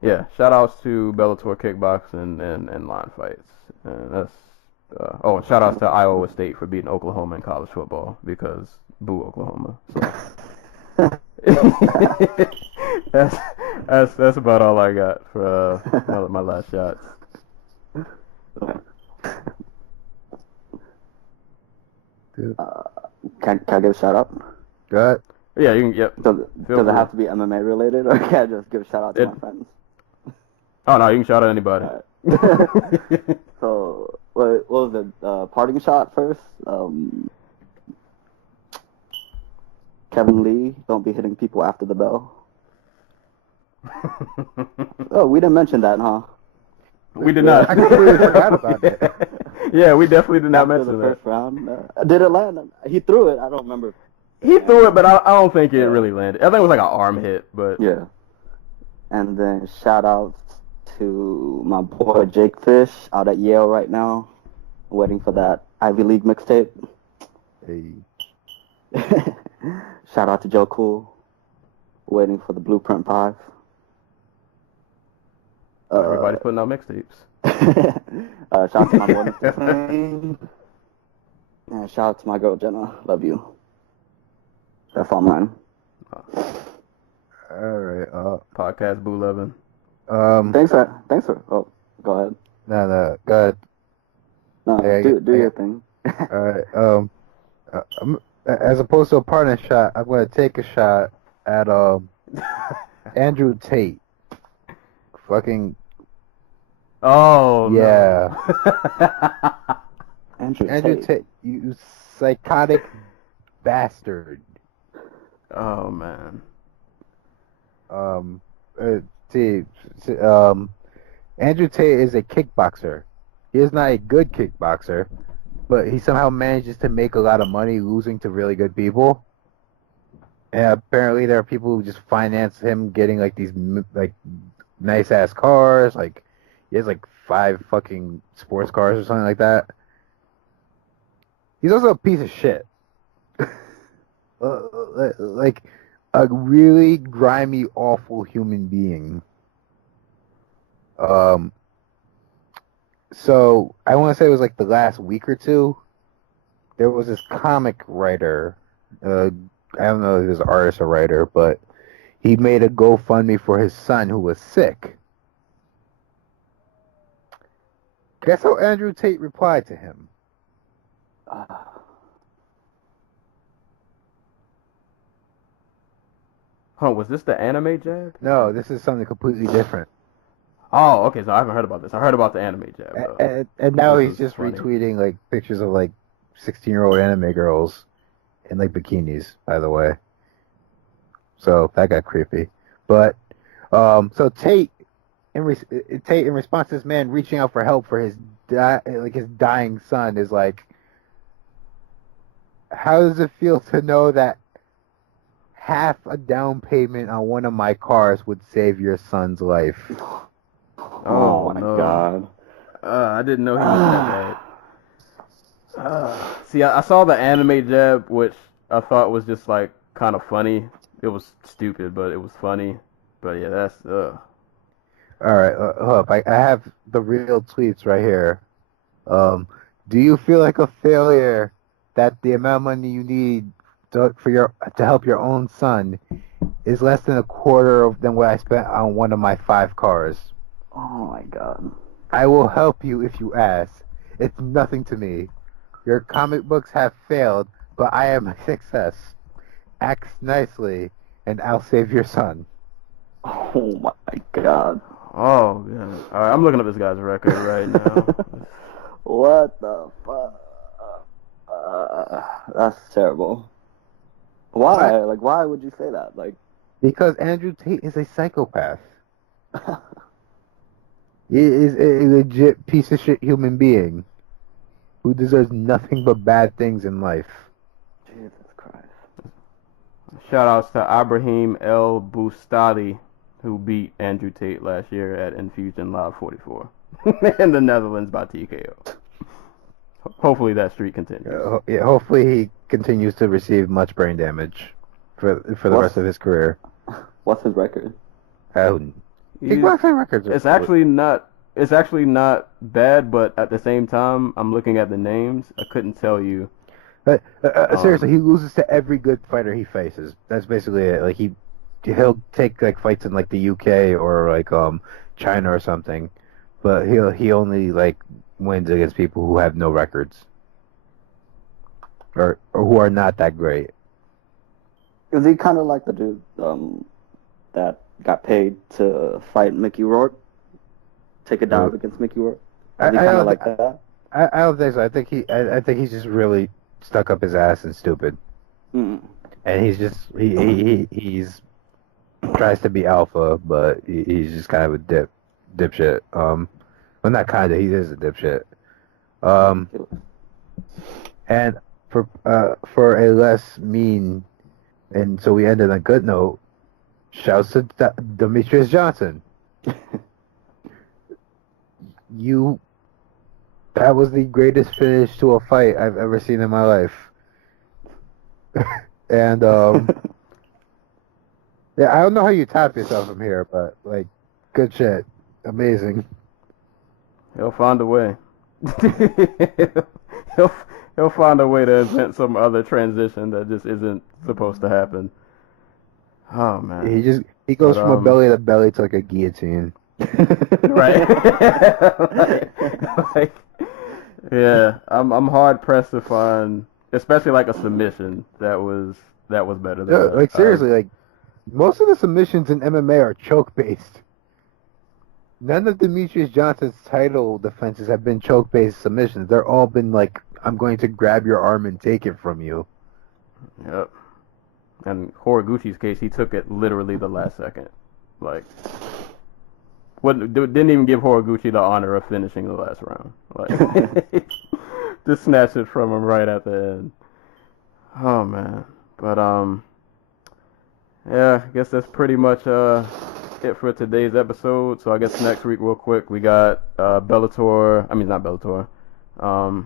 yeah, shout outs to Bellator Kickboxing and Line Fights. And that's shout outs to Iowa State for beating Oklahoma in college football, because boo Oklahoma. So that's about all I got for my last shots. Can I give a shout out? Go ahead. Yeah, you can. Yep. Does it have to be MMA related, or can I just give a shout out to my friends? Oh no, you can shout out anybody. Right. So what was it? Parting shot first. Kevin Lee, don't be hitting people after the bell. Oh, we didn't mention that, huh? We did not. I completely forgot about it. Yeah, we definitely did not After mention the that. first round. Did it land? He threw it. I don't remember. He threw it, but I don't think it really landed. I think it was like an arm hit, but Yeah. And then shout out to my boy Jake Fish out at Yale right now, waiting for that Ivy League mixtape. Hey. Shout out to Joe Cool, waiting for the Blueprint 5. everybody's putting out mixtapes. Shout out to my boy Mr. Clean. And shout out to my girl Jenna. Love you. That's all mine. All right. Podcast Boo Levin. Thanks for. Oh, go ahead. No. Go ahead. No, do your thing. All right. As opposed to a partner shot, I'm going to take a shot at Andrew Tate. Fucking. Oh yeah. No. Andrew Tate, you psychotic bastard. Oh man. Andrew Tate is a kickboxer. He is not a good kickboxer, but he somehow manages to make a lot of money losing to really good people. And apparently there are people who just finance him getting like these like nice ass cars. Like he has like 5 fucking sports cars or something like that. He's also a piece of shit. Like a really grimy, awful human being. So I want to say it was like the last week or two. There was this comic writer. I don't know if he was an artist or writer, but he made a GoFundMe for his son who was sick. Guess how Andrew Tate replied to him? Huh, was this the anime jab? No, this is something completely different. Oh, okay. So I haven't heard about this. I heard about the anime jab though. And now This he's is just funny. retweeting like pictures of like 16-year-old anime girls in like bikinis, by the way. So that got creepy. But so Tate in response to this man reaching out for help for his his dying son is like, how does it feel to know that half a down payment on one of my cars would save your son's life? Oh my no. god. I didn't know he was that bad. See, I saw the anime jab, which I thought was just like kind of funny. It was stupid, but it was funny. But yeah, that's All right, hold up. I have the real tweets right here. Do you feel like a failure that the amount of money you need to help your own son is less than a quarter than what I spent on one of my 5 cars? Oh my god. I will help you if you ask. It's nothing to me. Your comic books have failed, but I am a success. Act nicely, and I'll save your son. Oh my god. oh yeah. All right, I'm looking up this guy's record right now. What the fuck? That's terrible. Why? Like, why would you say that? Like, Because Andrew Tate is a psychopath. He is a legit piece of shit human being who deserves nothing but bad things in life. Jesus Christ. Shout outs to Ibrahim El Boustali, who beat Andrew Tate last year at Infusion Live 44 in the Netherlands by TKO. Hopefully that streak continues. Yeah, hopefully he continues to receive much brain damage for the rest of his career. What's his record? Kickboxing records. It's actually not bad, but at the same time, I'm looking at the names. I couldn't tell you. Seriously, he loses to every good fighter he faces. That's basically it. Like he'll take like fights in like the UK or like China or something, but he only like wins against people who have no records or who are not that great. Is he kind of like the dude that got paid to fight Mickey Rourke? Take a dive against Mickey Rourke? Is he kind of like that? I don't think so. I think he's just really stuck up his ass and stupid. Mm. And he's just he's tries to be alpha, but he's just kind of a dipshit. Well, not kind of. He is a dipshit. And for a less mean, and so we ended on a good note. Shouts to Demetrious Johnson. That was the greatest finish to a fight I've ever seen in my life. And yeah, I don't know how you top yourself from here, but like, good shit, amazing. He'll find a way. he'll find a way to invent some other transition that just isn't supposed to happen. Oh man. He goes from a belly to belly to like a guillotine. Right. like, yeah, I'm hard pressed to find, especially like a submission that was better than that. Like seriously, like most of the submissions in MMA are choke based. None of Demetrious Johnson's title defenses have been choke based submissions. They're all been like, I'm going to grab your arm and take it from you. Yep. And Horiguchi's case, he took it literally the last second. Like, didn't even give Horiguchi the honor of finishing the last round. Like, just snatched it from him right at the end. Oh man. But yeah, I guess that's pretty much it for today's episode. So I guess next week, real quick, we got Bellator. I mean, not Bellator. God,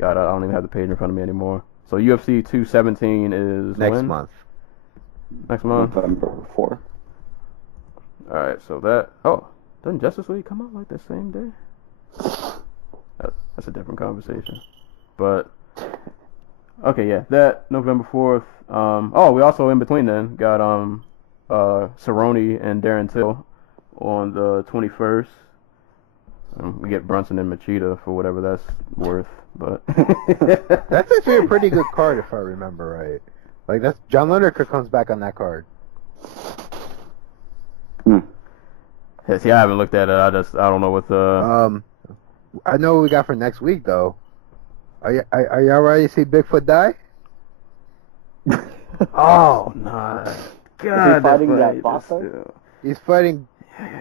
I don't even have the page in front of me anymore. So UFC 217 is next when? month. Next month? November 4th. Alright, so that... Oh, doesn't Justice League come out like the same day? That's a different conversation. But... Okay, yeah, that November 4th. Oh, we also in between then got Cerrone and Darren Till on the 21st. We get Brunson and Machida for whatever that's worth, but That's actually a pretty good card if I remember right. Like that's John Lineker comes back on that card. Yeah, see, I haven't looked at it. I don't know what the. I know what we got for next week though. Are y'all ready to see Bigfoot die? Oh no! God, Is he fighting that boxer? still- He's fighting.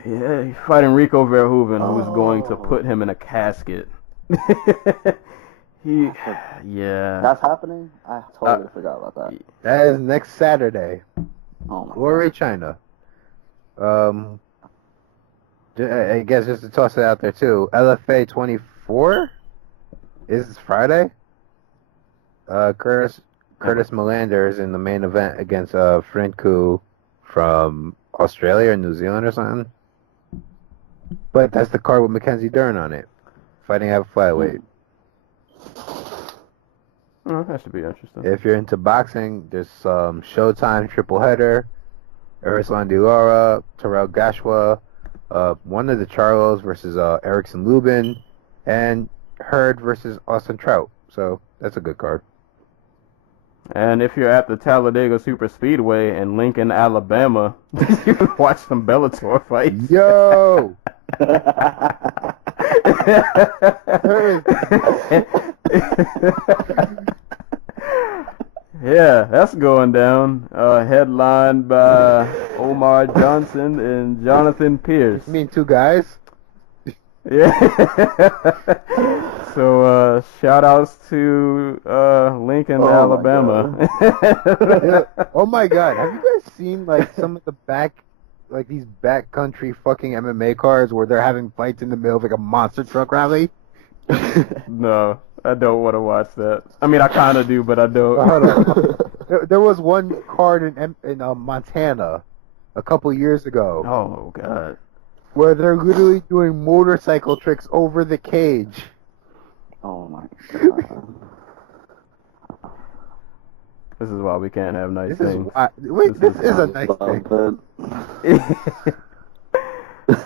Yeah, he's fighting Rico Verhoeven, who's going to Oh. put him in a casket. Yeah. That's happening? I totally forgot about that. That is next Saturday. Oh my Glory China. I guess just to toss it out there too. LFA 24 is Friday. Curtis Melander is in the main event against Franku from Australia or New Zealand or something. But that's the card with Mackenzie Dern on it, fighting at flyweight. Oh, that should be interesting. If you're into boxing, there's some Showtime triple header. Ruslan De Lara, Terrell Gashwa, one of the Charlos versus Erickson Lubin, and Hurd versus Austin Trout. So that's a good card. And if you're at the Talladega Super Speedway in Lincoln, Alabama, you can watch some Bellator fights. Yo! Yeah, that's going down. Headlined by Omar Johnson and Jonathan Pierce. You mean two guys? Yeah. So, shout outs to Lincoln, Oh, Alabama. Oh my god, have you guys seen like some of the these backcountry fucking MMA cards where they're having fights in the middle of like a monster truck rally? No, I don't want to watch that. I mean, I kind of do, but I don't. Hold on. There was one card in Montana a couple years ago Oh, God. where they're literally doing motorcycle tricks over the cage. Oh my god. This is why we can't have nice This is things. this is a nice thing.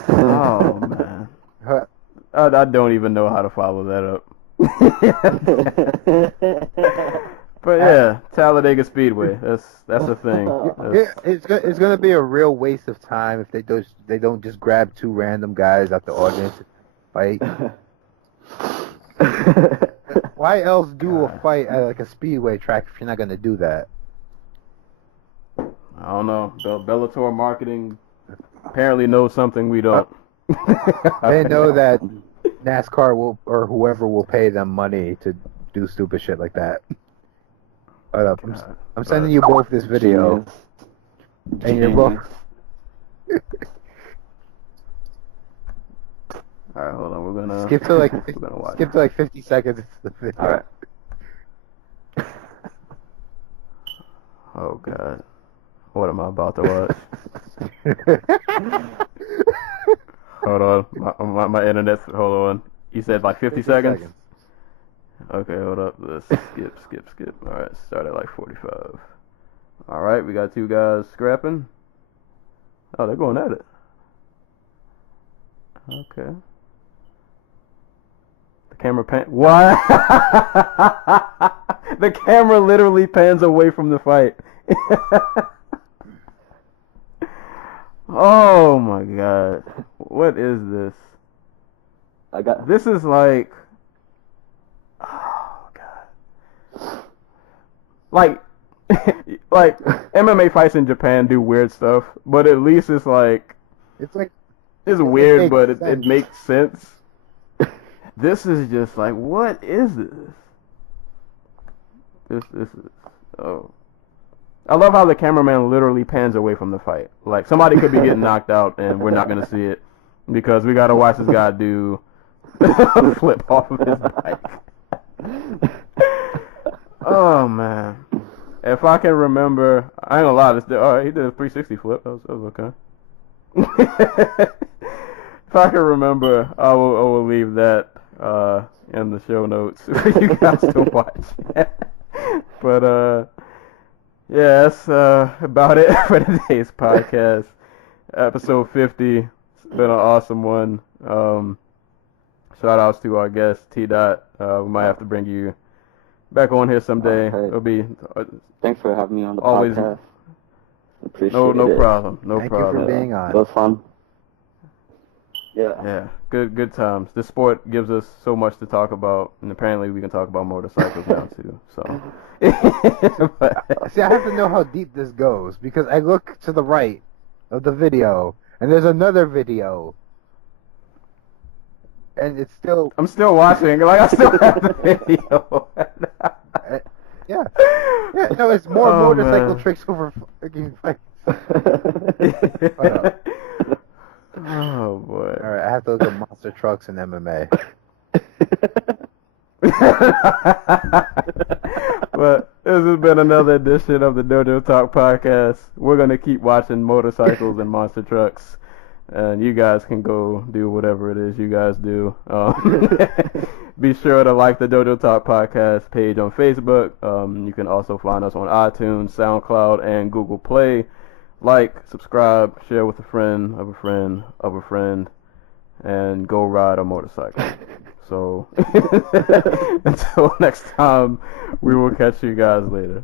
Oh, man. I don't even know how to follow that up. But yeah, Talladega Speedway. That's a thing. It's gonna be a real waste of time if they don't just grab two random guys out the audience and fight. Why else do a fight at like a speedway track if you're not gonna do that? I don't know. Bellator marketing apparently knows something we don't. They know that NASCAR will or whoever will pay them money to do stupid shit like that. I'm sending you both this video, and you're both. All right, hold on. We're gonna Skip to like we're gonna watch. 50 seconds into the video. All right. Oh God, what am I about to watch? Hold on, my internet's. Hold on. You said like 50 seconds? Okay, hold up. Let's skip. All right, start at like 45. All right, we got two guys scrapping. Oh, they're going at it. Okay. The camera What? The camera literally pans away from the fight. Oh my God. What is this? This is like... Oh God. Like MMA fights in Japan do weird stuff, but at least it's like... It's weird, but it makes sense. This is just like, what is this? This is... Oh. I love how the cameraman literally pans away from the fight. Like, somebody could be getting knocked out, and we're not going to see it, because we got to watch this guy do a flip off of his bike. Oh, man. If I can remember... I ain't going to lie, he did a 360 flip. That was okay. If I can remember, I will leave that in the show notes for you guys to watch. But yeah, that's about it for today's podcast. Episode 50. It's been an awesome one. Shout outs to our guest T Dot. We might have to bring you back on here someday. Okay. It'll be Thanks for having me on the always podcast. Appreciate no it. problem. No Thank problem. you for being on. It was fun. Yeah, good times. This sport gives us so much to talk about, and apparently we can talk about motorcycles now too. So, See, I have to know how deep this goes because I look to the right of the video, and there's another video, and it's still. I'm still watching. Like I still have the video. Yeah, no, it's more motorcycle man. tricks over fucking fights. Oh boy. All right, I have to look at monster trucks and MMA. But this has been another edition of the Dojo Talk podcast. We're gonna keep watching motorcycles and monster trucks, and you guys can go do whatever it is you guys do. Be sure to like the Dojo Talk podcast page on Facebook. You can also find us on iTunes, SoundCloud, and Google Play. Like, subscribe, share with a friend of a friend of a friend, and go ride a motorcycle. So, until next time, we will catch you guys later.